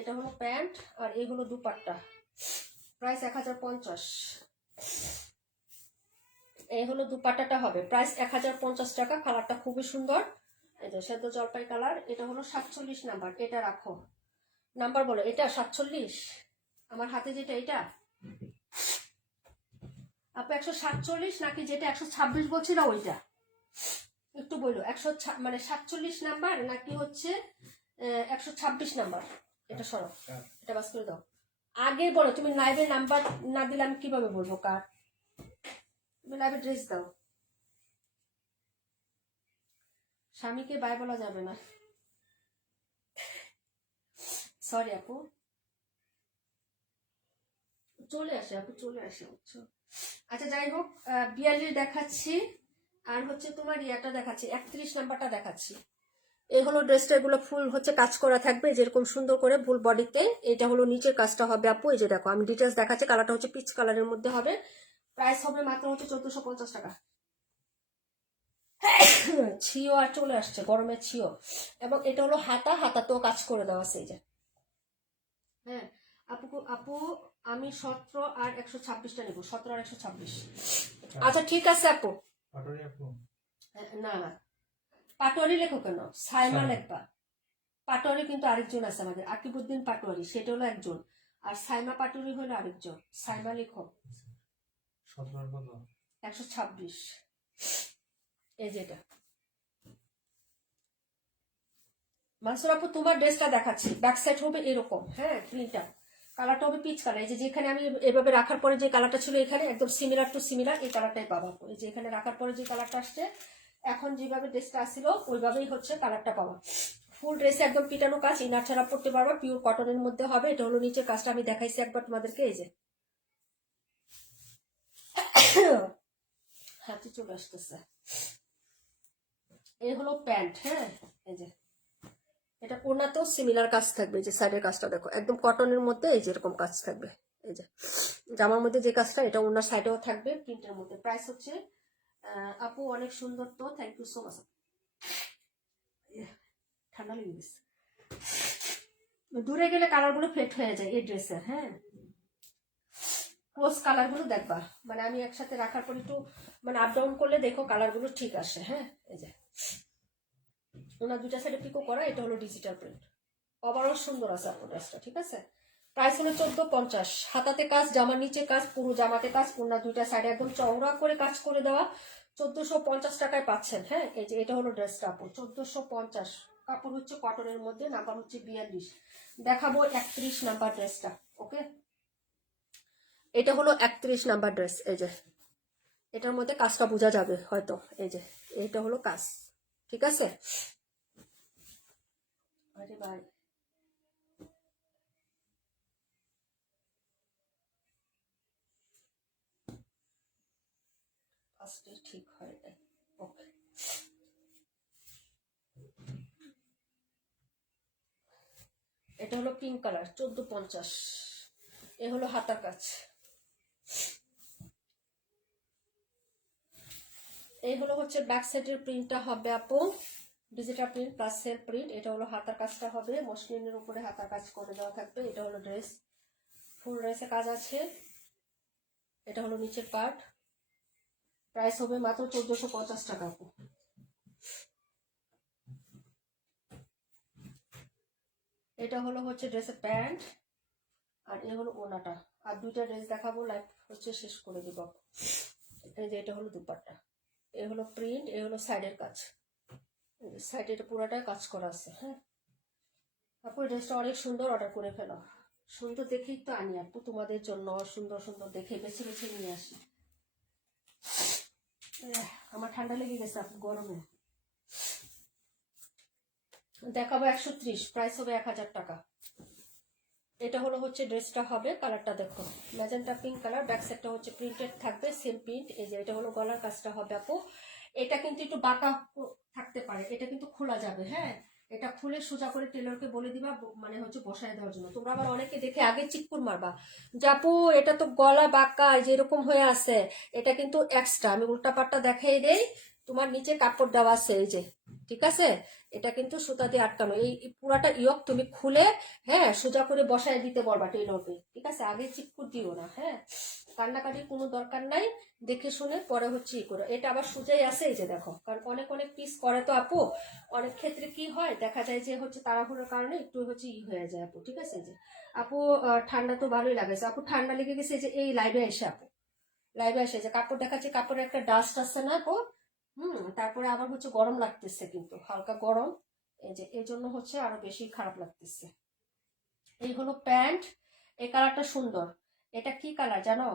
এটা হলো প্যান্ট আর এই হলো দুপাট্টা। প্রাইস 1050। এই হলো দুপাট্টাটা হবে, প্রাইস 1050 টাকা। কালারটা খুবই সুন্দর, এই যে সেদ্ধ জলপাই কালার। এটা হলো 47 নাম্বার। এটা রাখো, নাম্বার বলো। এটা 47 আমার হাতে যেটা, এটা আপু 147 নাকি যেটা 126 বলছি না ওইটা একটু বললো। 100 মানে 47 নাম্বার নাকি হচ্ছে 126 নাম্বার? এটা সরো, এটা বাস করে দাও। আগে বলো, তুমি লাইভে নাম্বার না দিলে আমি কিভাবে বলবো কার? তুমি লাইভে ড্রেস দাও। স্বামীকে বাই বলা যাবে না, সরি আপু। চলে আসে আপু, চলে আসে বুঝছো। আচ্ছা যাই হোক, 42 দেখাচ্ছি আর হচ্ছে তোমার ইয়াটা দেখাচ্ছি, 31 নাম্বারটা দেখাচ্ছি। এই হলো ড্রেসটা, এগুলো ফুল হচ্ছে কাজ করা থাকবে যেরকম সুন্দর করে ফুল বডিতে। এটা হলো নিচের কাজটা হবে আপু। এই যে দেখো আমি ডিটেলস দেখাচ্ছি, কালারটা হচ্ছে পিচ কালারের মধ্যে হবে। প্রাইস হবে মাত্র হচ্ছে 1450 টাকা। ছিও আর চলে আসছে, গরমের ছিও। এবং এটা হলো হাতা, হাতাতেও কাজ করে দেওয়া আছে এই যে। হ্যাঁ আপু, আপু আমি 17 আর 126টা নেবো, 17 আর 126। আচ্ছা ঠিক আছে আপু। না না, পাটোয়ারি লেখো কেন? সাইমা লেখবা। পাটোয়ারি কিন্তু আরেকজন আছে আমাদের, আকিবউদ্দিন পাটোয়ারি, সেটা হলো একজন। আর সাইমা পাটোয়ারি হলো আরেকজন। সাইমা লেখো 126। এই যেটা মানসুর আপু, তোমার ড্রেসটা দেখাচ্ছি। ব্যাক সাইড হবে এরকম। হ্যাঁ প্রিন্টটা, কালারটা হবে পিচ কালার। এই যে যেখানে আমি এভাবে রাখার পরে যে কালারটা ছিল এখানে একদম সিমিলার টু সিমিলার এই কালারটাই পাবো। এই যে এখানে রাখার পরে যে কালারটা আসছে, এখন যেভাবে ড্রেসটা আসছিল ওইভাবেই হচ্ছে কালারটা পাওয়া। ফুল ড্রেসে একদম পিটানো কাজ, ইনার ছাড়া পড়তে পারবা, পিওর কটনের মধ্যে হবে। এটা হলো নিচের কাজটা, আমি দেখাইছি একবার তোমাদেরকে। এই যে হাতে চলে আসতেছে। এই হলো প্যান্ট। হ্যাঁ এই যে এটা ওনাতেও সিমিলার কাজ থাকবে। এই যে সাইডের কাজটা দেখো, একদম কটনের মধ্যে এই যে এরকম কাজ থাকবে। এই যে জামার মধ্যে যে কাজটা, এটা ওনার সাইডেও থাকবে প্রিন্টের মধ্যে। প্রাইস হচ্ছে আপু অনেক সুন্দর তো, থ্যাংক ইউ সো মাচ। ঠান্ডা লেগে গেছে, দূরে গেলে কালারগুলো ফেড হয়ে যায় এই ড্রেসের। হ্যাঁ ক্লোজ কালারগুলো দেখবা, মানে আমি একসাথে রাখার পর একটু মানে আপ ডাউন করলে দেখো কালারগুলো ঠিক আসে। হ্যাঁ এই যে ওনার দুটা সাইডে পিকো করা, এটা হলো ডিজিটাল প্রিন্ট। ওভারঅল সুন্দর আছে আপনার ড্রেসটা, ঠিক আছে। প্রাইস হলো 1450। হাতাতে কাজ, জামার নিচে কাজ, পুরো জামাতে কাজ, ওনার দুইটা সাইডে একদম চওড়া করে কাজ করে দেওয়া। 1450 টাকায় পাচ্ছেন। হ্যাঁ এই যে এটা হলো ড্রেসটা আপু, 1450। কাপড় হচ্ছে কটনের মধ্যে, নাম্বার হচ্ছে 42। দেখাবো 31 নাম্বার ড্রেসটা। ওকে এটা হলো 31 নাম্বার ড্রেস। এই যে এটার মধ্যে কাজটা বোঝা যাবে হয়তো। এই যে এইটা হলো কাজ, ঠিক আছে। আরে ভাই ফার্স্টে ঠিক হয় নাই। ওকে এটা হলো পিঙ্ক কালার, 1450। এ হলো হাতার কাজ। এই হলো হচ্ছে ব্যাক সাইডের প্রিন্টটা হবে আপু, digital print plus self print. এটা হলো হাতার কাজটা হবে, মসলিনের উপরে হাতার কাজ করে দেওয়া থাকবে। এটা হলো ড্রেস, ফুল ড্রেসে কাজ আছে। এটা হলো নিচের পার্ট। প্রাইস হবে মাত্র 1450 টাকা আপু। এটা হলো হচ্ছে ড্রেসের প্যান্ট আর এ হলো ওনাটা। আর দুইটা ড্রেস দেখাবো, লাইভ হচ্ছে শেষ করে দিব। এই যে এটা হলো দুপাট্টা, এ হলো প্রিন্ট, এ হলো সাইডের কাজ। সাইডে এটা পুরাটাই কাজ করা আছে। হ্যাঁ আপু ড্রেসটা অনেক সুন্দর, অর্ডার করে ফেলো। সুন্দর দেখেই তো আনি আপু, তোমাদের জন্য সুন্দর সুন্দর দেখে বেছে বেছে নিয়ে আসি। আমার ঠান্ডা লেগে গেছে আপু গরমে। দেখাবো 130, প্রাইস হবে 1000 টাকা। এটা হলো হচ্ছে ড্রেসটা হবে, কালারটা দেখো ম্যাজেন্টা পিঙ্ক কালার, ব্যাক সাইডটা হচ্ছে প্রিন্টেড থাকবে সেম প্রিন্ট। এই যে এটা হলো গলার কাজটা হবে আপু। এটা কিন্তু একটু বাঁকা থাকতে পারে, এটা কিন্তু খোলা যাবে। হ্যাঁ, এটা খুলে সোজা করে টেলরকে বলে দিবা মানে হচ্ছে বসায় দেওয়ার জন্য। তোমরা আবার অনেকে দেখে আগে চিকুর মারবা যে আপু এটা তো গলা বাঁকা যেরকম হয়ে আছে, এটা কিন্তু এক্সট্রা। আমি উল্টা পাটটা দেখাই দেই, তোমার নিচে কাপড় দেওয়া আছে এই যে, ঠিক আছে। এটা কিন্তু সুতা দিয়ে আটকানো, এই পুরাটা ইয়ক তুমি খুলে হ্যাঁ সোজা করে বসায় দিতে পারবা টেলরকে, ঠিক আছে। আগে চিটকুট দিও না, হ্যাঁ কান্নাকাটির কোনো দরকার নাই, দেখে শুনে পরে হচ্ছে ই করো। এটা আবার সোজাই আছে এই যে দেখো, কারণ অনেক অনেক পিস করে তো আপু, অনেক ক্ষেত্রে কি হয় দেখা যায় যে হচ্ছে তাড়াহুড়োর কারণে একটু হচ্ছে ই হয়ে যায় আপু, ঠিক আছে। যে আপু ঠান্ডা তো ভালোই লাগেছে আপু, ঠান্ডা লেগে গেছে যে এই লাইভে এসে আপু, লাইভে এসে যে কাপড় দেখাচ্ছে, কাপড়ের একটা ডাস্ট আসছে না আপু। তারপরে আবার হচ্ছে গরম লাগতেছে, কিন্তু হালকা গরম, এই যে এই জন্য হচ্ছে আরো বেশি খারাপ লাগতেছে। এই হলো প্যান্ট, এই কালারটা সুন্দর। এটা কি কালার জানো?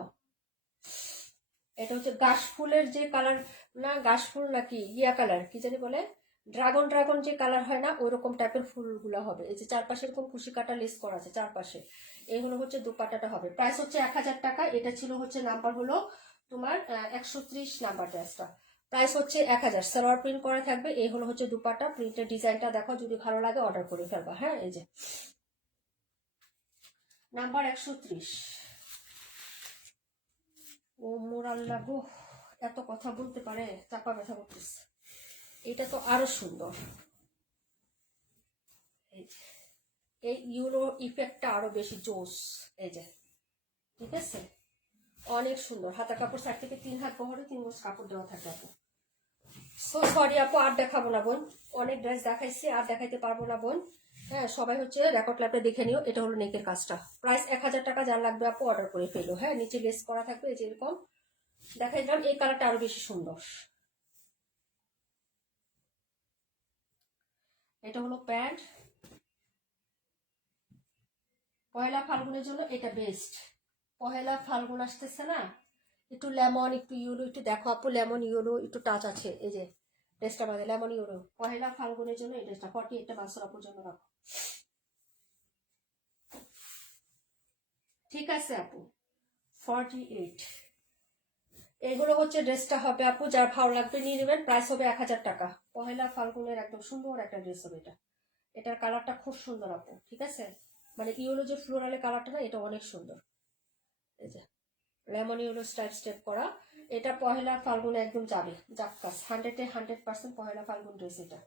এটা হচ্ছে গাছ ফুলের যে কালার, না গাছ ফুল নাকি ইয়া কালার কি জানি বলে, ড্রাগন ড্রাগন যে কালার হয় না, ওই রকম টাইপের ফুলগুলো হবে। এই যে চারপাশে এরকম কুশি কাটা লেস করা আছে চারপাশে। এই হলো হচ্ছে দুপাট্টাটা হবে, প্রাইস হচ্ছে 1000 টাকা। এটা ছিল হচ্ছে নাম্বার হলো তোমার 130 নাম্বার ড্রেসটা, প্রাইস হচ্ছে 1000। সালোয়ার প্রিন্ট করা থাকবে। এই হলো হচ্ছে দুপাট্টা, প্রিন্টের ডিজাইনটা দেখো, যদি ভালো লাগে অর্ডার করে ফেলবা। হ্যাঁ এই যে নাম্বার 130। ও মোর আল্লাহ গো, এত কথা বলতে পারে, চাপা ব্যথা করতেছে। এটা তো আরো সুন্দর, এই ইউরো ইফেক্টটা আরো বেশি জোস। এই যে ঠিক আছে, অনেক সুন্দর। হাতা কাপড় 4 থেকে 3 হাত বহরে 3 গজ কাপড় দেওয়া থাকে আপু। সো সরি আপু, আর দেখাবো না বোন, অনেক ড্রেস দেখাইছি, আর দেখাইতে পারবো না বোন। হ্যাঁ সবাই হচ্ছে রেকর্ড ল্যাপটা দেখে নিও। এটা হলো নেকের কাজটা, প্রাইস 1000 টাকা। যার লাগবে আপু অর্ডার করে ফেলো। হ্যাঁ নিচে লেস করা থাকবে এই যে এরকম দেখাই দিলাম। এই কালারটা আরো বেশি সুন্দর। এটা হলো প্যান্ট, পয়লা ফাল্গুনের জন্য এটা বেস্ট। পহেলা ফাল্গুন আসতেছে না, একটু লেমন একটু ইউরো, একটু দেখো আপু লেমন ইউরো একটু টাচ আছে। এই যে ড্রেসটা বাজে লেমন ইউরো, পহেলা ফাল্গুনের জন্য এই ড্রেসটা 48টা বাসর আপুর জন্য রাখো, ঠিক আছে আপু 48। এগুলো হচ্ছে ড্রেসটা হবে আপু, যার ভালো লাগবে নিয়ে নেবেন। প্রাইস হবে 1000 টাকা। পহেলা ফাল্গুনের একদম সুন্দর একটা ড্রেস হবে এটা। এটার কালারটা খুব সুন্দর আপু, ঠিক আছে। মানে ইউলো যে ফ্লোরালের কালারটা না, এটা অনেক সুন্দর। এই যে লেমন ইউলো স্টাইপ স্টেপ করা, এটা পহেলা ফাল্গুনে একদম যাবে জাক্কাস 100% পহেলা ফাল্গুন ড্রেস এটা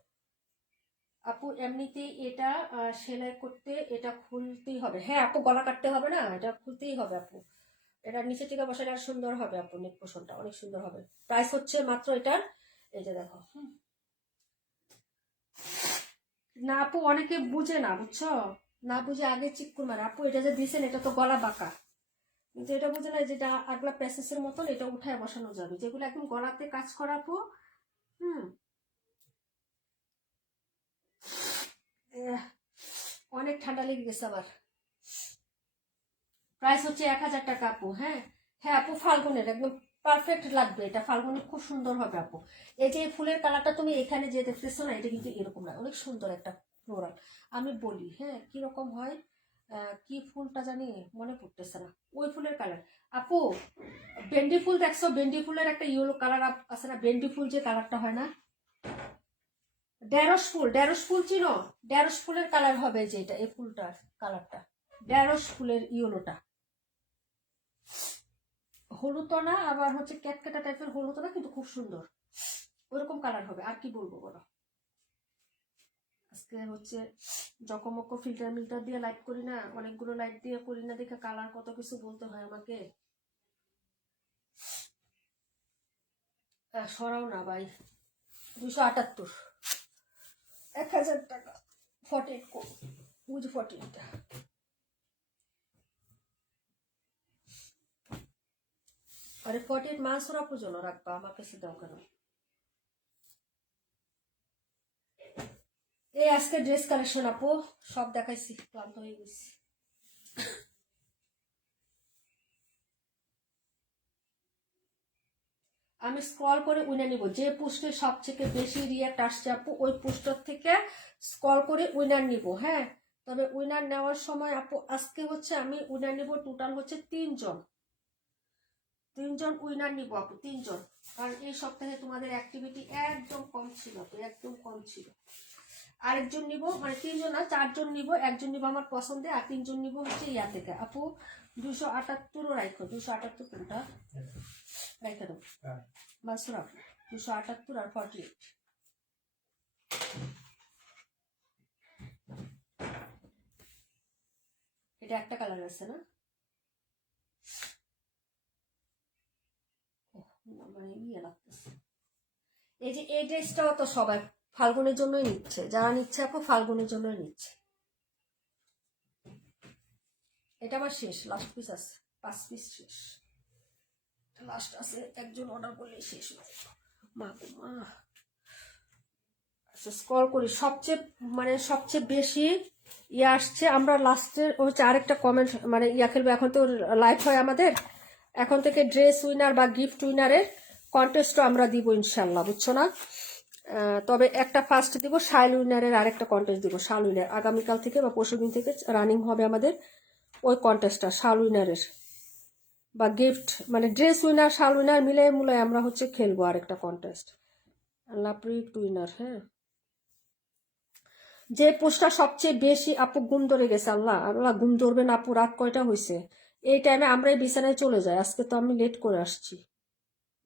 আপু। এমনিতেই এটা সেলাই করতে এটা খুলতেই হবে। হ্যাঁ আপু গলা কাটতে হবে না, এটা খুলতেই হবে আপু। এটা নিচে থেকে বসালে আর সুন্দর হবে আপু, নেক পোষণটা অনেক সুন্দর হবে। প্রাইস হচ্ছে মাত্র এটার, এই যে দেখো না আপু, অনেকে বুঝে না বুঝছো, না বুঝে আগে চিকুর মারে আপু। এটা যে দিয়েছেন এটা তো গলা বাঁকা, কিন্তু এটা বুঝে না যেটা আগলা প্যাসেসের মতন, এটা উঠায় বসানো যাবে। যেগুলো একদম গলাতে কাজ করা আপু, হুম অনেক ঠান্ডা লেগে গেছে আবার। প্রাইস হচ্ছে 1000 টাকা আপু। হ্যাঁ হ্যাঁ আপু, ফাল্গুনের একদম পারফেক্ট লাগবে এটা, ফাল্গুনের খুব সুন্দর হবে আপু। এই যে ফুলের কালারটা তুমি এখানে যে দেখতেছো না, এটা কিন্তু এরকম না, অনেক সুন্দর একটা ফ্লোরাল। আমি বলি হ্যাঁ কিরকম হয়, কি ফুলটা জানি মনে পড়তেছে না, ওই ফুলের কালার আপু। বেন্ডি ফুল দেখছো, বেন্ডি ফুলের একটা ইয়েলো কালার আছে না, বেন্ডি ফুল যে কালারটা হয় না, ঢেঁড়স ফুল, ঢেঁড়স ফুল চিনো, ঢেঁড়স ফুলের কালার হবে যে এটা, এই ফুলটার কালারটা ঢেঁড়স ফুলের ইয়েলোটা, হলুদ না আবার হচ্ছে ক্যাটকেটা টাইপের, হলুদ না কিন্তু খুব সুন্দর, ওরকম কালার হবে। আর কি বলবো বলো, আজকে হচ্ছে জকমক ফিল্টার মিল্টার দিয়ে লাইট করি না, অনেকগুলো লাইট দিয়ে করি না, দেখে কালার কত কিছু বলতে হয় আমাকে। সরাও না ভাই, 278, 1000 টাকা 48 বুঝ 48টা। আরে 48 মাস ওরা পর্যন্ত রাখবা, আমার কাছে দাও কেন। এই আজকে ড্রেস কালেকশন আপু, সব দেখাইছি, ক্লান্ত হয়ে গেছি। আমি স্ক্রল করে উইনা নিব, যে পোস্টে সবথেকে বেশি রিয়াক্ট আসছে আপু ওই পোস্টার থেকে স্ক্রল করে উইনার নিব। হ্যাঁ, তবে উইনার নেওয়ার সময় আপু আজকে হচ্ছে আমি উইনার নিব, টোটাল হচ্ছে 3 জন উইনার নিব আপু, 3 জন। কারণ এই সপ্তাহে তোমাদের অ্যাক্টিভিটি একদম কম ছিল আপু, একদম কম ছিল। আরেকজন নিব, মানে 3 জন না 4 জন নিব, একজন নিব আমার পছন্দে, আর 3 জন নিব হচ্ছে ইয়া থেকে আপু। 278ও রাখো, 278 কোনটা রেখে দাও বাসুর আপু, 278 আর 48। এটা একটা কালার আছে না, মানে ইয়ে লাগতেছে। এই যে এই ড্রেসটাও তো সবাই ফাল্গুনের জন্যই নিচ্ছে, যারা নিচ্ছে আপু ফাল্গুনের জন্যই নিচ্ছে। এটা আমার শেষ, লাস্ট পিস আছে, 5 পিস শেষ, লাস্ট আছে, একজন অর্ডার করলে শেষ হয়ে যাবে। মা গো মা। আচ্ছা স্ক্রল করি, সবচেয়ে বেশি ইয়ে আসছে। আমরা লাস্টের হচ্ছে আরেকটা কমেন্ট মানে ইয়া খেলবো, এখন তো লাইভ হয় আমাদের, এখন থেকে ড্রেস উইনার বা গিফট উইনারের কন্টেস্টও আমরা দিব ইনশাল্লাহ, বুঝছো না। তবে একটা ফার্স্ট দিব, শাল উইনারের আরেকটা কন্টেস্ট দিব, শাল উইনার আগামীকাল থেকে বা পরশুদিন থেকে রানিং হবে আমাদের ওই কন্টেস্টটা, শাল উইনারের বা গিফট মানে ড্রেস উইনার শাল উইনার মিলে আমরা হচ্ছে খেলবো আরেকটা কন্টেস্ট, লাপ্রিক উইনার। হ্যাঁ, যে পোস্টটা সবচেয়ে বেশি আপু ঘুম ধরে গেছে, আল্লাহ আল্লাহ ঘুম ধরবেন আপু, রাত কয়টা হয়েছে এই টাইমে আমরাই বিছানায় চলে যাই, আজকে তো আমি লেট করে আসছি,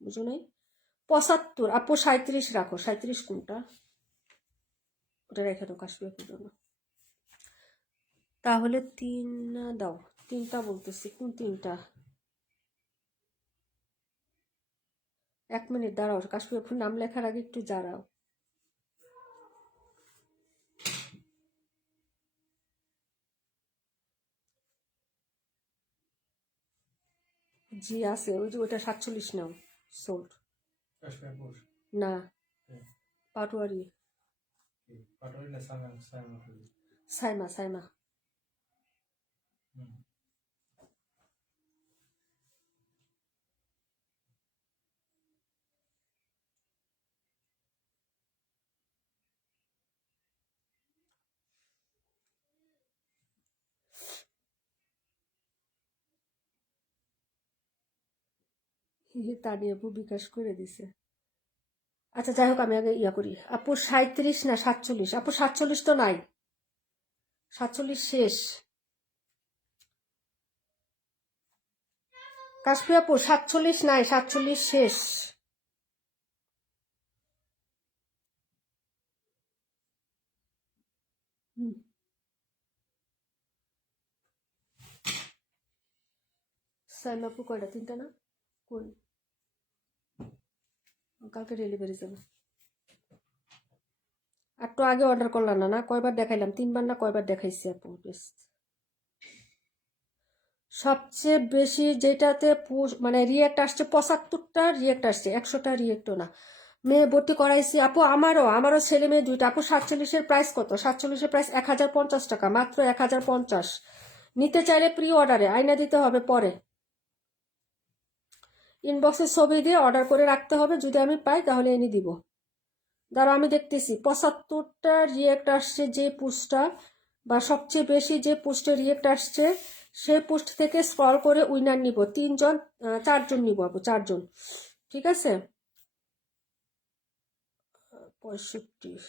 বুঝো নাই। 75 আপু, 37 রাখো, 37 কোনটা ওটা রেখে দাও কাশ্মীর জন্য। তাহলে 3 দাও, 3টা বলতেছি, কোন 3টা? 1 মিনিট দাঁড়াও, কাশ্মীর নাম লেখার আগে একটু দাঁড়াও। জি আছে, ওই যে ওইটা 47 নাও, সোল্ড। কাশ্মীরপুর না, পাটোয়ারি, পাটোয়ারি না সাইমা সাইমা সাইমা। তানিয়া আপু বিকাশ করে দিছে। আচ্ছা যাই হোক, আমি আগে ইয়া করি আপু, 37 না 47? আপু 47 তো নাই, 47 শেষ। কাশ্মীর আপু 47 নাই, 47 শেষ। সাইমা আপু কয়টা, 3টা না? কই কালকে ডেলিভারি যাবে। আর তো আগে অর্ডার করলাম না, না কয়বার দেখাইলাম, 3বার না কয়বার দেখাইছি আপু। সবচেয়ে বেশি যেটাতে মানে রিয়েক্ট আসছে 75টা রিয়েক্ট আসছে, 100টা রিয়েক্টও না। মেয়ে ভর্তি করাইছি আপু, আমারও ছেলে মেয়ে 2টা আপু। 47-এর প্রাইস কত? 47-এর প্রাইস 1050 টাকা, মাত্র 1050। নিতে চাইলে প্রি অর্ডারে আইনা দিতে হবে, পরে ইনবক্সে ছবি দিয়ে অর্ডার করে রাখতে হবে, যদি আমি পাই তাহলে এনে দিব। দাঁড়াও আমি দেখতেছি, 75টা রিয়েক্ট আসছে যে পোস্টটা, বা সবচেয়ে বেশি যে পোস্টে রিয়েক্ট আসছে সেই পোস্ট থেকে স্ক্রল করে উইনার নিব, 4 জন নিব আপু, 4 জন। ঠিক আছে, 65,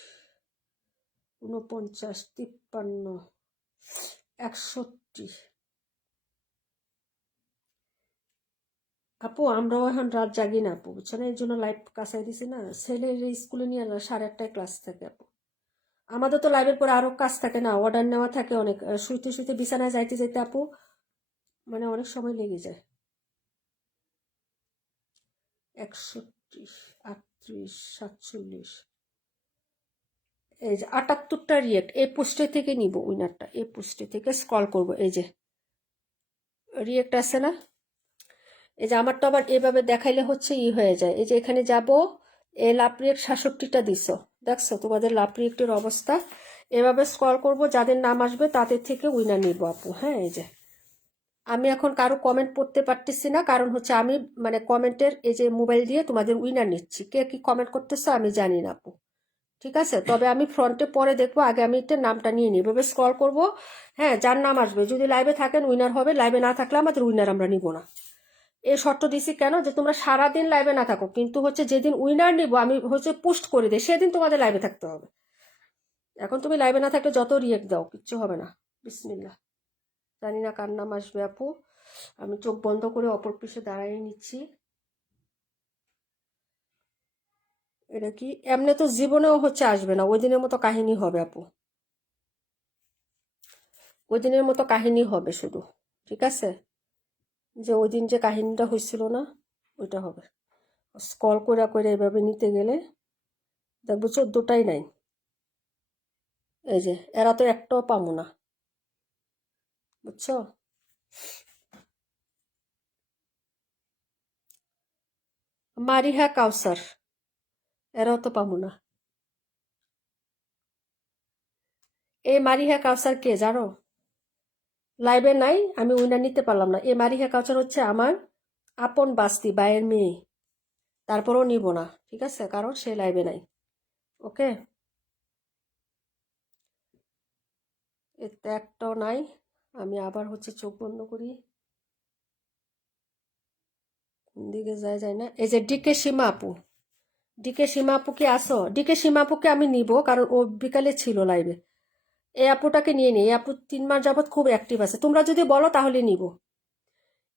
49, 53, 61। আপু আমরাও এখন রাত জাগি না আপু, বুঝছো না, এই জন্য লাইভ কাছাই দিছি না, ছেলের স্কুলে নিয়ে 8:30টায় ক্লাস থাকে আপু। আমাদের তো লাইভের পরে আরো কাজ থাকে না, অর্ডার নেওয়া থাকে অনেক, শুইতে শুইতে বিছানায় যাইতে যাইতে আপু মানে অনেক সময় লেগে যায়। 61, 38, 47, এই যে 78টা রিয়েক্ট এই পোস্টে থেকে নিব উইনারটা, এই পোস্টে থেকে স্ক্রল করব, এই যে রিয়েক্ট আছে না, এই যে আমারটা আবার এভাবে দেখাইলে হচ্ছে হয়ে যায়। এই যে এখানে যাব, এই লাভ রিয়েক্ট 66টা দিছো, দেখছো তোমাদের লাভ রিয়েক্টের অবস্থা। এভাবে স্ক্রল করব, যাদের নাম আসবে তাদের থেকে উইনার নিব আপু। হ্যাঁ, এই যে আমি এখন কারো কমেন্ট পড়তে পারতেছি না, কারণ হচ্ছে আমি মানে কমেন্টের এই যে মোবাইল দিয়ে তোমাদের উইনার নিচ্ছি, কে কি কমেন্ট করতেছো আমি জানি না আপু। ঠিক আছে, তবে আমি ফ্রন্টে পরে দেখবো, আগে আমি এটার নামটা নিয়ে নিই, এভাবে স্ক্রল করবো। হ্যাঁ, যার নাম আসবে, যদি লাইভে থাকেন উইনার হবে, লাইভে না থাকলে আমাদের উইনার আমরা নিব না। এই শর্ত দিছি কেন, যে তোমরা সারাদিন লাইভে না থাকো, কিন্তু হচ্ছে যেদিন উইনার নিব আমি হচ্ছে পোস্ট করে দিই, সেদিন তোমাদের লাইভে থাকতে হবে। এখন তুমি লাইভে না থাকলে যত রিয়েক্ট দাও কিচ্ছু হবে না। বিসমিল্লাহ। জানি না কার নাম আসবে আপু, আমি চোখ বন্ধ করে অপর পিছে দাঁড়াই নিচ্ছি। এটা কি এমনি তো জীবনেও হচ্ছে আসবে না, ওই দিনের মতো কাহিনী হবে আপু, ওই দিনের মতো কাহিনী হবে শুধু। ঠিক আছে, যে ওই দিন যে কাহিনীটা হয়েছিল না, ওইটা হবে। স্ক্রল করে করে এভাবে নিতে গেলে দেখবো 14টাই নাই। এই যে এরা তো একটাও পাবো না, বুঝছো? মারিহা কাউসার, এরাও তো পাবো না। এই মারিহা কাউসার কে জানো? লাইভে নাই, আমি উইনার নিতে পারলাম না। এই মারিহা কাউসার হচ্ছে আমার আপন বাস্তি ভাইয়ের মেয়ে, তারপরেও নিব না। ঠিক আছে, কারণ সে লাইভে নাই। ওকে, এতে একটাও নাই। আমি আবার হচ্ছে চোখ বন্ধ করি, কোন দিকে যায় যায় না। এই যে ডিকে সীমা আপু, ডিকে সীমা আপু কি আসো? ডিকে সীমা আপুকে আমি নিব, কারণ ও বিকালে ছিল লাইভে। এই আপুটাকে নিয়ে নিই, এই আপু 3 মাস যাবৎ খুব অ্যাক্টিভ আছে, তোমরা যদি বলো তাহলে নিব।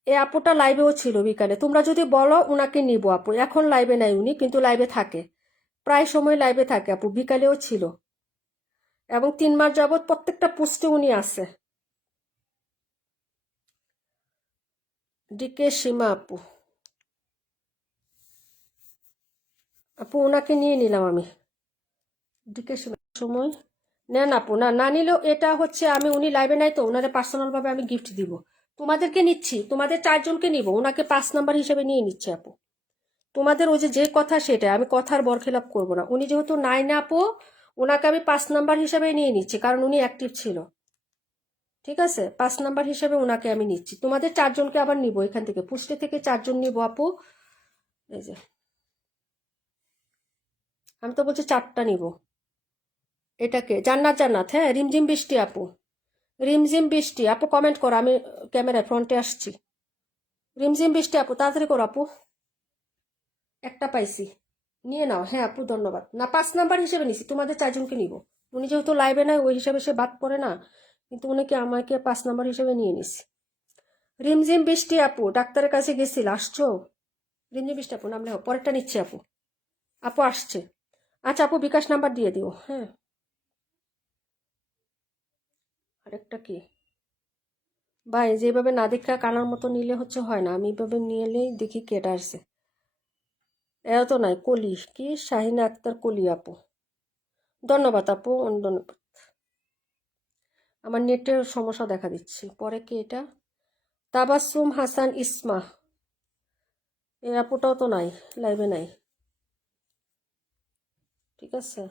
এই আপুটা লাইভেও ছিল বিকালে, তোমরা যদি বলো উনাকে নিব আপু। এখন লাইভে নাই উনি, কিন্তু লাইভে থাকে, প্রায় সময় লাইভে থাকে আপু, বিকালেও ছিল, এবং 3 মাস যাবৎ প্রত্যেকটা পোস্টে উনি আছে। ডিকে সীমা আপু, আপু ওনাকে নিয়ে নিলাম আমি। ডিকে সীমা সময় নেন আপু, না না নিলেও এটা হচ্ছে আমি, উনি লাইভে নাই তো, ওনারে পার্সোনাল ভাবে আমি গিফট দিব। তোমাদেরকে নিচ্ছি, তোমাদের 4জনকে নিব, ওনাকে 5 নাম্বার হিসেবে নিয়ে নিচ্ছে আপু। তোমাদের ওই যে যে কথা সেটা, আমি কথার বরখেলাপ করবো না। উনি যেহেতু নাই না আপু, ওনাকে আমি 5 নাম্বার হিসেবে নিয়ে নিচ্ছি, কারণ উনি অ্যাক্টিভ ছিল। ঠিক আছে, 5 নাম্বার হিসেবে ওনাকে আমি নিচ্ছি। তোমাদের 4জনকে আবার নিব, এখান থেকে পুষ্টে থেকে 4জন নিব আপু। এই যে আমি তো বলছি 4টা নিব। এটাকে জান্নাত, জান্নাত, হ্যাঁ, রিমঝিম বৃষ্টি আপু, রিমঝিম বৃষ্টি আপু কমেন্ট করো, আমি ক্যামেরায় ফ্রন্টে আসছি। রিমঝিম বৃষ্টি আপু তাড়াতাড়ি করো আপু। একটা পাইছি, নিয়ে নাও। হ্যাঁ আপু ধন্যবাদ। না 5 নাম্বার হিসেবে নিছি, তোমাদের 4জনকে নিব। উনি যেহেতু লাইভে নাই, ওই হিসাবে সে বাদ পড়ে না, কিন্তু উনিকে আমাকে 5 নাম্বার হিসেবে নিয়ে নিছি। রিমঝিম বৃষ্টি আপু ডাক্তারের কাছে গেছিল, আসছো? রিমঝিম বৃষ্টি আপু নামলে পরেরটা নিচ্ছি আপু। আপু আসছে। আচ্ছা আপু বিকাশ নাম্বার দিয়ে দিও। হ্যাঁ, আরেকটা কি ভাই, যেভাবে না দেখা কানার মতো নিলে হচ্ছে হয় না, আমি এইভাবে নিলেই দেখি কেটা আসছে। এরা তো নাই, কলি কি শাহিনা আক্তার কলি আপু, ধন্যবাদ আপু, ধন্যবাদ। আমার নেটের সমস্যা দেখা দিচ্ছে। পরে কি এটা? তাবাসসুম হাসান ইসমা, এই আপুটাও তো নাই, লাইভে নাই। ঠিক আছে,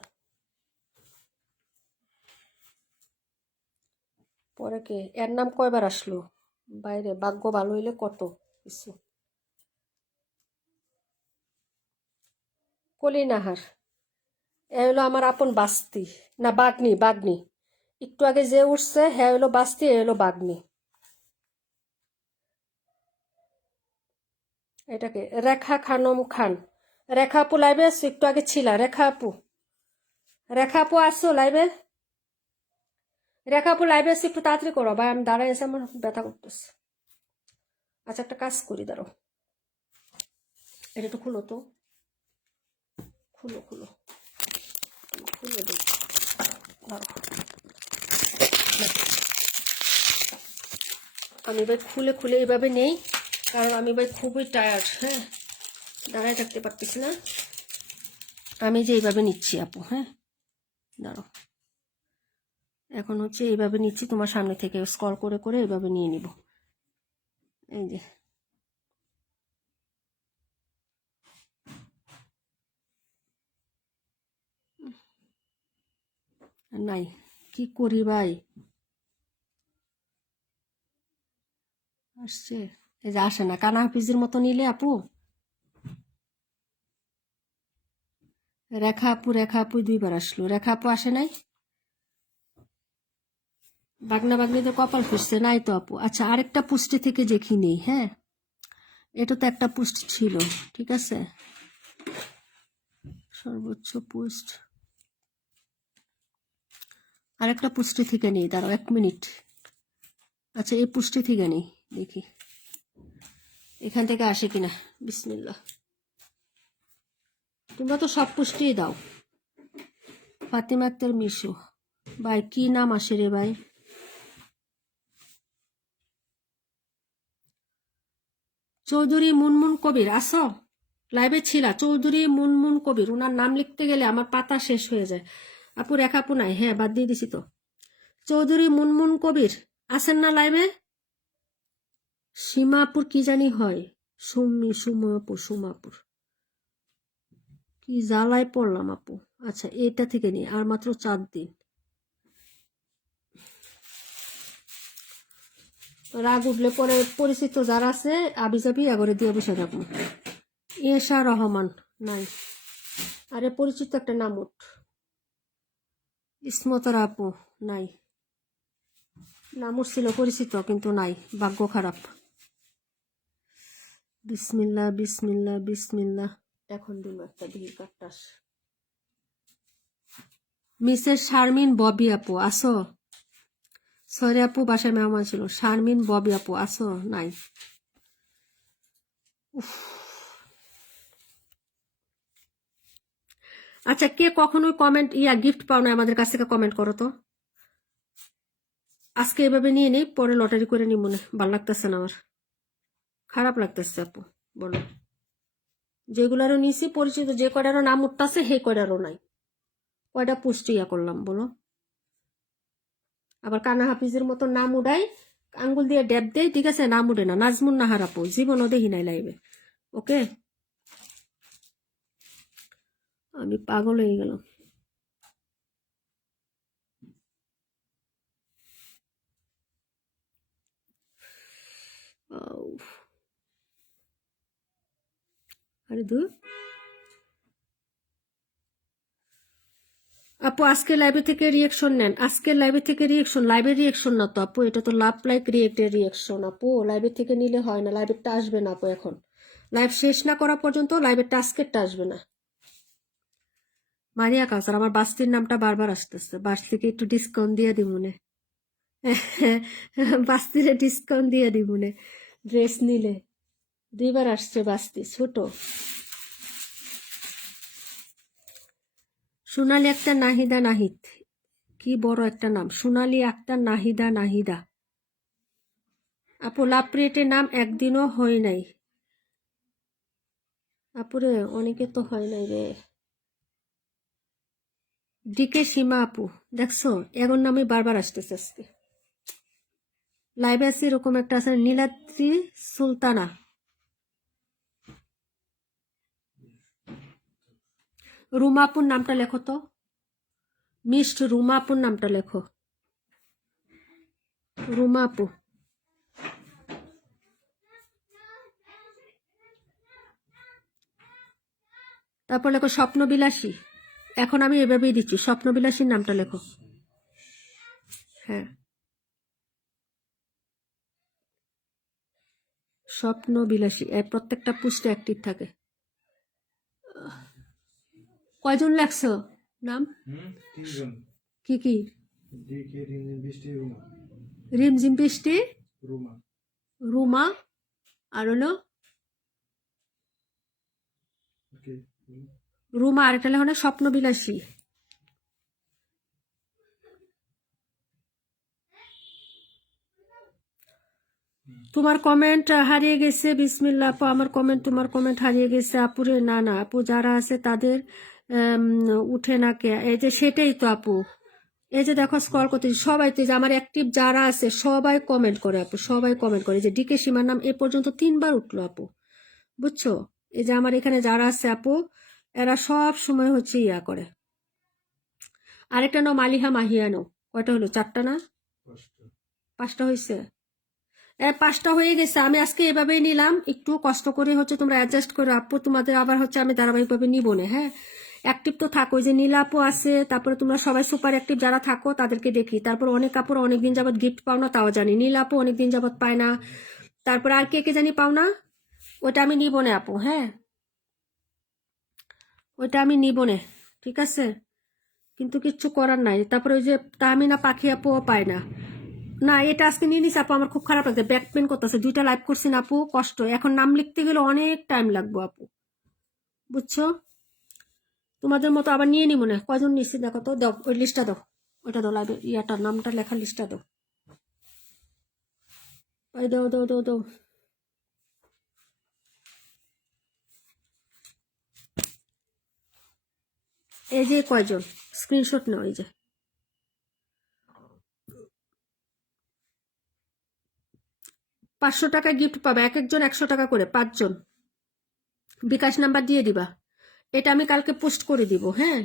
পরে কে, এর নাম কয়বার আসলো? বাইরে ভাগ্য ভালো হইলে কত কিছু। কলি নাহার, এ হলো আমার আপন বাস্তি, না বাগনি, বাগনি। একটু আগে যে উঠছে হ্যাঁ হলো বাস্তি, এ হলো বাগনি। এটাকে রেখা খানম খান, রেখা আপু লাইভে আসছো? একটু আগে ছিলা রেখা আপু, রেখা আপু আসছো লাইভে? রেখা আপু লাইভে আসছে, একটু তাড়াতাড়ি করো ভাই, আমি দাঁড়ায় এসে আমার ব্যথা করতেছে। আচ্ছা একটা কাজ করি, দাঁড়ো, এটা একটু খুলো তো, খুলো খুলো, খুলে দিই, দাঁড়ো। আমি ভাই খুলে খুলে এইভাবে নেই, কারণ আমি ভাই খুবই টায়ার্ড। হ্যাঁ, দাঁড়ায় থাকতে পারতেছি না, আমি যে এইভাবে নিচ্ছি আপু। হ্যাঁ দাঁড়ো, এখন হচ্ছে এইভাবে নিচ্ছি, তোমার সামনে থেকে স্ক্রল করে করে এইভাবে নিয়ে নিব। এই যে নাই, কি করি ভাই? আসছে, এই যে আসে না, কানা হাফিজের মতো নিলে আপু। রেখা আপু 2বার আসলো, রেখা আপু আসে নাই। বাগনা বাগনিতে কপাল ফুসছে নাই তো আপু। আচ্ছা, আরেকটা পুষ্টি থেকে দেখি নেই। হ্যাঁ, এটা তো একটা পোস্ট ছিল, ঠিক আছে, সর্বোচ্চ পোস্ট। আরেকটা পুষ্টি থেকে নেই, দাঁড়াও 1 মিনিট। আচ্ছা, এই পুষ্টি থেকে নেই, দেখি এখান থেকে আসে কিনা। বিসমিল্লাহ। তোমরা তো সব পুষ্টিই দাও। ফাতিমা আক্তার মিশু, ভাই কি নাম আসে রে ভাই? চৌধুরী মুনমুন কবির, আসো? লাইভে ছিলা? চৌধুরী মুনমুন কবির, ওনার নাম লিখতে গেলে আমার পাতা শেষ হয়ে যায়। আপু রেখা আপু নাই, হ্যাঁ বাদ দিয়ে দিছি তো। চৌধুরী মুনমুন কবির আসেন না লাইভে? সীমাপুর কি জানি হয়, সুমাপুর কি জ্বালায় পড়লাম আপু। আচ্ছা, এটা থেকে নিই, আর মাত্র 4 দিন। রাগ উঠলে পরে পরিচিত যারা আছে আবিজাবি আগরে দিয়ে বসে থাকবো। এশা রহমান নাই। আরে পরিচিত একটা নাম উঠ। ইসমতারা আপু নাই। নাম উঠছিল পরিচিত, কিন্তু নাই, ভাগ্য খারাপ। বিসমিল্লাহ বিসমিল্লাহ বিসমিল্লাহ। এখন দিন একটা ভিড় কাট্টাস। মিসেস শারমিন ববি আপু আসো? সরি আপু, বাসায় মেহমান ছিল। শারমিন ববি আপু আসো? নাই। আচ্ছা, কে কখনোই কমেন্ট গিফট পাও না আমাদের কাছ থেকে, কমেন্ট করো তো। আজকে এভাবে নিয়ে নেই, পরে লটারি করে নি, মনে ভাল লাগতেছে না আমার, খারাপ লাগতেছে আপু। বলো, যেগুলারও নিছি পরিচিত, যে কয়টারও নাম উঠতেছে সেই কয়টারও নাই। কয়টা পুষ্টি করলাম বলো? আবার কানা হাফিজের মতো নাম উড়াই, আঙ্গুল দিয়ে ড্যাব দেয়, ঠিক আছে, নাম উঠে না। নাজমুন নাহার আপু জীবনও দেখি নাই লাইবে। ওকে, আমি পাগল হয়ে গেলাম। আরে দূর আপু, আজকে লাইভে থেকে রিয়েকশন নেন। আজকে লাইভে থেকে রিয়েকশন, লাইভের রিয়েকশন না তো আপু, এটা তো লাভ লাইক রিয়েক্টের রিয়েকশন আপু। লাইভে থেকে নিলে হয় না, লাইভেরটা আসবে না আপু। এখন লাইভ শেষ না করা পর্যন্ত লাইভেরটা আজকেরটা আসবে না। মারিয়া কাউসার, আমার বাস্তির নামটা বারবার আসতেছে। বাস থেকে একটু ডিসকাউন্ট দিয়ে দিব মনে। বাস্তিরে ডিসকাউন্ট দিয়ে দিব মনে, ড্রেস নিলে। 2বার আসছে বাস্তি, ছোট। সোনালি আক্তার নাহিদা নাহিদ, কি বড় একটা নাম, সোনালি আক্তার নাহিদা নাহিদা। আপু লাভ রেটের নাম একদিনও হয় নাই আপুরে, অনেকে তো হয় নাই রে। ডিকে সীমা আপু, দেখছো এগোর নামে বারবার আসতেছে আজকে লাইভে। আছে এরকম একটা আছে, নীলাদ্রি সুলতানা। রুমাপুর নামটা লেখো তো, মিষ্ট রুমাপুর নামটা লেখো। রুমাপু। তারপর লেখো স্বপ্নবিলাসী। এখন আমি এভাবেই দিচ্ছি, স্বপ্নবিলাসীর নামটা লেখো। হ্যাঁ, স্বপ্নবিলাসী, প্রত্যেকটা পোস্টে অ্যাক্টিভ থাকে। কয়জন লেখছো নাম? 3 জন। কি কি? ডিকে রিমঝিম বৃষ্টি রুমা। রিমঝিম বৃষ্টি রুমা। রুমা, আর হলো ওকে। রুমা, আর একটা লেখো না স্বপ্নবিলাসী। তোমার কমেন্ট হারিয়ে গেছে। বিসমিল্লাহ আপু, আমার কমেন্ট, তোমার কমেন্ট হারিয়ে গেছে আপুরে। না না আপু, যারা আছে তাদের উঠে না কে? এই যে সেটাই তো আপু, এই যে দেখো স্ক্রল করতে সবাই তো, যে আমার অ্যাক্টিভ যারা আছে সবাই কমেন্ট করে আপু, সবাই কমেন্ট করে। যে ডিকে সীমার নাম এ পর্যন্ত 3বার উঠলো আপু, বুঝছো? এই যে আমার এখানে যারা আছে আপু, এরা সব সময় হচ্ছে করে। আরেকটা নাও মালিহা মাহিয়ানো, কয়টা হলো? 4টা না 5টা হয়েছে? 5টা হয়ে গেছে, আমি আজকে এভাবেই নিলাম, একটু কষ্ট করে হচ্ছে তোমরা অ্যাডজাস্ট করো আপু, তোমাদের আবার হচ্ছে আমি ধারাবাহিকভাবে নিব না। হ্যাঁ, অ্যাক্টিভ তো থাকো, ওই যে নীলা আপু আছে, তারপরে তোমরা সবাই সুপার অ্যাক্টিভ যারা থাকো তাদেরকে দেখি। তারপর অনেক আপুর অনেকদিন যাবত গিফট পাও না, তাও জানি। নীলা আপু অনেকদিন যাবত পায় না, তারপর আর কে কে জানি পাও না, ওটা আমি নিব না আপু। হ্যাঁ, ওইটা আমি নিব না, ঠিক আছে, কিন্তু কিচ্ছু করার নাই। তারপরে ওই যে তাহমিনা পাখি আপুও পায় না। না, এটা আজকে নিয়ে নিস আপু, আমার খুব খারাপ লাগছে, ব্যাক পেন করতেছে, 2টা লাইভ করছি না আপু, কষ্ট। এখন নাম লিখতে গেলে অনেক টাইম লাগবে আপু, বুঝছো? তোমাদের মতো আবার নিয়ে নিব না। কয়জন নিচ্ছি দেখো তো, দাও ওই লিস্টটা দাও, ওইটা দাও, লাইভ ইয়াটার নামটা লেখার লিস্টটা দাও, ওই দাও দাও দাও দাও। এই যে কয়জন স্ক্রিনশট নাও, এই যে 500 টাকা গিফট পাবে, এক একজন 100 টাকা করে, 5জন। বিকাশ নাম্বার দিয়ে দিবা, এটা আমি কালকে পোস্ট করে দিব। হ্যাঁ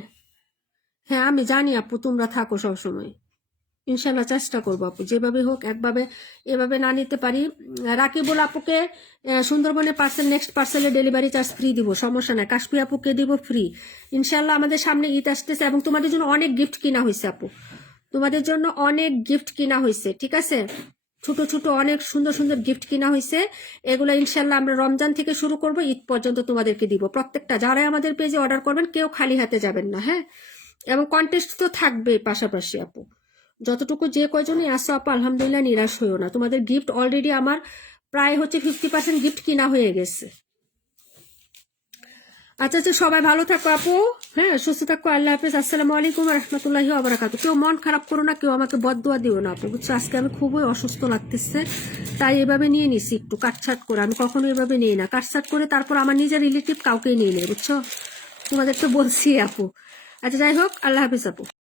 হ্যাঁ, আমি জানি আপু তোমরা থাকো সবসময়, ইনশাল্লাহ চেষ্টা করবো আপু, যেভাবে হোক একভাবে, এভাবে না নিতে পারি। রাকিবুল আপুকে সুন্দরবনের পার্সেল, নেক্সট পার্সেলে ডেলিভারি চার্জ ফ্রি দিব, সমস্যা নাই। কাশ্মীর আপুকে দিব ফ্রি, ইনশাল্লাহ। আমাদের সামনে ঈদ আসতেছে এবং তোমাদের জন্য অনেক গিফট কিনা হয়েছে আপু, তোমাদের জন্য অনেক গিফট কিনা হয়েছে, ঠিক আছে, ছোট ছোট অনেক সুন্দর সুন্দর গিফট কিনা হয়েছে। এগুলো ইনশাল্লাহ আমরা রমজান থেকে শুরু করব, ঈদ পর্যন্ত তোমাদেরকে দিব। প্রত্যেকটা যারা আমাদের পেজে অর্ডার করবেন কেউ খালি হাতে যাবেন না। হ্যাঁ, এবং কন্টেস্ট তো থাকবেই পাশাপাশি আপু। যতটুকু যে কয়জনই আসো আপু, আলহামদুলিল্লাহ নিরাশ হইও না, তোমাদের গিফট অলরেডি আমার প্রায় হচ্ছে 50% গিফট কিনা হয়ে গেছে। আচ্ছা আচ্ছা, সবাই ভালো থাকো আপু, হ্যাঁ সুস্থ থাকো, আল্লাহ হাফেজ, আসসালামু আলাইকুম রহমতুল্লাহি ওয়া বারাকাতুহু। কেউ মন খারাপ করো না, কেউ আমাকে বদদুয়া দিও না আপু, বুঝছো? আজকে আমি খুবই অসুস্থ লাগতেছে, তাই এভাবে নিয়ে নিছি একটু কাটছাট করে। আমি কখনো এভাবে নিই না, কাটছাট করে তারপর আমার নিজের রিলেটিভ কাউকেই নিয়ে নেই, বুঝছো? তোমাদের তো বলছি আপু। আচ্ছা যাই হোক, আল্লাহ হাফেজ আপু।